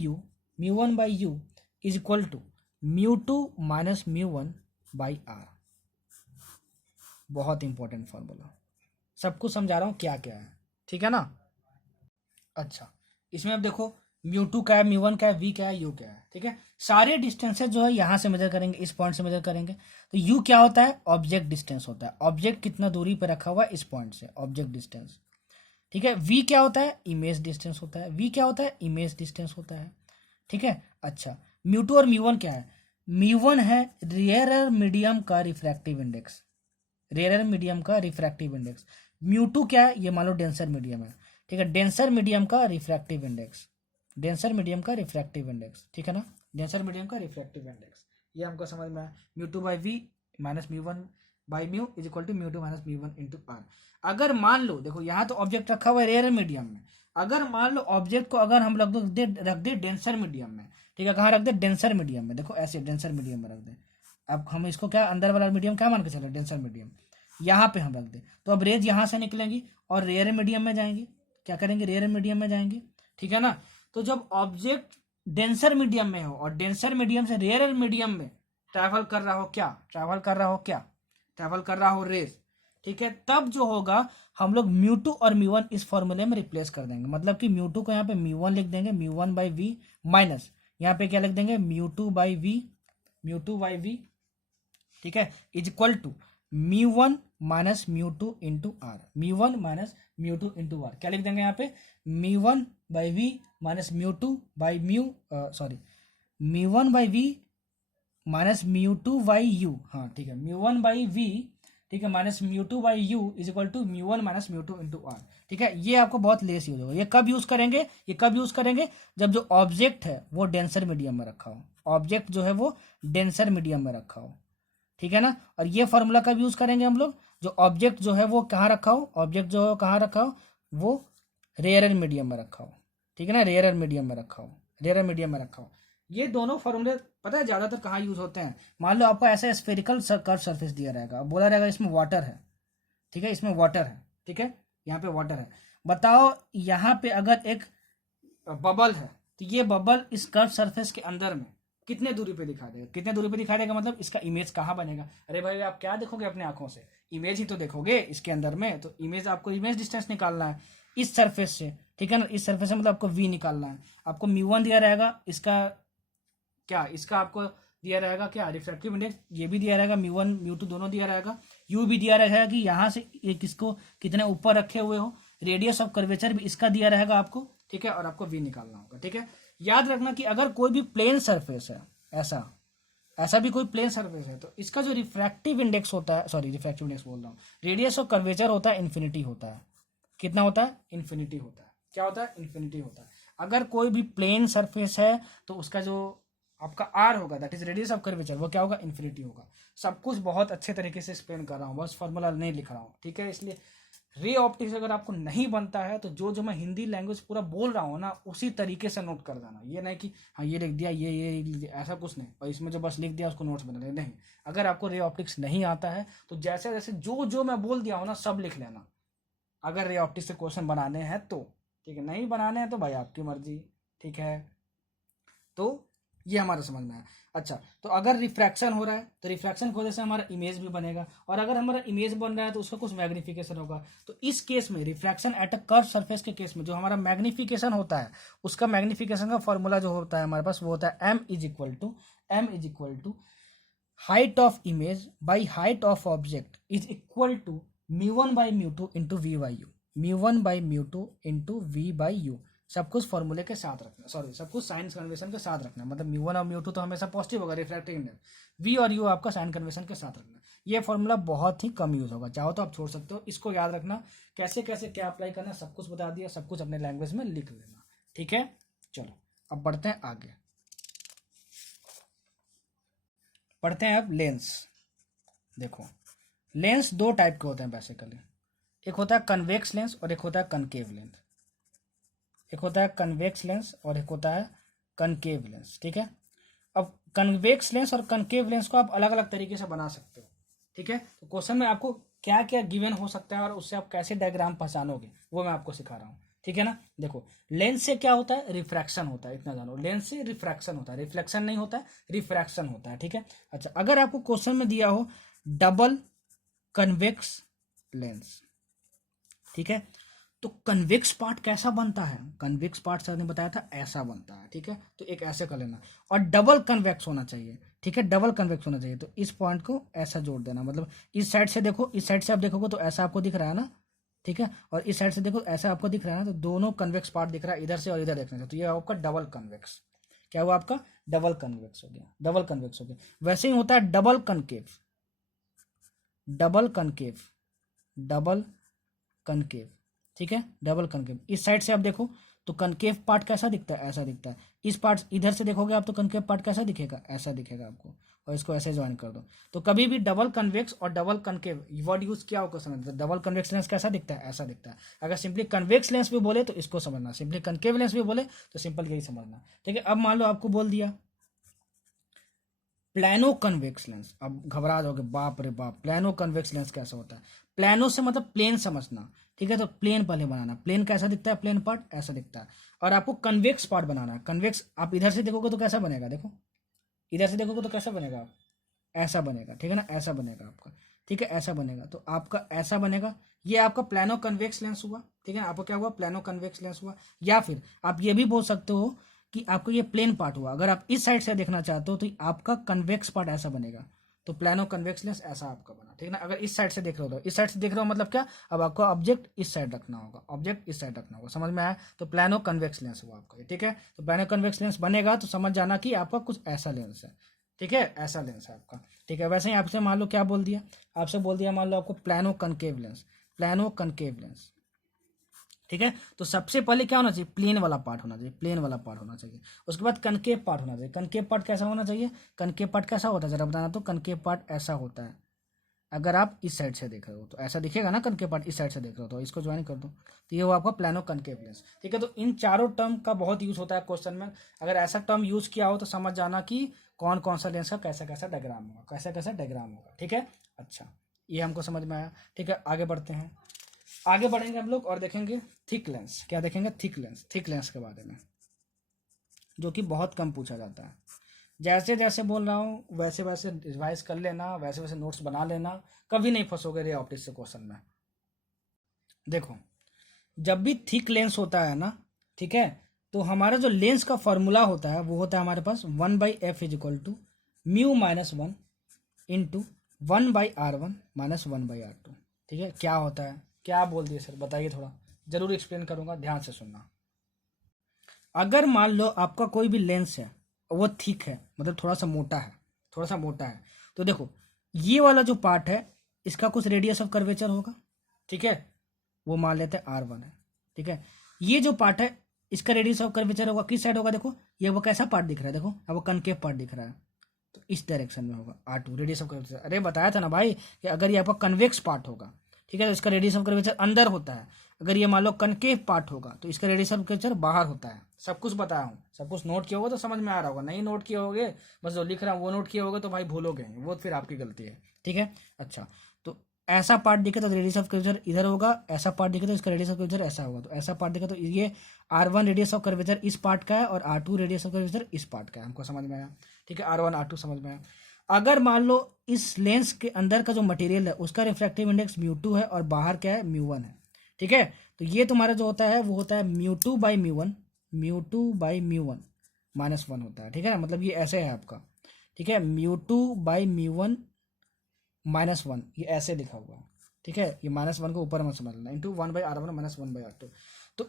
U is equal to mu two minus mu one by R. बहुत इंपॉर्टेंट फॉर्मूला, सब कुछ समझा रहा हूँ क्या क्या है, ठीक है ना। अच्छा, इसमें अब देखो म्यू2 क्या है, म्यू1 क्या है, वी क्या है, यू क्या है, ठीक है। सारे डिस्टेंसेज जो है यहाँ से मेजर करेंगे, इस पॉइंट से मेजर करेंगे। तो यू क्या होता है, ऑब्जेक्ट डिस्टेंस होता है, ऑब्जेक्ट कितना दूरी पे रखा हुआ है इस पॉइंट से, ऑब्जेक्ट डिस्टेंस, ठीक है। वी क्या होता है, इमेज डिस्टेंस होता है, वी क्या होता है, इमेज डिस्टेंस होता है, ठीक है। अच्छा, म्यू2 और म्यू1 क्या है, म्यू1 है रेयरर मीडियम का रिफ्रैक्टिव इंडेक्स, रेयरर मीडियम का रिफ्रैक्टिव इंडेक्स। म्यू2 क्या है, ये मान लो डेंसर मीडियम है, ठीक है, डेंसर मीडियम का रिफ्रैक्टिव इंडेक्स, डेंसर मीडियम का रिफ्रैक्टिव इंडेक्स, ठीक है ना, डेंसर मीडियम का रिफ्रैक्टिव इंडेक्स, ये हमको समझ में आया। Mu two by V minus mu one by mu is equal to mu two minus mu one into R. अगर मान लो देखो यहाँ तो ऑब्जेक्ट रखा हुआ है रेयर मीडियम में, अगर मान लो ऑब्जेक्ट को अगर हम रख दे डेंसर मीडियम में, ठीक है, कहाँ रख दे, डेंसर मीडियम में, देखो ऐसे डेंसर मीडियम में रख दे। अब हम इसको क्या अंदर वाला मीडियम क्या मान के चले, डेंसर मीडियम, यहाँ पे हम रख दे, तो अब रेज यहाँ से निकलेंगी और रेयर मीडियम में जाएंगे, क्या करेंगे, रेयर मीडियम में जाएंगे, ठीक है ना। तो जब ऑब्जेक्ट डेंसर मीडियम में हो और डेंसर मीडियम से रेयर मीडियम में ट्रैवल कर रहा हो, ट्रैवल कर रहा हो रेज, ठीक है, तब जो होगा हम लोग म्यू2 और म्यू1 इस फॉर्मूले में रिप्लेस कर देंगे। मतलब कि म्यू2 को यहाँ पे म्यू1 लिख देंगे, म्यू1 बाई वी माइनस यहाँ पे क्या लिख देंगे, म्यू2 बाई वी, ठीक है, is equal to mu one minus mu two into R, mu one minus mu two into R, क्या लिख देंगे यहाँ पे, mu one by V minus mu one by V minus mu two by U, हाँ ठीक है, म्यू1 बाई वी, ठीक है, minus mu two by U is equal to mu one minus mu two into R, ठीक है। ये आपको बहुत लेस यूज होगा, ये कब यूज करेंगे, जब जो ऑब्जेक्ट है वो डेंसर मीडियम में रखा हो, ऑब्जेक्ट जो है वो डेंसर मीडियम में रखा हो, ठीक है ना। और ये फॉर्मूला कब यूज करेंगे हम लोग, जो ऑब्जेक्ट जो है वो कहाँ रखा हो, ऑब्जेक्ट जो है कहाँ रखा हो, वो रेयर मीडियम में रखा हो, ठीक है ना, रेयर मीडियम में रखा हो। ये दोनों फॉर्मूले पता है ज्यादातर कहाँ यूज होते हैं, मान लो आपको ऐसा स्फेरिकल कर्व सरफेस दिया रहेगा, बोला रहेगा इसमें वाटर है, ठीक है, इसमें वाटर है, ठीक है, यहाँ पे वाटर है, बताओ यहाँ पे अगर एक बबल है तो ये बबल इस कर्व सरफेस के अंदर में कितने दूरी पे दिखा देगा, मतलब इसका इमेज कहाँ बनेगा। अरे भाई आप क्या देखोगे अपने आंखों से, इमेज ही तो देखोगे इसके अंदर में, तो इमेज आपको इमेज डिस्टेंस निकालना है इस सरफेस से, ठीक है ना, इस सरफेस से मतलब आपको वी निकालना है, आपको म्यू1 दिया रहेगा, इसका आपको दिया रहेगा क्या, रिफ्रैक्टिव इंडेक्स, ये भी दिया रहेगा, म्यू1 म्यू2 दोनों दिया रहेगा, यू भी दिया रहेगा कि यहाँ से ये किसको कितने ऊपर रखे हुए हो, रेडियस ऑफ कर्वेचर भी इसका दिया रहेगा आपको, ठीक है, और आपको वी निकालना होगा, ठीक है। याद रखना कि अगर कोई भी प्लेन सरफेस है, ऐसा भी कोई प्लेन सरफेस है, तो इसका जो रिफ्रैक्टिव इंडेक्स होता है, सॉरी रिफ्रैक्टिव इंडेक्स बोल रहा हूँ, रेडियस ऑफ कर्वेचर होता है इन्फिनिटी होता है, कितना होता है, इन्फिनिटी होता है, क्या होता है, इन्फिनिटी होता है। अगर कोई भी प्लेन सरफेस है तो उसका जो आपका आर होगा that is radius of curvature, वो क्या होगा, इन्फिनिटी होगा। सब कुछ बहुत अच्छे तरीके से एक्सप्लेन कर रहा हूँ, बस फॉर्मूला नहीं लिख रहा हूँ, ठीक है। इसलिए रे ऑप्टिक्स अगर आपको नहीं बनता है तो जो जो मैं हिंदी लैंग्वेज पूरा बोल रहा हूँ ना उसी तरीके से नोट कर देना। ये नहीं कि हाँ ये लिख दिया ये लिख दिया, ऐसा कुछ नहीं, और इसमें जो बस लिख दिया उसको नोट्स बना लेना, नहीं। अगर आपको रे ऑप्टिक्स नहीं आता है तो जैसे जैसे जो जो मैं बोल दिया हूँ ना सब लिख लेना, अगर रे ऑप्टिक्स से क्वेश्चन बनाने हैं तो, ठीक है। नहीं बनाने हैं तो भाई आपकी मर्जी, ठीक है। तो ये हमारा समझ में आया। अच्छा, तो अगर रिफ्रैक्शन हो रहा है तो रिफ्रैक्शन की वजह से हमारा इमेज भी बनेगा, और अगर हमारा इमेज बन रहा है तो उसका कुछ मैग्निफिकेशन होगा। तो इस केस में refraction at a curve surface के केस में जो हमारा मैग्निफिकेशन होता है, उसका मैग्निफिकेशन का फॉर्मूला जो होता है हमारे पास वो होता है m is equal to height of image by height of object is equal to μ1 by μ2 into V by U, μ1 by μ2 into V by U. सब कुछ फॉर्मूले के साथ रखना, सॉरी सब कुछ साइन कन्वेंशन के साथ रखना, मतलब μ1 और μ2 तो हमेशा पॉजिटिव होगा रिफ्रैक्टिव इंडेक्स, वी और यू आपका साइन कन्वेंशन के साथ रखना। ये फॉर्मूला बहुत ही कम यूज होगा, चाहो तो आप छोड़ सकते हो, इसको याद रखना। कैसे कैसे क्या अप्लाई करना सब कुछ बता दिया, सब कुछ अपने लैंग्वेज में लिख लेना, ठीक है। चलो अब बढ़ते हैं आगे, पढ़ते हैं अब लेंस। देखो लेंस दो टाइप के होते हैं बेसिकली, एक होता है कन्वेक्स लेंस और एक होता है कनकेव लेंस। एक होता है कन्वेक्स लेंस और एक होता है कनकेव लेंस, ठीक है। अब कन्वेक्स लेंस और कनकेव लेंस को आप अलग अलग तरीके से बना सकते हो, ठीक है। तो क्वेश्चन में आपको क्या क्या गिवन हो सकता है और उससे आप कैसे डायग्राम पहचानोगे वो मैं आपको सिखा रहा हूँ, ठीक है ना। देखो लेंस से क्या होता है, रिफ्रैक्शन होता है, इतना जानो। लेंस से रिफ्रैक्शन होता है, रिफ्लेक्शन नहीं होता है, रिफ्रैक्शन होता है, ठीक है। अच्छा, अगर आपको क्वेश्चन में दिया हो डबल कन्वेक्स लेंस, ठीक है, तो कन्वेक्स पार्ट कैसा बनता है, कन्वेक्स पार्ट सर ने बताया था ऐसा बनता है, ठीक है। तो एक ऐसे कर लेना, और डबल कन्वेक्स होना चाहिए, ठीक है, डबल कन्वेक्स होना चाहिए। तो इस पॉइंट को ऐसा जोड़ देना, मतलब इस साइड से देखो, इस साइड से आप देखोगे तो ऐसा आपको दिख रहा है ना, ठीक है, और इस साइड से देखो ऐसा आपको दिख रहा है ना, तो दोनों कन्वेक्स पार्ट दिख रहा है इधर से और इधर देखने से, तो ये आपका डबल कन्वेक्स, क्या हुआ आपका, डबल कन्वेक्स हो गया, डबल कन्वेक्स हो गया। वैसे ही होता है double concave, double concave, double concave, ठीक है, डबल कनकेव। इस साइड से आप देखो तो कनकेव पार्ट कैसा दिखता है, ऐसा दिखता है। इस पार्ट इधर से देखोगे आप तो कनकेव पार्ट कैसा दिखेगा, ऐसा दिखेगा आपको, और इसको ऐसे ज्वाइन कर दो। तो कभी भी डबल कन्वेक्स और डबल कनकेव वर्ड यूज किया होगा समझ, डबल कन्वेक्स लेंस कैसा दिखता है, ऐसा दिखता है। अगर सिंपली कन्वेक्स लेंस भी बोले तो इसको समझना, सिंपली कनकेव लेंस भी बोले तो सिंपल यही समझना, ठीक है। अब मान लो आपको बोल दिया प्लानो कन्वेक्स लेंस, अब घबरा जाओगे, बाप रे बाप, प्लानो कन्वेक्स लेंस कैसा होता है। प्लानो से मतलब प्लेन समझना, ठीक है। तो प्लेन पहले बनाना, प्लेन कैसा दिखता है, प्लेन पार्ट ऐसा दिखता है। और आपको कन्वेक्स पार्ट बनाना है, कन्वेक्स आप इधर से देखोगे तो कैसा बनेगा, देखो इधर से देखोगे तो कैसा बनेगा, आप ऐसा बनेगा, ठीक है ना, ऐसा बनेगा आपका, ठीक है, ऐसा बनेगा। तो आपका ऐसा बनेगा, ये आपका प्लानो कन्वेक्स लेंस हुआ, ठीक है। आपको क्या हुआ, प्लानो कन्वेक्स लेंस हुआ। या फिर आप ये भी बोल सकते हो कि आपको ये प्लेन पार्ट हुआ। अगर आप इस साइड से देखना चाहते हो तो आपका कन्वेक्स पार्ट ऐसा बनेगा, तो प्लानो कन्वेक्स लेंस ऐसा आपका बना, ठीक है ना। अगर इस साइड से देख रहे हो तो इस साइड से देख रहे हो मतलब क्या, अब आपको ऑब्जेक्ट इस साइड रखना होगा, ऑब्जेक्ट इस साइड रखना होगा, समझ में आया। तो प्लानो कन्वेक्स लेंस हुआ आपका, ठीक है। तो प्लानो कन्वेक्स लेंस बनेगा तो समझ जाना कि आपका कुछ ऐसा लेंस है, ठीक है, ऐसा लेंस है आपका, ठीक है। वैसे ही आपसे मान लो क्या बोल दिया, आपसे बोल दिया मान लो आपको plano concave lens, plano concave lens, ठीक है। तो सबसे पहले क्या होना चाहिए, प्लेन वाला पार्ट होना चाहिए, प्लेन वाला पार्ट होना चाहिए। उसके बाद कनकेव पार्ट होना चाहिए। कनकेव पार्ट कैसा होना चाहिए, कनकेव पार्ट कैसा होता है जरा बताना। तो कनकेव पार्ट ऐसा होता है, अगर आप इस साइड से देख रहे हो तो ऐसा दिखेगा ना, कनकेव पार्ट इस साइड से देख रहे हो तो इसको ज्वाइन कर दो, तो ये वो आपका प्लानो कनकेव लेंस, ठीक है। तो इन चारों टर्म का बहुत यूज होता है क्वेश्चन में। अगर ऐसा टर्म यूज किया हो तो समझ जाना कि कौन कौन सा लेंस का कैसा कैसा डायग्राम होगा, कैसा कैसा डायग्राम होगा, ठीक है। अच्छा, ये हमको समझ में आया, ठीक है। आगे बढ़ते हैं, आगे बढ़ेंगे हम लोग और देखेंगे थिक लेंस। क्या देखेंगे, थिक लेंस, थिक लेंस के बारे में, जो कि बहुत कम पूछा जाता है। जैसे जैसे बोल रहा हूँ वैसे वैसे रिवाइज कर लेना, वैसे वैसे नोट्स बना लेना, कभी नहीं फंसोगे रे ऑप्टिक्स से क्वेश्चन में। देखो जब भी थिक लेंस होता है ना, ठीक है, तो हमारा जो लेंस का फॉर्मूला होता है वो होता है हमारे पास 1/f is equal to mu minus 1 into 1/r1 minus 1/r2, ठीक है। क्या होता है, क्या बोल दिए सर बताइए, थोड़ा जरूर एक्सप्लेन करूंगा, ध्यान से सुनना। अगर मान लो आपका कोई भी लेंस है वो थिक है, मतलब थोड़ा सा मोटा है, थोड़ा सा मोटा है, तो देखो ये वाला जो पार्ट है इसका कुछ रेडियस ऑफ कर्वेचर होगा, ठीक है, वो मान लेते हैं R1 है, ठीक है। ये जो पार्ट है इसका रेडियस ऑफ कर्वेचर होगा किस साइड होगा, देखो ये वो कैसा पार्ट दिख रहा है, देखो अब वो कनकेव पार्ट दिख रहा है, तो इस डायरेक्शन में होगा R2 रेडियस ऑफ कर्वेचर। अरे बताया था ना भाई कि अगर ये आपका कन्वेक्स पार्ट होगा, ठीक है, तो इसका रेडियस ऑफ कर्वेचर अंदर होता है। अगर ये मान लो कनकेव पार्ट होगा तो इसका रेडियस ऑफ कर्वेचर बाहर होता है। सब कुछ बताया हूँ, सब कुछ नोट किया होगा तो समझ में आ रहा होगा, नहीं नोट किए होगे बस जो लिख रहा हूँ वो नोट किए होगे तो भाई भूलोगे, वो फिर आपकी गलती है, ठीक है। अच्छा, तो ऐसा पार्ट दिखे तो रेडियस ऑफ कर्वेचर इधर होगा, ऐसा पार्ट दिखे तो इसका रेडियस ऑफ कर्वेचर ऐसा होगा, तो ऐसा पार्ट दिखे तो ये R1 रेडियस ऑफ कर्वेचर इस पार्ट का है और R2 रेडियस ऑफ कर्वेचर इस पार्ट का है। हमको समझ में आया, ठीक है, R1 R2 समझ में आया। अगर मान लो इस लेंस के अंदर का जो मटेरियल है उसका रिफ्रैक्टिव इंडेक्स μ2 है और बाहर क्या है μ1 है, ठीक है, तो ये तुम्हारा जो होता है वो होता है μ2 बाई μ1, μ2 बाई μ1 -1 होता है, ठीक है ना, मतलब ये ऐसे है आपका, ठीक है, μ2 बाई μ1 -1 ये ऐसे लिखा हुआ है, ठीक है, ये -1 को ऊपर मत समझना, इंटू 1/R1 -1/R2। तो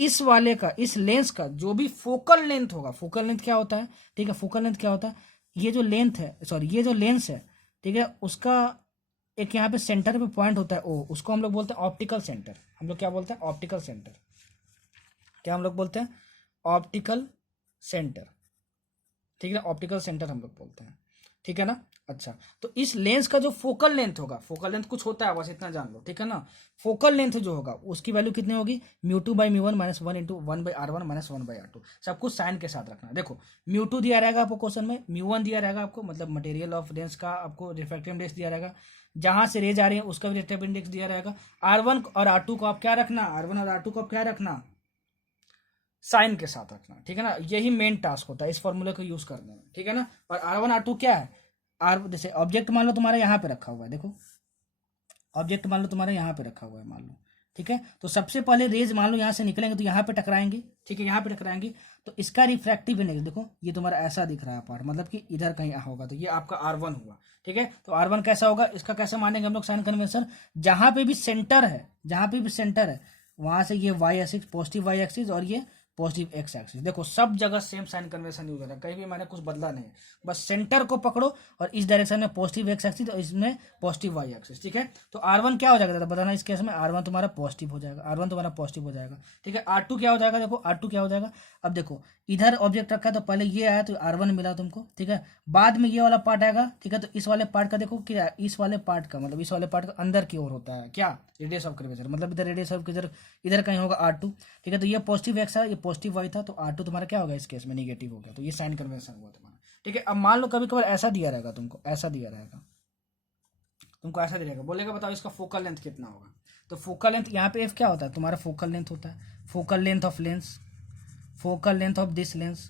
इस वाले का, इस लेंस का जो भी फोकल लेंथ होगा, फोकल लेंथ क्या होता है, ठीक है, फोकल लेंथ क्या होता है, ये जो लेंथ है, सॉरी ये जो लेंस है, ठीक है, उसका एक यहाँ पे सेंटर पे पॉइंट होता है ओ, उसको हम लोग बोलते हैं ऑप्टिकल सेंटर। हम लोग क्या बोलते हैं, ऑप्टिकल सेंटर। क्या हम लोग बोलते हैं, ऑप्टिकल सेंटर, ठीक है, ऑप्टिकल सेंटर हम लोग बोलते हैं, ठीक है ना। अच्छा, तो इस लेंस का जो फोकल लेंथ होगा, फोकल लेंथ कुछ होता है बस इतना जान लो, ठीक है ना, फोकल लेंथ जो होगा उसकी वैल्यू कितनी होगी, μ2 बाई μ1 -1 इंटू 1/R1 -1/R2। सब कुछ साइन के साथ रखना। देखो μ2 दिया रहेगा आपको क्वेश्चन में, μ1 दिया रहेगा आपको, मतलब मटेरियल ऑफ लेंस का आपको रिफ्रैक्टिव इंडेक्स दिया रहेगा, जहां से रेज आ रही है उसका भी रिफ्रैक्टिव इंडेक्स दिया रहेगा। R1 और R2 को आप क्या रखना, R1 और R2 को आप क्या रखना, साइन के साथ रखना, ठीक है ना, यही मेन टास्क होता है इस फॉर्मूले को यूज करने में, ठीक है ना। और R1 R2 क्या है, जैसे ऑब्जेक्ट मान लो तुम्हारा यहाँ पे रखा हुआ है, देखो ऑब्जेक्ट मान लो तुम्हारा यहाँ पे रखा हुआ है मान लो, ठीक है, तो सबसे पहले रेज मान लो यहाँ से निकलेंगे तो यहाँ पे टकराएंगे, ठीक है, यहाँ पे टकराएंगे, तो इसका रिफ्रैक्टिव इंडेक्स देखो ये तुम्हारा ऐसा दिख रहा है पार्ट, मतलब कि इधर कहीं होगा, तो ये आपका R1 हुआ, ठीक है। तो R1 कैसा होगा, इसका कैसे मानेंगे हम लोग साइन कन्वेंशन, जहां पे भी सेंटर है, जहां पे भी सेंटर है वहां से ये Y axis, positive Y axis और ये पॉजिटिव एक्स एक्सिस, देखो सब जगह सेम साइन कन्वेंशन यूज हो रहा है, कहीं भी मैंने कुछ बदला नहीं, बस सेंटर को पकड़ो और इस डायरेक्शन में पॉजिटिव एक्स एक्सिस और इसमें पॉजिटिव वाई एक्सिस, ठीक है। तो R1 क्या हो जाएगा बताना, इस केस में R1 तुम्हारा पॉजिटिव हो जाएगा, R1 तुम्हारा पॉजिटिव हो जाएगा, ठीक है। R2 क्या हो जाएगा, देखो R2 क्या हो जाएगा, अब देखो इधर ऑब्जेक्ट रखा है तो पहले ये आया तो R1 मिला तुमको, ठीक है, बाद में ये वाला पार्ट आएगा, ठीक है, तो इस वाले पार्ट का देखो क्या, इस वाले पार्ट का मतलब इस वाले पार्ट का अंदर की ओर होता है क्या, रेडियस ऑफ कर्वेचर, मतलब इधर रेडियस ऑफ कर्वेचर इधर कहीं होगा R2, ठीक है, तो ये पॉजिटिव एक्स है, ये पॉजिटिव वाई था, तो R2 तुम्हारा क्या होगा इस केस में, निगेटिव हो गया, तो ये साइन कन्वेंशन हुआ तुम्हारा, ठीक है। अब मान लो कभी कभार ऐसा दिया रहेगा तुमको, ऐसा दिया रहेगा तुमको, ऐसा दिया रहेगा, बोलेगा बताओ इसका फोकल लेंथ कितना होगा, तो फोकल लेंथ यहाँ पे एफ क्या होता है तुम्हारा, फोकल लेंथ होता है, focal length of lens, focal length of this lens,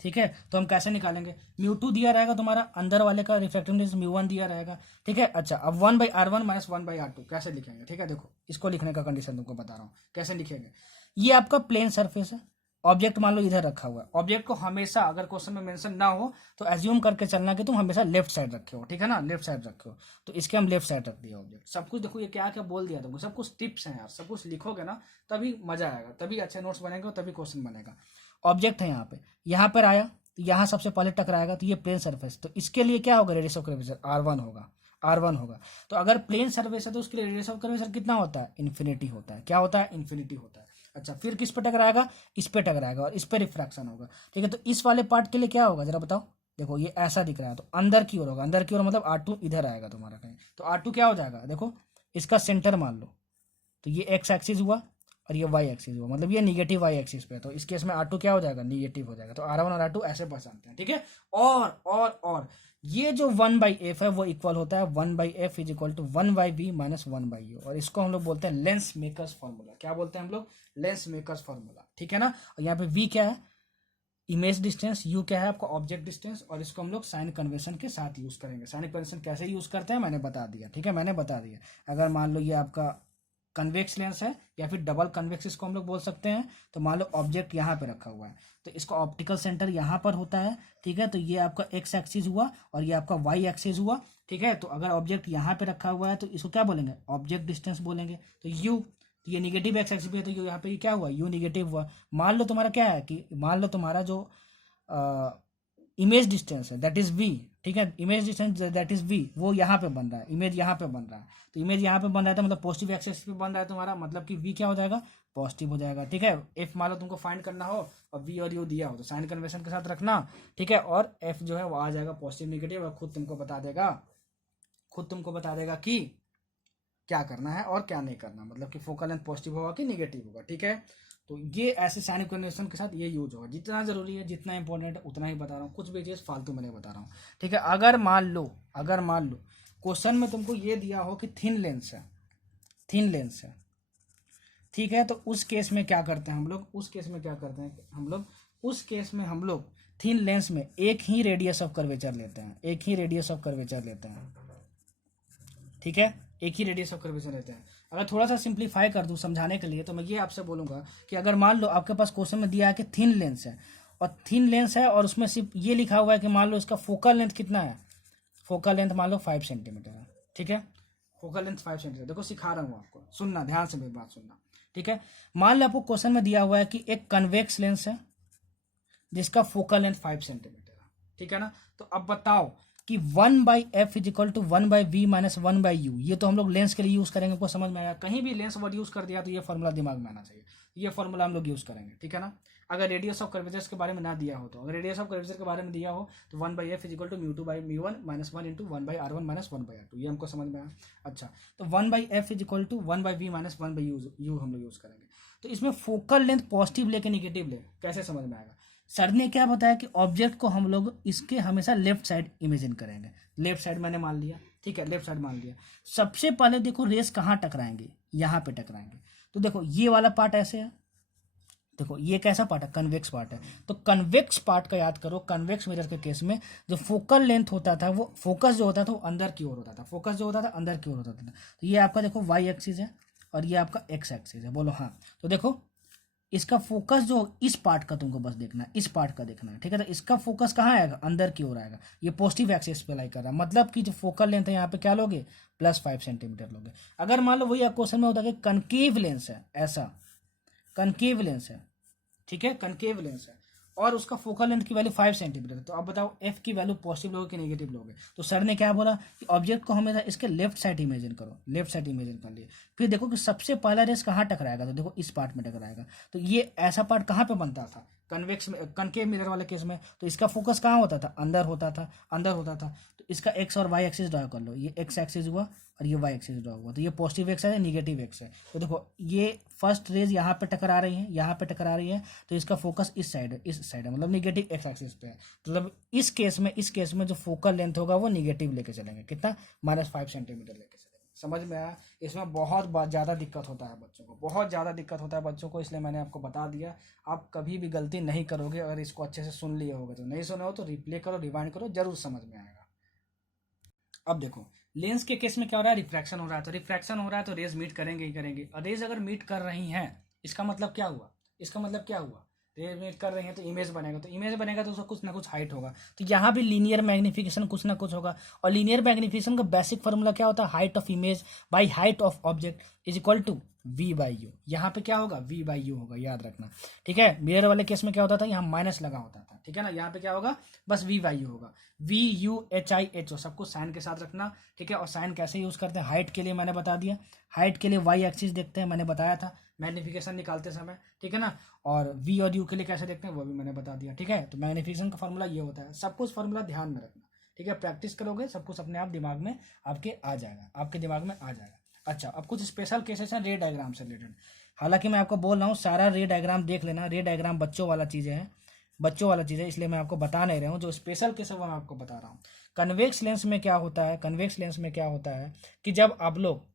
ठीक है। तो हम कैसे निकालेंगे, μ2 दिया रहेगा तुम्हारा, अंदर वाले का रिफ्रैक्टिव इंडेक्स μ1 दिया रहेगा, ठीक है। अच्छा, अब 1/R1 -1/R2 कैसे लिखेंगे, ठीक है, देखो इसको लिखने का कंडीशन तुमको बता रहा हूँ कैसे लिखेंगे। ये आपका प्लेन सरफेस है, ऑब्जेक्ट मान लो इधर रखा हुआ है, ऑब्जेक्ट को हमेशा अगर क्वेश्चन में मेंशन ना हो तो एज्यूम करके चलना कि तुम हमेशा लेफ्ट साइड रखे हो, ठीक है ना, लेफ्ट साइड रखे हो, तो इसके हम लेफ्ट साइड रख दिया ऑब्जेक्ट। सब कुछ देखो ये क्या क्या बोल दिया तुमको, सब कुछ टिप्स हैं यार, सब कुछ लिखोगे ना तभी मजा आएगा, तभी अच्छे नोट्स बनेंगे, तभी क्वेश्चन बनेगा। ऑब्जेक्ट है यहाँ पे, यहाँ पर आया तो यहाँ सबसे पहले टकराएगा, तो ये प्लेन सरफेस, तो इसके लिए क्या होगा, रेडियस ऑफ कर्वेचर R1 होगा, R1 होगा। तो अगर प्लेन सरफेस है तो उसके लिए रेडियस ऑफ कर्वेचर कितना होता है, इन्फिनिटी होता है, क्या होता है, इन्फिनिटी होता है। अच्छा, फिर किस पे टकराएगा, इस पे टकराएगा और इस पे रिफ्रैक्शन होगा, ठीक है। तो इस वाले पार्ट के लिए क्या होगा जरा बताओ, देखो ये ऐसा दिख रहा है तो अंदर की ओर होगा, अंदर की ओर मतलब R2 इधर आएगा तुम्हारा कहीं, तो R2 क्या हो जाएगा, देखो इसका सेंटर मान लो, तो ये एक्स एक्सिस हुआ और ये वाई एक्सिस हुआ, मतलब ये निगेटिव वाई एक्सिस पे है, तो इस केस में R2 क्या हो जाएगा, निगेटिव हो जाएगा। तो R1 और R2 ऐसे पहचानते हैं, ठीक है। और ये जो 1/f है वो इक्वल होता है 1/f is equal to 1/v minus 1/u, और इसको हम लोग बोलते हैं लेंस मेकर्स फॉर्मूला। क्या बोलते हैं हम लोग, लेंस मेकर्स फॉर्मूला, ठीक है ना। और यहाँ पे v क्या है, इमेज डिस्टेंस, u क्या है आपका ऑब्जेक्ट डिस्टेंस, और इसको हम लोग साइन कन्वेंशन के साथ यूज करेंगे। साइन कन्वेंशन कैसे यूज करते हैं मैंने बता दिया, ठीक है, मैंने बता दिया। अगर मान लो ये आपका कन्वेक्स लेंस है या फिर डबल कन्वेक्स इसको हम लोग बोल सकते हैं, तो मान लो ऑब्जेक्ट यहाँ पे रखा हुआ है तो इसका ऑप्टिकल सेंटर यहाँ पर होता है, ठीक है। तो ये आपका एक्स एक्सिस हुआ और ये आपका वाई एक्सिस हुआ, ठीक है। तो अगर ऑब्जेक्ट यहाँ पे रखा हुआ है तो इसको क्या बोलेंगे, ऑब्जेक्ट डिस्टेंस बोलेंगे। तो यू, तो ये निगेटिव एक्स एक्सिस पे, तो यहाँ पे क्या हुआ, यू निगेटिव हुआ। मान लो तुम्हारा क्या है कि मान लो तुम्हारा जो इमेज डिस्टेंस है दैट इज v, ठीक है। Image distance that is V, वो यहाँ पे बन रहा है, इमेज यहाँ पे बन रहा है, तो इमेज यहाँ पे बन रहा है तो मतलब पॉजिटिव एक्सेस पे बन रहा है तुम्हारा, मतलब कि वी क्या हो जाएगा, पॉजिटिव हो जाएगा। ठीक है। एफ मान लो तुमको फाइंड करना हो और वी और यू दिया हो तो साइन कन्वेंशन के साथ रखना। ठीक है। और एफ जो है वो आ जाएगा पॉजिटिव नेगेटिव, और खुद तुमको बता देगा कि क्या करना है और क्या नहीं करना, मतलब कि फोकल लेंथ पॉजिटिव होगा कि नेगेटिव होगा। ठीक है। तो ये ऐसे साइन कन्वेंशन के साथ ये यूज होगा। जितना जरूरी है, जितना इंपॉर्टेंट है उतना ही बता रहा हूँ, कुछ भी चीज़ फालतू में नहीं बता रहा हूँ। ठीक है। अगर मान लो क्वेश्चन में तुमको ये दिया हो कि थिन लेंस है, ठीक है, तो उस केस में क्या करते हैं हम लोग, हम लोग थिन लेंस में एक ही रेडियस ऑफ कर्वेचर लेते हैं, ठीक है, एक ही रेडियस ऑफ कर्वेचर लेते हैं। अगर थोड़ा सा सिंप्लीफाई कर दूं समझाने के लिए तो मैं ये आपसे बोलूंगा कि अगर मान लो आपके पास क्वेश्चन में दिया है कि थिन लेंस है और उसमें सिर्फ ये लिखा हुआ है कि मान लो इसका फोकल लेंथ कितना है, फोकल लेंथ मान लो 5 सेंटीमीटर है। ठीक है। फोकल लेंथ 5 सेंटीमीटर, देखो सिखा रहा हूँ आपको, सुनना ध्यान से मेरी बात सुनना। ठीक है। मान लो आपको क्वेश्चन में दिया हुआ है कि एक कन्वेक्स लेंस है जिसका फोकल लेंथ 5 सेंटीमीटर है। ठीक है ना। तो अब बताओ कि 1/f is equal to 1/v minus 1/u, ये तो हम लोग लेंस के लिए यूज करेंगे, आपको समझ में आया। कहीं भी लेंस वर्ड यूज कर दिया तो ये फॉर्मूला दिमाग में आना चाहिए, ये फॉर्मूला हम लोग यूज करेंगे। ठीक है ना। अगर रेडियस ऑफ कर्वेचर के बारे में ना दिया हो तो, अगर रेडियस ऑफ कर्वेचर के बारे में दिया हो तो 1/f is equal to μ2/μ1 minus 1 into 1/r1 minus 1/r2, ये हमको समझ में आया। अच्छा, तो 1/f is equal to 1/v minus 1/u हम लोग यूज करेंगे। तो इसमें फोकल लेंथ पॉजिटिव लेके निगेटिव ले, कैसे समझ में आएगा। सर ने क्या बताया कि ऑब्जेक्ट को हम लोग इसके हमेशा लेफ्ट साइड इमेजिन करेंगे, लेफ्ट साइड मैंने मान लिया। ठीक है, लेफ्ट साइड मान लिया। सबसे पहले देखो रेस कहाँ टकराएंगे, यहाँ पे टकराएंगे। तो देखो ये वाला पार्ट ऐसे है, देखो ये कैसा पार्ट है, कन्वेक्स पार्ट है। तो कन्वेक्स पार्ट का याद करो, कन्वेक्स मिरर के केस में जो फोकल लेंथ होता था वो फोकस जो होता था वो अंदर की ओर होता था, अंदर की ओर होता था। तो ये आपका देखो वाई एक्सिस है और ये आपका एक्स एक्सिस है, बोलो हाँ। तो देखो इसका फोकस जो इस पार्ट का तुमको बस देखना है, इस पार्ट का देखना है। ठीक है। तो इसका फोकस कहाँ आएगा, अंदर की ओर आएगा। ये पॉजिटिव एक्सिस पे लाई कर रहा है, मतलब कि जो फोकल लेंथ है यहाँ पे क्या लोगे, +5 सेंटीमीटर लोगे। अगर मान लो वही क्वेश्चन में होता है कि कनकेव लेंस है, ऐसा कनकेव लेंस है, ठीक है, कनकेव लेंस है और उसका फोकल लेंथ की वैल्यू 5 सेंटीमीटर, तो अब बताओ एफ की वैल्यू पॉजिटिव लोगे कि नेगेटिव लोगे। तो सर ने क्या बोला कि ऑब्जेक्ट को हमेशा इसके लेफ्ट साइड इमेजिन करो, लेफ्ट साइड इमेजिन कर लिए। फिर देखो कि सबसे पहला रेस कहाँ टकराएगा, तो देखो इस पार्ट में टकराएगा। तो ये ऐसा पार्ट कहाँ पे बनता था, कन्वेक्स में, कनकेव मिरर वाले केस में। तो इसका फोकस कहाँ होता था, अंदर होता था। तो इसका एक्स और वाई एक्सिस ड्रॉ कर लो, ये एक्स एक्सिस हुआ और ये वाई एक्सिस ड्रॉ हुआ। तो ये पॉजिटिव एक्स है, नेगेटिव एक्स है। तो देखो ये फर्स्ट रेज यहाँ पे टकरा रही है, तो इसका फोकस इस साइड है, मतलब नेगेटिव एक्स एक्सिस पे है। मतलब इस केस में जो फोकल लेंथ होगा वो नेगेटिव लेके चलेंगे, कितना, -5 सेंटीमीटर लेके चलेंगे। समझ में आया। इसमें बहुत ज़्यादा दिक्कत होता है बच्चों को, इसलिए मैंने आपको बता दिया। आप कभी भी गलती नहीं करोगे अगर इसको अच्छे से सुन लिए होगे। तो नहीं सुने हो तो रिप्ले करो, रिवाइंड करो, जरूर समझ में आएगा। अब देखो लेंस के केस में क्या हो रहा है, रिफ्रैक्शन हो रहा है, तो रेज मीट करेंगे ही करेंगे। और रेज अगर मीट कर रही हैं, इसका मतलब क्या हुआ, रेज मीट कर रही हैं तो इमेज बनेगा, तो उसका कुछ ना कुछ हाइट होगा। तो यहाँ भी लीनियर मैग्निफिकेशन कुछ ना कुछ होगा। और लीनियर मैग्निफिकेशन का बेसिक फॉर्मूला क्या होता है, height of image by height of object is equal to v/u। यहाँ पे क्या होगा, v/u होगा, याद रखना। ठीक है। मिरर वाले केस में क्या होता था, यहाँ माइनस लगा होता था। ठीक है ना। यहाँ पे क्या होगा, बस v/u होगा, VUHIHO, सबको साइन के साथ रखना। ठीक है। और साइन कैसे यूज करते हैं, हाइट के लिए मैंने बता दिया, हाइट के लिए वाई एक्सिस देखते हैं, मैंने बताया था मैग्निफिकेशन निकालते समय। ठीक है ना। और वी और यू के लिए कैसे देखते हैं वो भी मैंने बता दिया। ठीक है। तो मैग्निफिकेशन का फॉर्मूला ये होता है, सब कुछ फॉर्मूला ध्यान में रखना। ठीक है। प्रैक्टिस करोगे सब कुछ अपने आप दिमाग में आपके दिमाग में आ जाएगा। अच्छा, अब कुछ स्पेशल केसेस हैं रे डायग्राम से रिलेटेड। हालांकि मैं आपको बोल रहा हूँ सारा रे डायग्राम देख लेना, रे डायग्राम बच्चों वाला चीज़ है, इसलिए मैं आपको बता नहीं रहा हूँ। जो स्पेशल केस है वो मैं आपको बता रहा हूँ। कन्वेक्स लेंस में क्या होता है, कि जब आप लोग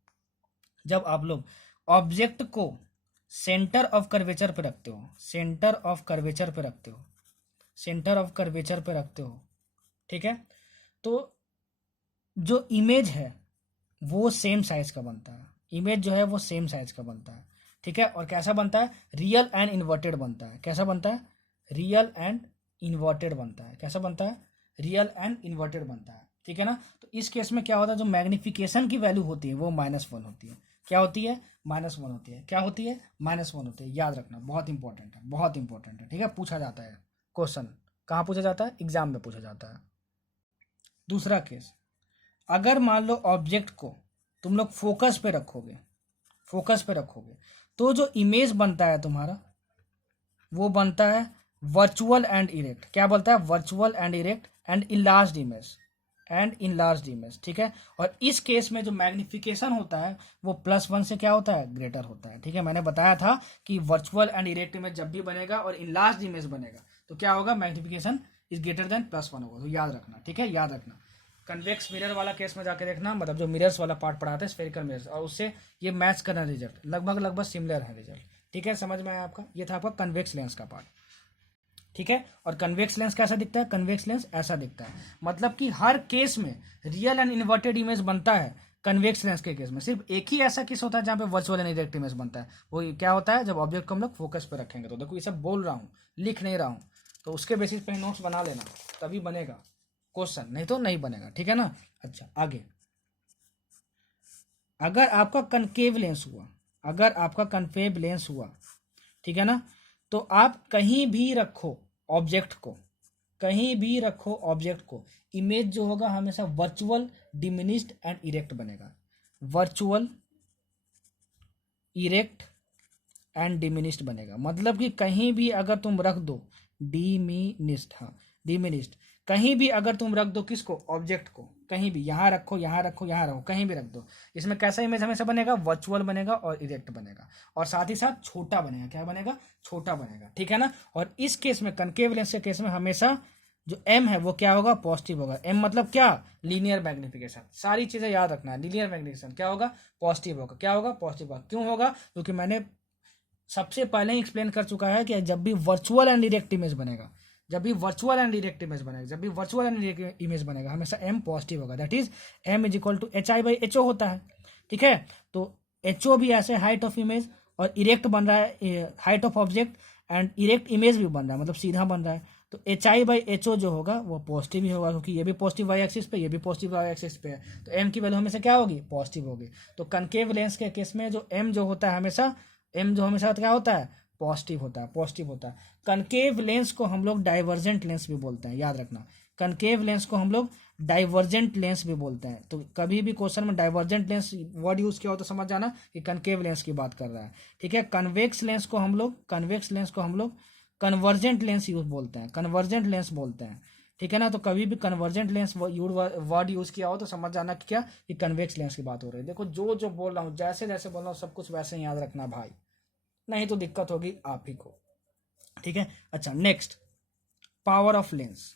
ऑब्जेक्ट को सेंटर ऑफ कर्वेचर पे रखते हो, ठीक है, तो जो इमेज है वो सेम साइज का बनता है, ठीक है। और कैसा बनता है, रियल एंड इन्वर्टेड बनता है। कैसा बनता है, रियल एंड इन्वर्टेड बनता है। ठीक है ना। तो इस केस में क्या होता है, जो मैग्निफिकेशन की वैल्यू होती है वो -1 होती है। क्या होती है, -1 होती है। -1 होती है, याद रखना, बहुत इंपॉर्टेंट है। ठीक है। पूछा जाता है क्वेश्चन, कहाँ पूछा जाता है, एग्जाम में पूछा जाता है। दूसरा केस, अगर मान लो ऑब्जेक्ट को तुम लोग फोकस पे रखोगे, तो जो इमेज बनता है तुम्हारा वो बनता है वर्चुअल एंड इरेक्ट। क्या बोलता है? Virtual and erect and enlarged image, ठीक है। और इस केस में जो मैग्निफिकेशन होता है वो +1 से क्या होता है? ग्रेटर होता है, ठीक है। मैंने बताया था कि वर्चुअल एंड इरेक्ट इमेज जब भी बनेगा और इनलार्ज्ड इमेज बनेगा तो क्या होगा? मैग्निफिकेशन इज ग्रेटर देन +1 होगा। तो याद रखना, ठीक है, याद रखना। कन्वेक्स मिरर वाला केस में जाके देखना, मतलब जो मिरर्स वाला पार्ट पढ़ाते हैं स्फेरिकल मिरर्स, और उससे ये मैच करना रिजल्ट लगभग सिमिलर है रिजल्ट, ठीक है। समझ में आया आपका? ये था आपका कन्वेक्स लेंस का पार्ट, ठीक है। और कन्वेक्स लेंस कैसा दिखता है? कन्वेक्स लेंस ऐसा दिखता है, मतलब कि हर केस में रियल एंड इन्वर्टेड इमेज बनता है। कन्वेक्स लेंस के केस में सिर्फ एक ही ऐसा केस होता है जहाँ पे वर्चुअल एंड इरेक्ट इमेज बनता है। वो क्या होता है? जब ऑब्जेक्ट को हम लोग फोकस पे रखेंगे। तो देखो ये सब बोल रहा हूँ, लिख नहीं रहा हूँ, तो उसके बेसिस पे नोट्स बना लेना, तभी बनेगा क्वेश्चन, नहीं तो नहीं बनेगा, ठीक है ना। अच्छा, आगे, अगर आपका कनकेव लेंस हुआ, ठीक है ना, तो आप कहीं भी रखो ऑब्जेक्ट को, इमेज जो होगा हमेशा वर्चुअल, डिमिनिश्ड एंड इरेक्ट बनेगा। वर्चुअल, इरेक्ट एंड डिमिनिश्ड बनेगा, मतलब कि कहीं भी अगर तुम रख दो डिमिनिश्ड, हाँ डिमिनिश्ड, कहीं भी अगर तुम रख दो किसको? ऑब्जेक्ट को, कहीं भी, यहाँ रखो, कहीं भी रख दो, इसमें कैसा इमेज हमेशा बनेगा? वर्चुअल बनेगा और इरेक्ट बनेगा, और साथ ही साथ छोटा बनेगा। क्या बनेगा? छोटा बनेगा, ठीक है ना। और इस केस में, कनकेव लेंस के केस में, हमेशा जो एम है वो क्या होगा? पॉजिटिव होगा। एम मतलब क्या? Linear magnification. सारी चीजें याद रखना है। लीनियर मैग्निफिकेशन क्या होगा? पॉजिटिव होगा। क्या होगा? पॉजिटिव होगा। क्यों होगा? क्योंकि मैंने सबसे पहले ही एक्सप्लेन कर चुका है कि जब भी वर्चुअल एंड इरेक्ट इमेज बनेगा, हमेशा एम पॉजिटिव होगा। That is M is equal to HI/HO होता है, ठीक है। तो HO भी ऐसे हाइट ऑफ इमेज, और इरेक्ट बन रहा है, height of object and erect image भी बन रहा है, मतलब सीधा बन रहा है। तो HI/HO जो होगा वो पॉजिटिव ही होगा, क्योंकि ये भी पॉजिटिव वाई एक्सिस पे, ये भी पॉजिटिव वाई एक्सिस पे है। तो एम की वैल्यू हमेशा क्या होगी? पॉजिटिव होगी। तो कनकेव लेंस के केस में जो एम जो होता है हमेशा, क्या होता है? पॉजिटिव होता है। कनकेव लेंस को हम लोग डाइवर्जेंट लेंस भी बोलते हैं, याद रखना। कनकेव लेंस को हम लोग डाइवर्जेंट लेंस भी बोलते हैं। तो कभी भी क्वेश्चन में डाइवर्जेंट लेंस वर्ड यूज किया हो तो समझ जाना कि कनकेव लेंस की बात कर रहा है, ठीक है। कन्वेक्स लेंस को हम लोग कन्वर्जेंट लेंस बोलते हैं, ठीक है ना। तो कभी भी कन्वर्जेंट लेंस वर्ड यूज किया हो तो समझ जाना कि क्या, कि कन्वेक्स लेंस की बात हो रही है। देखो जो जो बोल रहा हूँ, जैसे जैसे बोल रहा हूँ, सब कुछ वैसे ही याद रखना भाई, नहीं तो दिक्कत होगी आप ही को, ठीक है। अच्छा, next power of lens.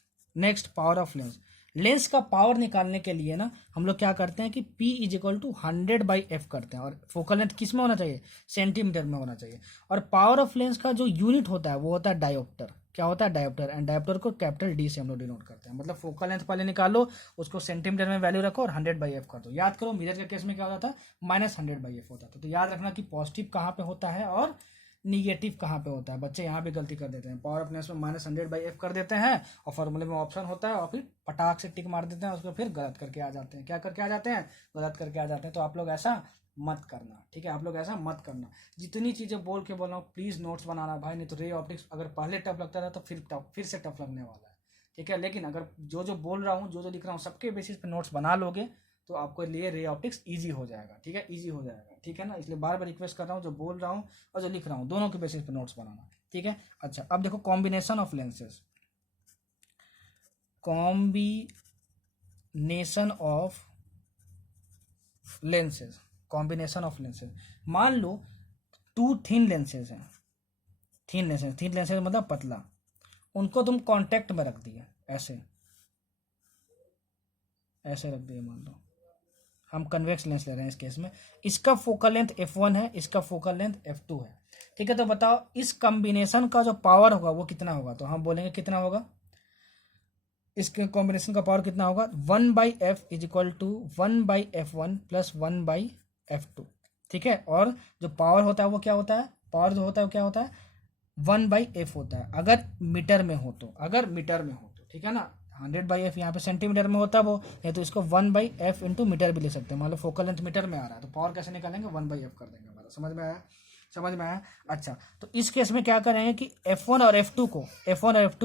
Lens का पावर निकालने के लिए ना हम लोग क्या करते हैं कि P is equal to 100/F करते हैं, और फोकल लेंथ किस में होना चाहिए? सेंटीमीटर में होना चाहिए। और पावर ऑफ लेंस का जो यूनिट होता है वो होता है डायोप्टर। क्या होता है? डायोप्टर। एंड डायोप्टर को कैपिटल D से हम लोग डिनोट करते हैं। मतलब फोकल लेंथ पहले निकालो, उसको सेंटीमीटर में वैल्यू रखो और 100/F कर दो। याद करो, मिरर के केस में क्या होता था? -100/F होता था। तो याद रखना कि पॉजिटिव कहाँ पे होता है और निगेटिव कहाँ पे होता है। बच्चे यहाँ भी गलती कर देते हैं, पावर ऑफ लेंस में -100/F कर देते हैं, और फॉर्मूले में ऑप्शन होता है, और फिर पटाख से टिक मार देते हैं, उसको फिर गलत करके आ जाते हैं। क्या करके आ जाते हैं? गलत करके आ जाते हैं। तो आप लोग ऐसा मत करना, ठीक है। आप लोग ऐसा मत करना। जितनी चीजें बोल के बोल रहा हूँ प्लीज नोट्स बनाना भाई, नहीं तो रे ऑप्टिक्स अगर पहले टफ लगता था तो फिर से टफ लगने वाला है, ठीक है। लेकिन अगर जो जो बोल रहा हूँ, जो जो लिख रहा हूँ, सबके बेसिस पे नोट्स बना लोगे तो आपको लिए रे ऑप्टिक्स ईजी हो जाएगा, ठीक है, ईजी हो जाएगा, ठीक है ना। इसलिए बार बार रिक्वेस्ट कर रहा हूँ, जो बोल रहा हूँ और जो लिख रहा हूँ दोनों के बेसिस पे नोट्स बनाना, ठीक है। अच्छा, अब देखो कॉम्बिनेशन ऑफ लेंसेज। मान लो 2 थिन लेंसेज हैं, थिन लेंसेज मतलब पतला, उनको तुम कांटेक्ट में रख दिए, ऐसे रख दिए। मान लो हम कन्वेक्स लेंस ले रहे हैं इस केस में, इसका फोकल लेंथ f1 है, इसका फोकल लेंथ f2 है, ठीक है। तो बताओ इस कॉम्बिनेशन का जो पावर होगा वो कितना होगा? तो हम बोलेंगे कितना होगा, इसके कॉम्बिनेशन का पावर कितना होगा? 1/F is equal to 1/F1 plus 1/F2, ठीक है। और जो पावर होता है वो क्या होता है? पावर जो होता है वो क्या होता है? 1/F होता है, अगर मीटर में हो तो, ठीक है ना। 100/F यहाँ पे सेंटीमीटर में होता है वो, नहीं तो इसको 1/F इंटू मीटर भी ले सकते हैं। मान लो फोकल लेंथ मीटर में आ रहा है तो पावर कैसे निकालेंगे? 1/F कर देंगे हमारा। समझ में आया? अच्छा, तो इस केस में क्या करेंगे कि F1 और F2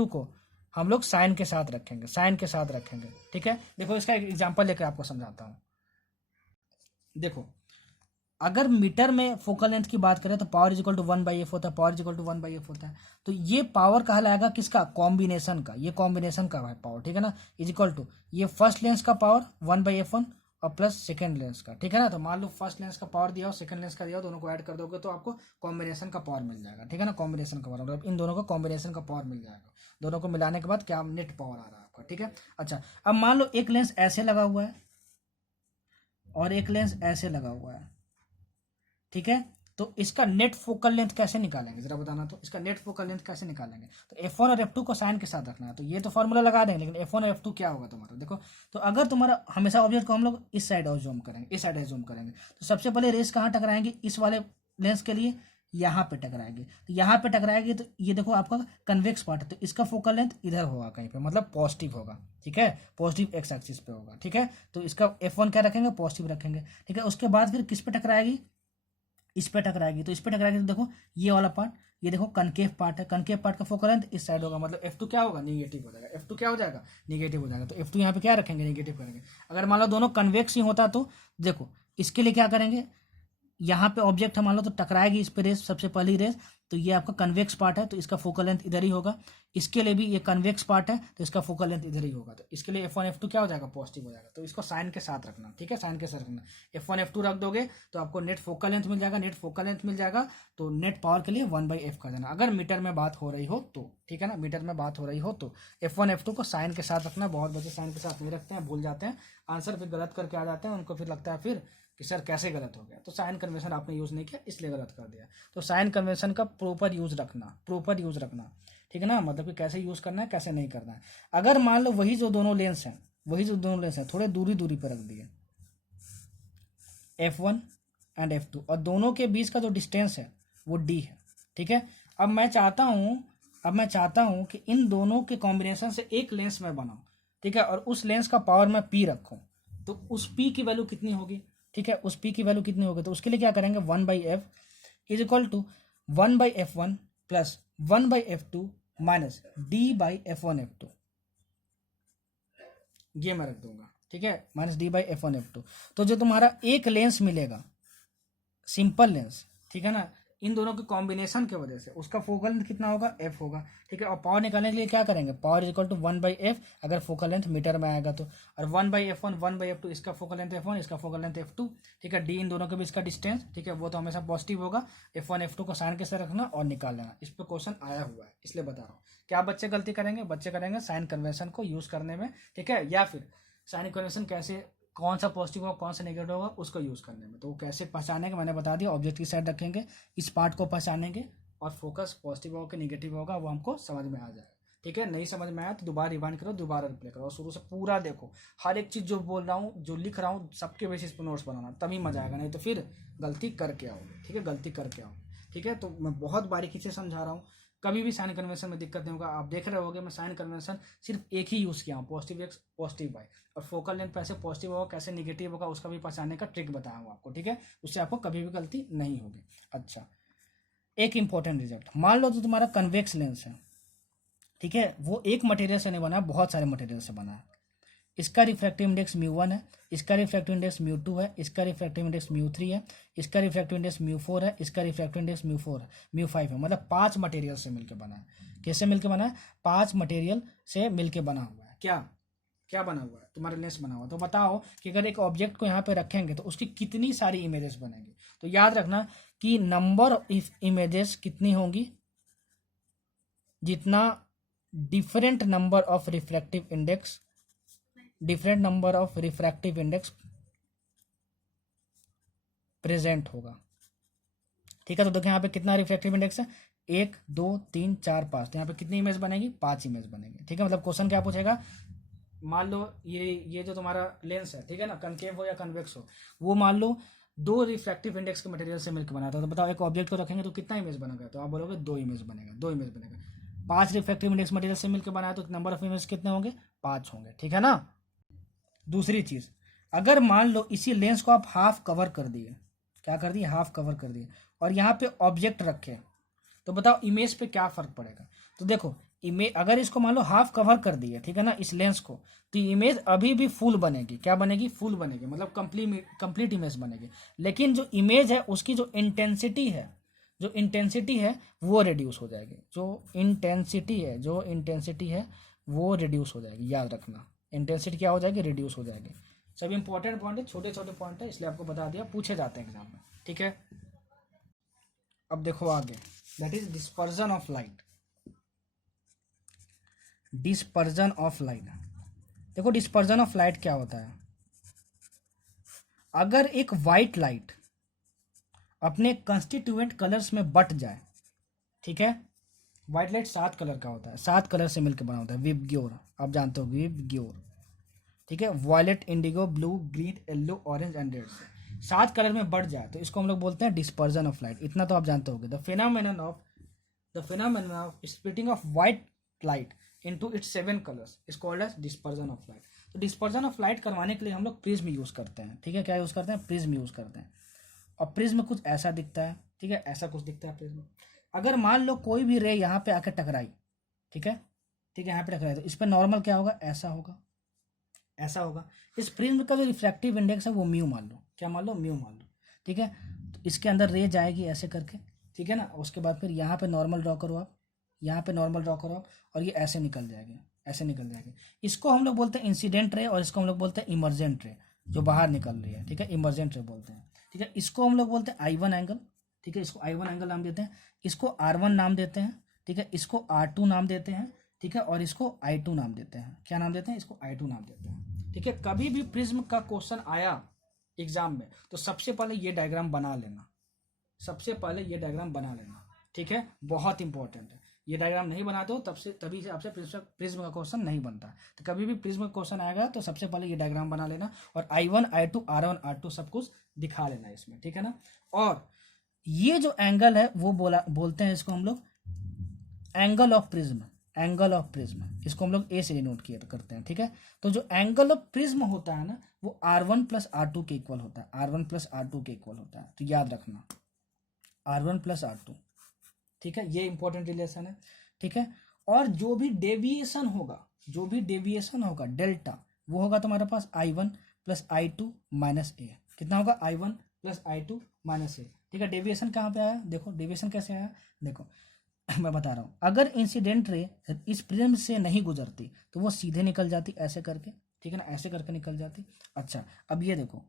को हम लोग साइन के साथ रखेंगे, साइन के साथ रखेंगे। ठीक है, देखो इसका एक एग्जांपल लेकर आपको समझाता हूँ। देखो अगर मीटर में फोकल लेंथ की बात करें तो पावर इजिकल टू 1/f होता है, पावर इजिकल टू 1/f होता है। तो ये पावर कहलाएगा किसका, कॉम्बिनेशन का, ये कॉम्बिनेशन का है पावर, ठीक है ना, इजिकल टू ये फर्स्ट लेंस का पावर 1/f1 और प्लस सेकंड लेंस का, ठीक है ना। तो मान लो फर्स्ट लेंस का पावर दिया हो, सेकंड लेंस का दिया हो, दोनों को ऐड कर दोगे तो आपको कॉम्बिनेशन का पावर मिल जाएगा, ठीक है ना। कॉम्बिनेशन का पावर मतलब इन दोनों का कॉम्बिनेशन का पावर मिल जाएगा, दोनों को मिलाने के बाद क्या नेट पावर आ रहा है आपका, ठीक है। अच्छा अब मान लो एक लेंस ऐसे लगा हुआ है और एक लेंस ऐसे लगा हुआ है, ठीक है। तो इसका नेट फोकल लेंथ कैसे निकालेंगे जरा बताना, तो इसका नेट फोकल लेंथ कैसे निकालेंगे। तो f1 और f2 को साइन के साथ रखना है, तो ये तो फॉर्मूला लगा देंगे, लेकिन f1 और f2 क्या होगा तुम्हारा, देखो। तो अगर तुम्हारा हमेशा ऑब्जेक्ट को हम लोग इस साइड जूम करेंगे, इस साइड जूम करेंगे, तो सबसे पहले रेस कहाँ टकराएंगे, इस वाले लेंस के लिए यहाँ पे टकराएगी। तो यहाँ पे टकराएगी तो ये देखो आपका कन्वेक्स पार्ट है, तो इसका फोकल लेंथ इधर होगा कहीं पे, मतलब पॉजिटिव होगा, ठीक है, पॉजिटिव एक्स एक्सिस पे होगा, ठीक है। तो इसका f1 क्या रखेंगे, पॉजिटिव रखेंगे, ठीक है। उसके बाद फिर किस पे टकराएगी, इस पे टकराएगी। तो इस पे टकराएगी तो देखो ये वाला पार्ट, ये देखो कनकेव पार्ट है, कनकेव पार्ट का फोकल लेंथ इस साइड होगा, मतलब f2 क्या होगा, निगेटिव हो जाएगा, f2 क्या हो जाएगा, निगेटिव हो जाएगा। तो f2 यहाँ पे क्या रखेंगे, निगेटिव करेंगे। अगर मान लो दोनों कन्वेक्स ही होता तो देखो इसके लिए क्या करेंगे, यहाँ पे ऑब्जेक्ट है मान लो, तो टकराएगी इस पे रेस, सबसे पहली रेस, तो ये आपका कन्वेक्स पार्ट है तो इसका फोकल लेंथ इधर ही होगा। इसके लिए भी ये कन्वेक्स पार्ट है तो इसका फोकल लेंथ इधर ही होगा, तो इसके लिए f1 f2 क्या हो जाएगा, पॉजिटिव हो जाएगा। तो इसको साइन के साथ रखना, ठीक है, साइन के साथ रखना। f1 f2 रख दोगे तो आपको नेट फोकल लेंथ मिल जाएगा, नेट फोकल लेंथ मिल जाएगा तो नेट पावर के लिए 1/f कर देना, अगर मीटर में बात हो रही हो तो, ठीक है ना, मीटर में बात हो रही हो तो f1 f2 को साइन के साथ रखना। बहुत बच्चे साइन के साथ नहीं रखते हैं, भूल जाते हैं, आंसर फिर गलत करके आ जाते हैं, उनको फिर लगता है फिर कि सर कैसे गलत हो गया। तो साइन कन्वेंशन आपने यूज़ नहीं किया इसलिए गलत कर दिया। तो साइन कन्वेंशन का प्रॉपर यूज़ रखना, प्रॉपर यूज़ रखना, ठीक है ना, मतलब कि कैसे यूज़ करना है कैसे नहीं करना है। अगर मान लो वही जो दोनों लेंस हैं, वही जो दोनों लेंस हैं थोड़े दूरी दूरी पर रख दिए, f1 एंड f2, और दोनों के बीच का जो डिस्टेंस है वो d है, ठीक है। अब मैं चाहता हूँ कि इन दोनों के कॉम्बिनेशन से एक लेंस मैं बनाऊँ, ठीक है, और उस लेंस का पावर मैं p रखूँ, तो उस p की वैल्यू कितनी होगी, ठीक है, उस p की वैल्यू कितनी होगी। तो उसके लिए क्या करेंगे, 1/f is equal to 1/f1 plus 1/f2 minus d/f1f2, ये मैं रख दूंगा, ठीक है, माइनस d/f1f2। तो जो तुम्हारा एक लेंस मिलेगा, सिंपल लेंस, ठीक है ना, इन दोनों के कॉम्बिनेशन की वजह से उसका फोकल लेंथ कितना होगा, f होगा, ठीक है। और पावर निकालने के लिए क्या करेंगे, power is equal to 1/f अगर फोकल लेंथ मीटर में आएगा तो, और 1/f1 1/f2 इसका फोकल लेंथ f1, इसका फोकल लेंथ f2, ठीक है। d इन दोनों के बीच का डिस्टेंस, ठीक है, वो तो हमेशा पॉजिटिव होगा। f1 f2 को साइन के साथ रखना और निकाल लेना। इस पर क्वेश्चन आया हुआ है इसलिए बता रहा हूँ। क्या बच्चे गलती करेंगे, बच्चे करेंगे साइन कन्वेंशन को यूज करने में, ठीक है, या फिर साइन कन्वेंशन कैसे, कौन सा पॉजिटिव होगा कौन सा नेगेटिव होगा उसको यूज करने में। तो वो कैसे पहचानेंगे मैंने बता दिया, ऑब्जेक्ट की साइड रखेंगे, इस पार्ट को पहचानेंगे और फोकस पॉजिटिव होगा कि नेगेटिव होगा वो हमको समझ में आ जाएगा, ठीक है। नहीं समझ में आया तो दोबारा रिवाइंड करो, दोबारा रिप्ले करो, शुरू से पूरा देखो, हर एक चीज़ जो बोल रहा हूँ जो लिख रहा हूँ सबके बेसिस पर नोट्स बनाना, तभी मजा आएगा, नहीं तो फिर गलती करके आओगे, ठीक है, गलती करके आओगे, ठीक है। तो मैं बहुत बारीकी से समझा रहा हूँ, कभी भी साइन कन्वेंशन में दिक्कत नहीं होगा। आप देख रहे होगे मैं साइन कन्वेंशन सिर्फ एक ही यूज़ किया हूँ, पॉजिटिव एक्स पॉजिटिव वाई, और फोकल लेंथ कैसे पॉजिटिव होगा कैसे निगेटिव होगा उसका भी पहचानने का ट्रिक बताया हूँ आपको, ठीक है, उससे आपको कभी भी गलती नहीं होगी। अच्छा एक इंपॉर्टेंट रिजल्ट, मान लो तो तुम्हारा कन्वेक्स लेंस है, ठीक है, वो एक मटेरियल से नहीं बना है, बहुत सारे मटेरियल से बना है। इसका रिफ्रैक्टिव इंडेक्स μ1 है, इसका रिफ्रैक्टिव इंडेक्स μ2 है, इसका रिफ्रैक्टिव इंडेक्स μ3 है, इसका रिफ्रैक्टिव इंडेक्स μ4 है, इसका रिफ्रैक्टिव इंडेक्स μ4 है, μ5 है, मतलब 5 मटेरियल से मिलकर बना है। कैसे मिलकर बना है, 5 मटेरियल से मिलकर बना हुआ है। क्या क्या बना हुआ है, तुम्हारा लेंस बना हुआ है। तो बताओ कि अगर एक ऑब्जेक्ट को यहाँ पे रखेंगे तो उसकी कितनी सारी इमेजेस बनेंगी। तो याद रखना कि नंबर ऑफ इमेजेस कितनी होंगी, जितना different number of refractive index, different number of refractive index present होगा, ठीक है। तो देखो यहाँ पे कितना रिफ्रैक्टिव इंडेक्स है, 1 2 3 4 5, तो यहाँ पे कितनी इमेज बनेगी, 5 इमेज बनेगी, ठीक है। मतलब क्वेश्चन क्या पूछेगा, मान लो ये जो तुम्हारा लेंस है, ठीक है ना, कनकेव हो या कन्वेक्स हो, वो मान लो 2 रिफ्रैक्टिव इंडेक्स के मटेरियल से मिलकर बना था। तो बताओ एक ऑब्जेक्ट को रखेंगे तो कितना इमेज बनेगा, तो आप बोलोगे 2 इमेज बनेगा, 2 इमेज बनेगा। 5 रिफ्रैक्टिव इंडेक्स मटेरियल से मिलकर बनाया तो नंबर ऑफ इमेज कितने होंगे, 5 होंगे, ठीक है ना। दूसरी चीज, अगर मान लो इसी लेंस को आप हाफ कवर कर दिए, क्या कर दिए, हाफ कवर कर दिए, और यहाँ पे ऑब्जेक्ट रखे, तो बताओ इमेज पे क्या फर्क पड़ेगा। तो देखो इमेज अगर इसको मान लो हाफ कवर कर दिए, ठीक है ना, इस लेंस को, तो इमेज अभी भी फुल बनेगी। क्या बनेगी? फुल बनेगी, मतलब कंप्लीट इमेज बनेगी। लेकिन जो इमेज है उसकी जो इंटेंसिटी है, वो रिड्यूस हो जाएगी। जो इंटेंसिटी है वो रिड्यूस हो जाएगी। याद रखना, इंटेंसिटी क्या हो जाएगी? रिड्यूस हो जाएगी। सब इंपॉर्टेंट पॉइंट है, छोटे छोटे पॉइंट है, इसलिए आपको बता दिया, पूछे जाते हैं एग्जाम में, ठीक है। अब देखो आगे, that is dispersion of light. Dispersion of light, देखो डिस्पर्जन ऑफ लाइट क्या होता है। अगर एक वाइट लाइट अपने कंस्टिट्यूएंट कलर्स में बट जाए, ठीक है, व्हाइट लाइट 7 कलर का होता है, 7 कलर से मिलकर बना होता है, विबग्योर, आप जानते हो विबग्योर, ठीक है, violet, indigo, blue, green, yellow, orange and red से 7 कलर में बढ़ जाए तो इसको हम लोग बोलते हैं डिस्पर्जन ऑफ लाइट। इतना तो आप जानते होगे। The phenomenon of splitting of white light into its 7 colours is called as dispersion of light. तो डिस्पर्जन ऑफ लाइट करवाने के लिए हम लोग प्रिज्म यूज करते हैं, ठीक है। क्या यूज करते हैं? प्रिज्म यूज करते हैं। और प्रिज्म कुछ ऐसा दिखता है, ठीक है, ऐसा कुछ दिखता है प्रिज्म। अगर मान लो कोई भी रे यहाँ पे आके टकराई, ठीक है, यहाँ पे टकराई, तो इस पर नॉर्मल क्या होगा? ऐसा होगा, ऐसा होगा। इस प्रिज्म का जो रिफ्रैक्टिव इंडेक्स है वो म्यू मान लो। क्या मान लो? म्यू मान लो, ठीक है। तो इसके अंदर रे जाएगी ऐसे करके, ठीक है ना। उसके बाद फिर यहाँ पे नॉर्मल ड्रॉ करो आप, यहाँ पे नॉर्मल ड्रॉ करो आप, और ये ऐसे निकल जाएगी, ऐसे निकल जाएगी। इसको हम लोग बोलते हैं इंसिडेंट रे, और इसको हम लोग बोलते हैं इमर्जेंट रे, जो बाहर निकल रही है, ठीक है, इमर्जेंट रे बोलते हैं, ठीक है। इसको हम लोग बोलते हैं I1 एंगल, ठीक है, इसको I1 एंगल नाम देते हैं, इसको R1 नाम देते हैं, ठीक है, इसको R2 नाम देते हैं, ठीक है, और इसको I2 नाम देते हैं। क्या नाम देते हैं? इसको I2 नाम देते हैं, ठीक है। कभी भी प्रिज्म का क्वेश्चन आया एग्जाम में तो सबसे पहले ये डायग्राम बना लेना, सबसे पहले ये डायग्राम बना लेना, ठीक है, बहुत इंपॉर्टेंट है। ये डायग्राम नहीं बनाते हो तभी से आपसे प्रिज्म का क्वेश्चन नहीं बनता। तो कभी भी प्रिज्म का क्वेश्चन आएगा तो सबसे पहले ये डायग्राम बना लेना, और I1 I2 R1 R2 सब कुछ दिखा लेना इसमें, ठीक है ना। और ये जो एंगल है वो बोलते हैं इसको हम लोग angle of prism, angle of prism, इसको हम लोग ए से डिनोट किया करते हैं, ठीक है। तो जो एंगल ऑफ प्रिज्म होता है ना वो R1 प्लस R2 के इक्वल होता है, R1 प्लस R2 के इक्वल होता है। तो याद रखना R1 प्लस R2, ठीक है, ये इंपॉर्टेंट रिलेशन है, ठीक है। और जो भी डेविएशन होगा डेल्टा, वो होगा तुम्हारे पास I1 प्लस I2 माइनस ए। कितना होगा? I1 प्लस I2 माइनस ए, ठीक है। डेविएशन कहाँ पे आया? देखो डेविएशन कैसे आया, देखो मैं बता रहा हूँ। अगर इंसिडेंट रे इस प्रिज्म से नहीं गुजरती तो वो सीधे निकल जाती ऐसे करके, ठीक है ना, ऐसे करके निकल जाती। अच्छा, अब ये देखो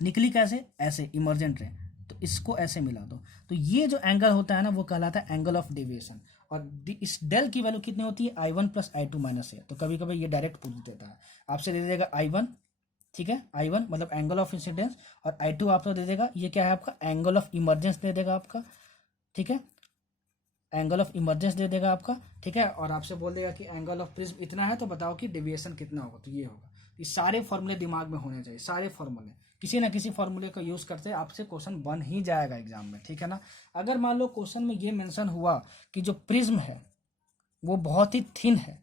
निकली कैसे? ऐसे, इमर्जेंट रे, तो इसको ऐसे मिला दो, तो ये जो एंगल होता है ना वो कहलाता है एंगल ऑफ डेविएशन। और इस डेल की वैल्यू कितनी होती है? I1 प्लस I2 माइनस ए। तो कभी कभी ये डायरेक्ट पूछ देता है आपसे, दे देगा I1, ठीक है, I1 मतलब एंगल ऑफ इंसिडेंस, और I2 आपको दे देगा, ये क्या है आपका? एंगल ऑफ इमरजेंस दे देगा आपका, ठीक है, एंगल ऑफ इमरजेंस दे देगा आपका, ठीक है। और आपसे बोल देगा कि एंगल ऑफ प्रिज्म इतना है, तो बताओ कि डेविएशन कितना होगा, तो ये होगा। ये सारे फॉर्मूले दिमाग में होने चाहिए, सारे फॉर्मूले, किसी ना किसी फॉर्मूले का यूज करते आपसे क्वेश्चन बन ही जाएगा एग्जाम में, ठीक है ना। अगर मान लो क्वेश्चन में ये मेंशन हुआ कि जो प्रिज्म है वो बहुत ही थिन है,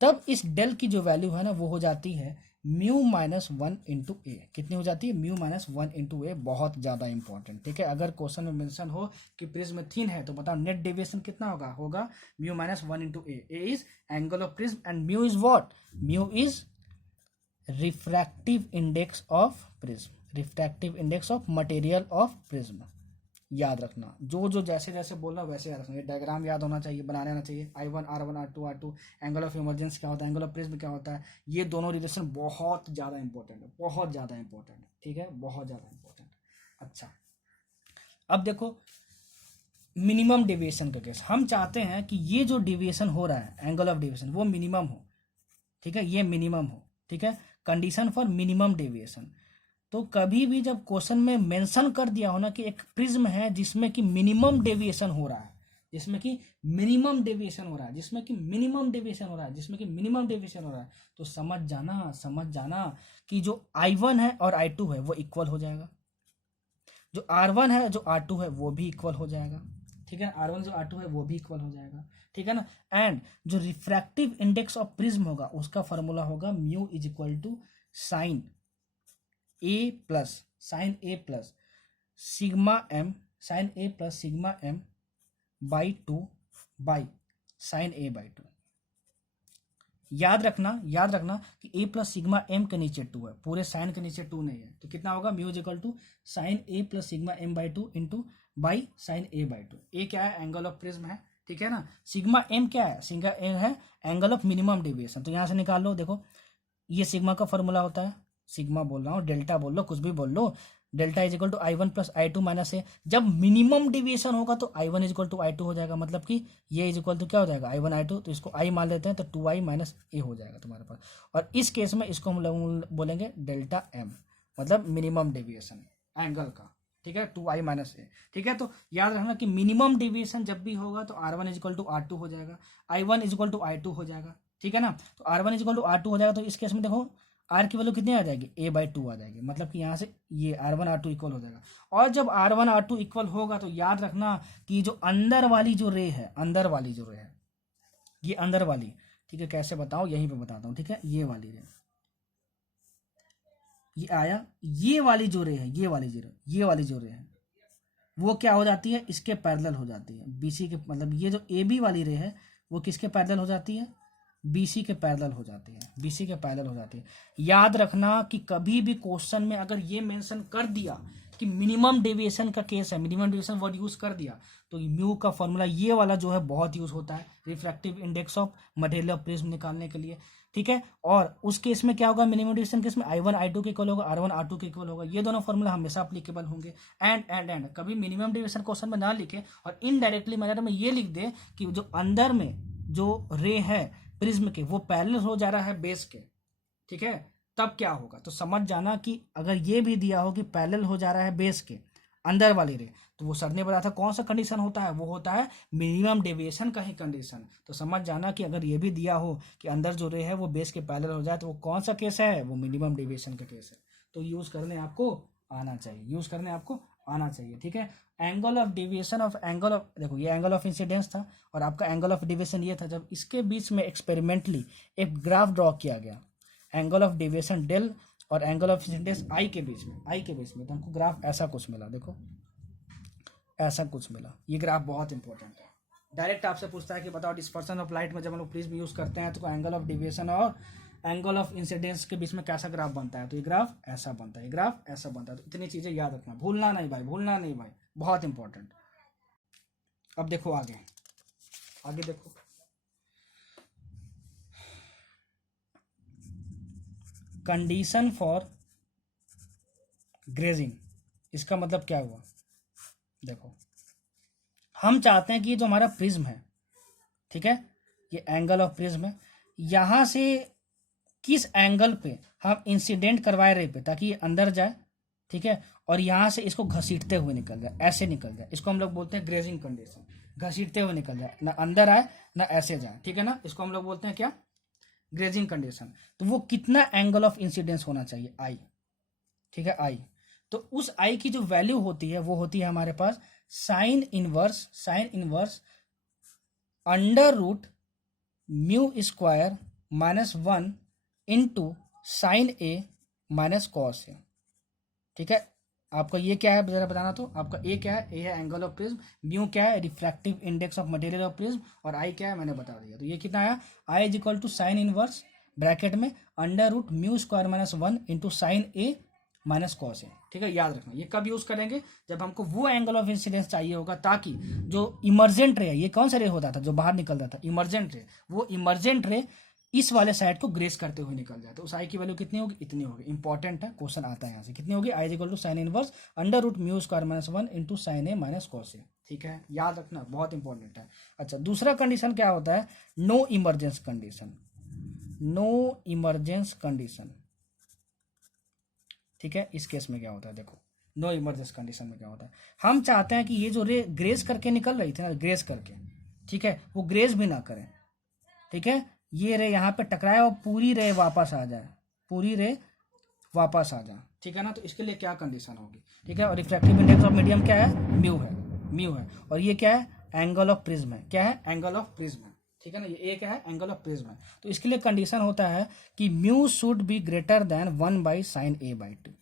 तब इस डेल की जो वैल्यू है ना वो हो जाती है म्यू माइनस 1 इंटू ए। कितनी हो जाती है? म्यू माइनस 1 इंटू ए। बहुत ज़्यादा इंपॉर्टेंट, ठीक है। अगर क्वेश्चन में मेंशन हो कि प्रिज्म थिन है तो बताओ नेट डेविएशन कितना होगा mu minus 1 into A. A is angle of prism and mu is what? Mu is refractive index of prism, refractive index of material of prism. याद रखना, जो जैसे जैसे बोलना वैसे याद रखना। ये डायग्राम याद होना चाहिए, बनाने आना चाहिए। I1 R1 R2 R2, angle of emergence क्या होता है, एंगल ऑफ प्रिज्म क्या होता है, ये दोनों रिलेशन बहुत ज़्यादा इंपॉर्टेंट है, बहुत ज़्यादा इंपॉर्टेंट, ठीक है, बहुत ज़्यादा इंपॉर्टेंट। अच्छा, अब देखो मिनिमम डेविएशन का केस। हम चाहते हैं कि ये जो डेविएशन हो रहा है, एंगल ऑफ डेविएशन, वो मिनिमम हो, ठीक है, ये मिनिमम हो, ठीक है। Condition for minimum deviation. तो कभी भी जब क्वेश्चन में मेंशन कर दिया हो ना कि एक प्रिज्म है जिसमें कि मिनिमम डेविएशन हो रहा है, जिसमें कि मिनिमम डेविएशन हो रहा है, जिसमें कि मिनिमम डेविएशन हो रहा है, जिसमें कि मिनिमम डेविएशन हो रहा है, तो समझ जाना कि जो I1 है और I2 है वो इक्वल हो जाएगा, जो R1 है जो R2 है वो भी इक्वल हो जाएगा, ठीक है। R1 जो R2 है वो भी इक्वल हो जाएगा, ठीक है ना। एंड जो रिफ्रैक्टिव इंडेक्स ऑफ प्रिज्म होगा उसका फॉर्मूला होगा mu is equal to sine A plus sigma M, sine A plus sigma M by 2 by sine A by two. याद रखना कि ए प्लस सिग्मा एम के नीचे 2 है, पूरे साइन के नीचे 2 नहीं है, तो कितना होगा mu is equal to sine A plus sigma M by two into by sine A by two. A क्या है, एंगल ऑफ प्रिज्म है, ठीक है ना। सिग्मा एम क्या है, सिग्मा एम है एंगल ऑफ मिनिमम डेविएशन, तो यहाँ से निकाल लो। देखो ये सिग्मा का फॉर्मूला होता है, सिग्मा बोल रहा हूँ, डेल्टा बोल लो, कुछ भी बोल लो, delta is equal to I one plus I two minus A. जब मिनिमम डिविएशन होगा तो I one is equal to I two हो जाएगा, मतलब कि ये इज इक्वल टू क्या हो जाएगा, आई वन आई टू, तो इसको आई मान लेते हैं तो 2i माइनस ए हो जाएगा तुम्हारे पास। और इस केस में इसको हम लोग बोलेंगे डेल्टा एम, मतलब मिनिमम डेविएशन एंगल का, ठीक है, 2i माइनस ए, ठीक है। तो याद रखना कि मिनिमम डेविएशन जब भी होगा तो r1 is equal to r2 हो जाएगा, i1 is equal to i2 हो जाएगा, ठीक है ना। तो r1 is equal to r2 हो जाएगा, तो इस केस में देखो r की वैल्यू कितनी आ जाएगी, a बाई टू आ जाएगी, मतलब कि यहाँ से ये r1 r2 इक्वल हो जाएगा। और जब r1 r2 इक्वल होगा तो याद रखना कि जो अंदर वाली जो रे है, अंदर वाली जो रे है, ये अंदर वाली, ठीक है, कैसे बताओ, यहीं पे बताता हूँ, ठीक है। ये वाली रे, ये आया, ये वाली जो रे है, ये वाली जो रे है वो क्या हो जाती है, इसके पैरेलल हो जाती है, बीसी के, मतलब ये जो ए बी वाली रे है वो किसके पैरेलल हो जाती है, बीसी के पैरेलल हो जाती है, बीसी के पैरेलल हो जाती है। याद रखना कि कभी भी क्वेश्चन में अगर ये मेंशन कर दिया कि मिनिमम डेविएशन का केस है, मिनिमम डेविएशन वर्ड यूज कर दिया, तो म्यू का फॉर्मूला ये वाला जो है बहुत यूज होता है refractive index of material of prism निकालने के लिए, ठीक है। और उस केस में क्या होगा, मिनिमम डेविएशन केस में i1 i2 के इक्वल होगा, r1 r2 के इक्वल होगा, ये दोनों फॉर्मूला हमेशा अप्लीकेबल होंगे। एंड कभी मिनिमम डेविएशन क्वेश्चन में ना लिखे और इनडायरेक्टली मैनर में ये लिख दे कि जो अंदर में जो रे है प्रिज्म के वो पैरेलल हो जा रहा है बेस के, ठीक है, तब क्या होगा, तो समझ जाना कि अगर ये भी दिया हो कि पैरेलल हो जा रहा है बेस के अंदर वाली रे, तो वो सर ने बताया था कौन सा कंडीशन होता है, वो होता है मिनिमम डेविएशन का ही कंडीशन। तो समझ जाना कि अगर ये भी दिया हो कि अंदर जो रे है वो बेस के पैरेलल हो जाए तो वो कौन सा केस है, वो मिनिमम डेविएशन का केस है। तो यूज करने आपको आना चाहिए, ठीक है। Angle of deviation of angle of, देखो ये एंगल ऑफ इंसिडेंस था और आपका एंगल ऑफ डेविएशन ये था, जब इसके बीच में एक्सपेरिमेंटली एक ग्राफ ड्रॉ किया गया, एंगल ऑफ डेविएशन डेल और एंगल ऑफ इंसिडेंस आई के बीच में, तो हमको ग्राफ ऐसा कुछ मिला, देखो ऐसा कुछ मिला। ये ग्राफ बहुत इंपॉर्टेंट है, डायरेक्ट आपसे पूछता है कि बताओ डिस्पर्सन ऑफ लाइट में जब हम लोग प्रिज्म यूज करते हैं तो एंगल ऑफ डेविएशन और एंगल ऑफ इंसिडेंस के बीच में कैसा ग्राफ बनता है, तो ये ग्राफ ऐसा बनता है, ये ग्राफ ऐसा बनता है। तो इतनी चीजें याद रखना, भूलना नहीं भाई, बहुत इंपॉर्टेंट। अब देखो आगे देखो, कंडीशन फॉर ग्रेजिंग, इसका मतलब क्या हुआ, देखो हम चाहते हैं कि ये जो हमारा प्रिज्म है, ठीक है, ये एंगल ऑफ प्रिज्म है, यहां से किस एंगल पे हम इंसिडेंट करवाए रे पे ताकि ये अंदर जाए, ठीक है, और यहां से इसको घसीटते हुए निकल जाए, ऐसे निकल जाए, इसको हम लोग बोलते हैं ग्रेजिंग कंडीशन, घसीटते हुए निकल जाए, ना अंदर आए ना ऐसे जाए, ठीक है ना, इसको हम लोग बोलते हैं क्या, ग्रेजिंग कंडीशन। तो वो कितना एंगल ऑफ इंसिडेंस होना चाहिए, आई, ठीक है, आई। तो उस आई की जो वैल्यू होती है वो होती है हमारे पास sine inverse under root mu square minus 1 into sine A minus cos A, ठीक है। आपका ये क्या है जरा बताना, तो आपका ए क्या है, ए है एंगल ऑफ प्रिज्म, म्यू क्या है refractive index of material of prism, और आई क्या है मैंने बता दिया। तो ये कितना आया, I is equal to sine inverse bracket में under root mu square minus 1 into sine A minus cos A, ठीक है। याद रखना ये कब यूज करेंगे, जब हमको वो एंगल ऑफ इंसिडेंस चाहिए होगा ताकि जो इमर्जेंट रे, ये कौन सा रे होता था जो बाहर निकल रहा था, इमर्जेंट रे, वो इमर्जेंट रे इस वाले साइड को ग्रेस करते हुए निकल जाए, तो उस आई की वैल्यू कितनी होगी, इतनी होगी। इंपॉर्टेंट है, क्वेश्चन आता है यहाँ से, कितनी होगी, I is equal to sine inverse under root mu square minus 1 into sine A minus cos A, ठीक है, याद रखना बहुत इंपॉर्टेंट है। अच्छा, दूसरा कंडीशन क्या होता है, नो इमरजेंस कंडीशन, ठीक है। इस केस में क्या होता है, देखो नो इमरजेंस कंडीशन में क्या होता है, हम चाहते हैं कि ये जो रे ग्रेस करके निकल रही थी ना, ग्रेस करके, ठीक है, वो ग्रेस भी ना करे, ठीक है, ये रे यहाँ पे टकराए और पूरी रे वापस आ जाए, ठीक है ना। तो इसके लिए क्या कंडीशन होगी, ठीक है, और रिफ्रैक्टिव इंडेक्स ऑफ मीडियम क्या है, म्यू है, और ये क्या है, एंगल ऑफ प्रिज्म है, क्या है, एंगल ऑफ प्रिज्म है, ठीक है ना, ये क्या है, एंगल ऑफ प्रिज्म है। तो इसके लिए कंडीशन होता है कि mu should be greater than 1 by sine A by two,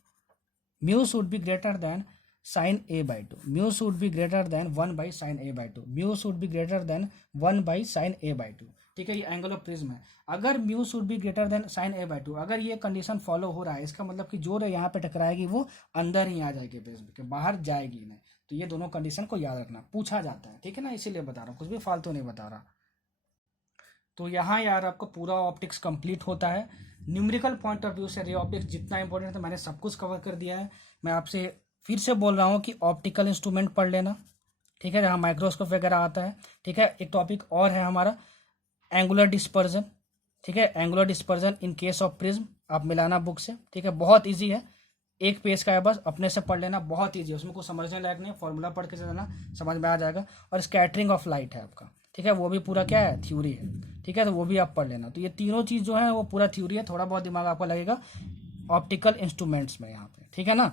mu should be greater than sine A by two, mu should be greater than 1 by sine A by two, mu should be greater than 1 by sine A by two. ठीक है, ये एंगल ऑफ प्रिज्म है। अगर mu should be greater than sine A by two, अगर ये कंडीशन फॉलो हो रहा है, इसका मतलब कि जो रे यहाँ पे टकराएगी वो अंदर ही आ जाएगी प्रिज्म के, बाहर जाएगी नहीं। तो ये दोनों कंडीशन को याद रखना, पूछा जाता है। ठीक है ना, इसीलिए बता रहा हूँ, कुछ भी फालतू नहीं बता रहा। तो यहाँ यार आपका पूरा ऑप्टिक्स कंप्लीट होता है। न्यूमेरिकल पॉइंट ऑफ व्यू से रे ऑप्टिक्स जितना इंपॉर्टेंट है मैंने सब कुछ कवर कर दिया है। मैं आपसे फिर से बोल रहा हूँ कि ऑप्टिकल इंस्ट्रूमेंट पढ़ लेना, ठीक है, जहाँ माइक्रोस्कोप वगैरह आता है। ठीक है, एक टॉपिक और है हमारा एंगुलर डिस्पर्जन। ठीक है, angular dispersion in case of prism, आप मिलाना बुक से। ठीक है, बहुत ईजी है, एक पेज का है, बस अपने से पढ़ लेना, बहुत ईजी है, उसमें कुछ समझने लायक नहीं है, फॉर्मूला पढ़ के चलना, समझ में आ जाएगा। और स्कैटरिंग ऑफ लाइट है आपका, ठीक है, वो भी पूरा क्या है, थ्योरी है। ठीक है, तो वो भी आप पढ़ लेना। तो ये तीनों चीज़ जो है वो पूरा थ्योरी है, थोड़ा बहुत दिमाग आपका लगेगा ऑप्टिकल इंस्ट्रूमेंट्स में यहाँ पे। ठीक है ना,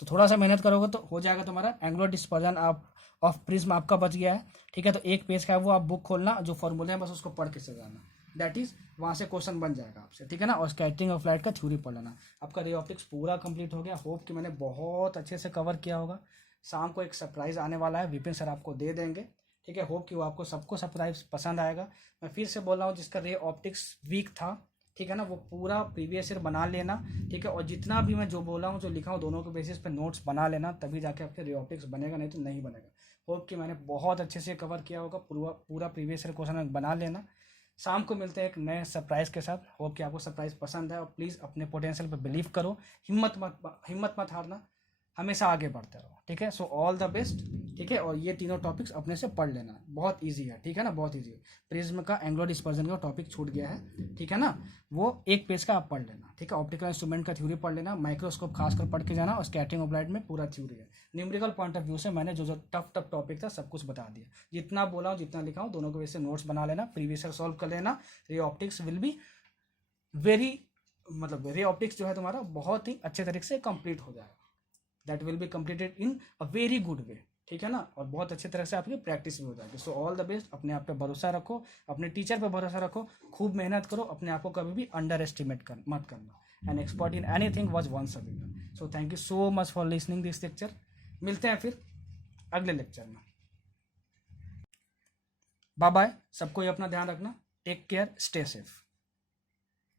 तो थोड़ा सा मेहनत करोगे तो हो जाएगा तुम्हारा एंगुलर डिस्पर्जन आप ऑफ प्रिज्म आपका बच गया है। ठीक है, तो एक पेज का है वो आप बुक खोलना, जो फॉर्मूले हैं बस उसको पढ़ के सजाना, दैट इज वहाँ से क्वेश्चन बन जाएगा आपसे। ठीक है ना, और स्कैटरिंग ऑफ लाइट का थ्योरी पढ़ लेना। आपका रे ऑप्टिक्स पूरा कंप्लीट हो गया। होप कि मैंने बहुत अच्छे से कवर किया होगा। शाम को एक सरप्राइज आने वाला है, विपिन सर आपको दे देंगे। ठीक है, होप कि वो आपको सबको सरप्राइज पसंद आएगा। मैं फिर से बोल रहा हूँ, जिसका रे ऑप्टिक्स वीक था, ठीक है ना, वो पूरा प्रीवियस ईयर बना लेना। ठीक है, और जितना भी मैं जो बोला हूँ, जो लिखा हूँ, दोनों के बेसिस पे नोट्स बना लेना, तभी जाके आपके रे ऑप्टिक्स बनेगा, नहीं तो नहीं बनेगा। होप कि मैंने बहुत अच्छे से कवर किया होगा, पूरा प्रीवियस ईयर क्वेश्चन बना लेना। शाम को मिलते हैं एक नए सरप्राइज के साथ। होप कि आपको सरप्राइज पसंद है, और प्लीज़ अपने पोटेंशियल पे बिलीव करो, हिम्मत मत हारना, हमेशा आगे बढ़ते रहो। ठीक है, सो ऑल द बेस्ट। ठीक है, और ये तीनों टॉपिक्स अपने से पढ़ लेना, बहुत इजी है। ठीक है ना, बहुत इजी है। प्रिज्म का एंगुलर डिस्पर्जन का टॉपिक छूट गया है, ठीक है ना, वो एक पेज का आप पढ़ लेना। ठीक है, ऑप्टिकल इंस्ट्रूमेंट का थ्योरी पढ़ लेना, माइक्रोस्कोप खासकर पढ़ के जाना, और स्कैटरिंग ऑफ लाइट में पूरा थ्योरी है। न्यूमेरिकल पॉइंट ऑफ व्यू से मैंने जो टफ टॉपिक था सब कुछ बता दिया, जितना बोला हूँ, जितना लिखा हूँ, दोनों के वजह से नोट्स बना लेना, प्रीवियस ईयर सॉल्व कर लेना। Ray optics will be very, मतलब रे ऑप्टिक्स जो है तुम्हारा बहुत ही अच्छे तरीके से कंप्लीट हो जाएगा। That will be completed in a very good way. ठीक है ना, और बहुत अच्छी तरह से आपकी प्रैक्टिस भी हो जाएगी। So all the best. अपने आप पे भरोसा रखो, अपने टीचर पे भरोसा रखो, खूब मेहनत करो, अपने आप को कभी भी अंडर एस्टिमेट मत करना। An expert in anything was once a beginner. So thank you so much for listening this lecture. मिलते हैं फिर अगले लेक्चर में। बाय बाय, सबको अपना ध्यान रखना, टेक केयर, स्टे सेफ।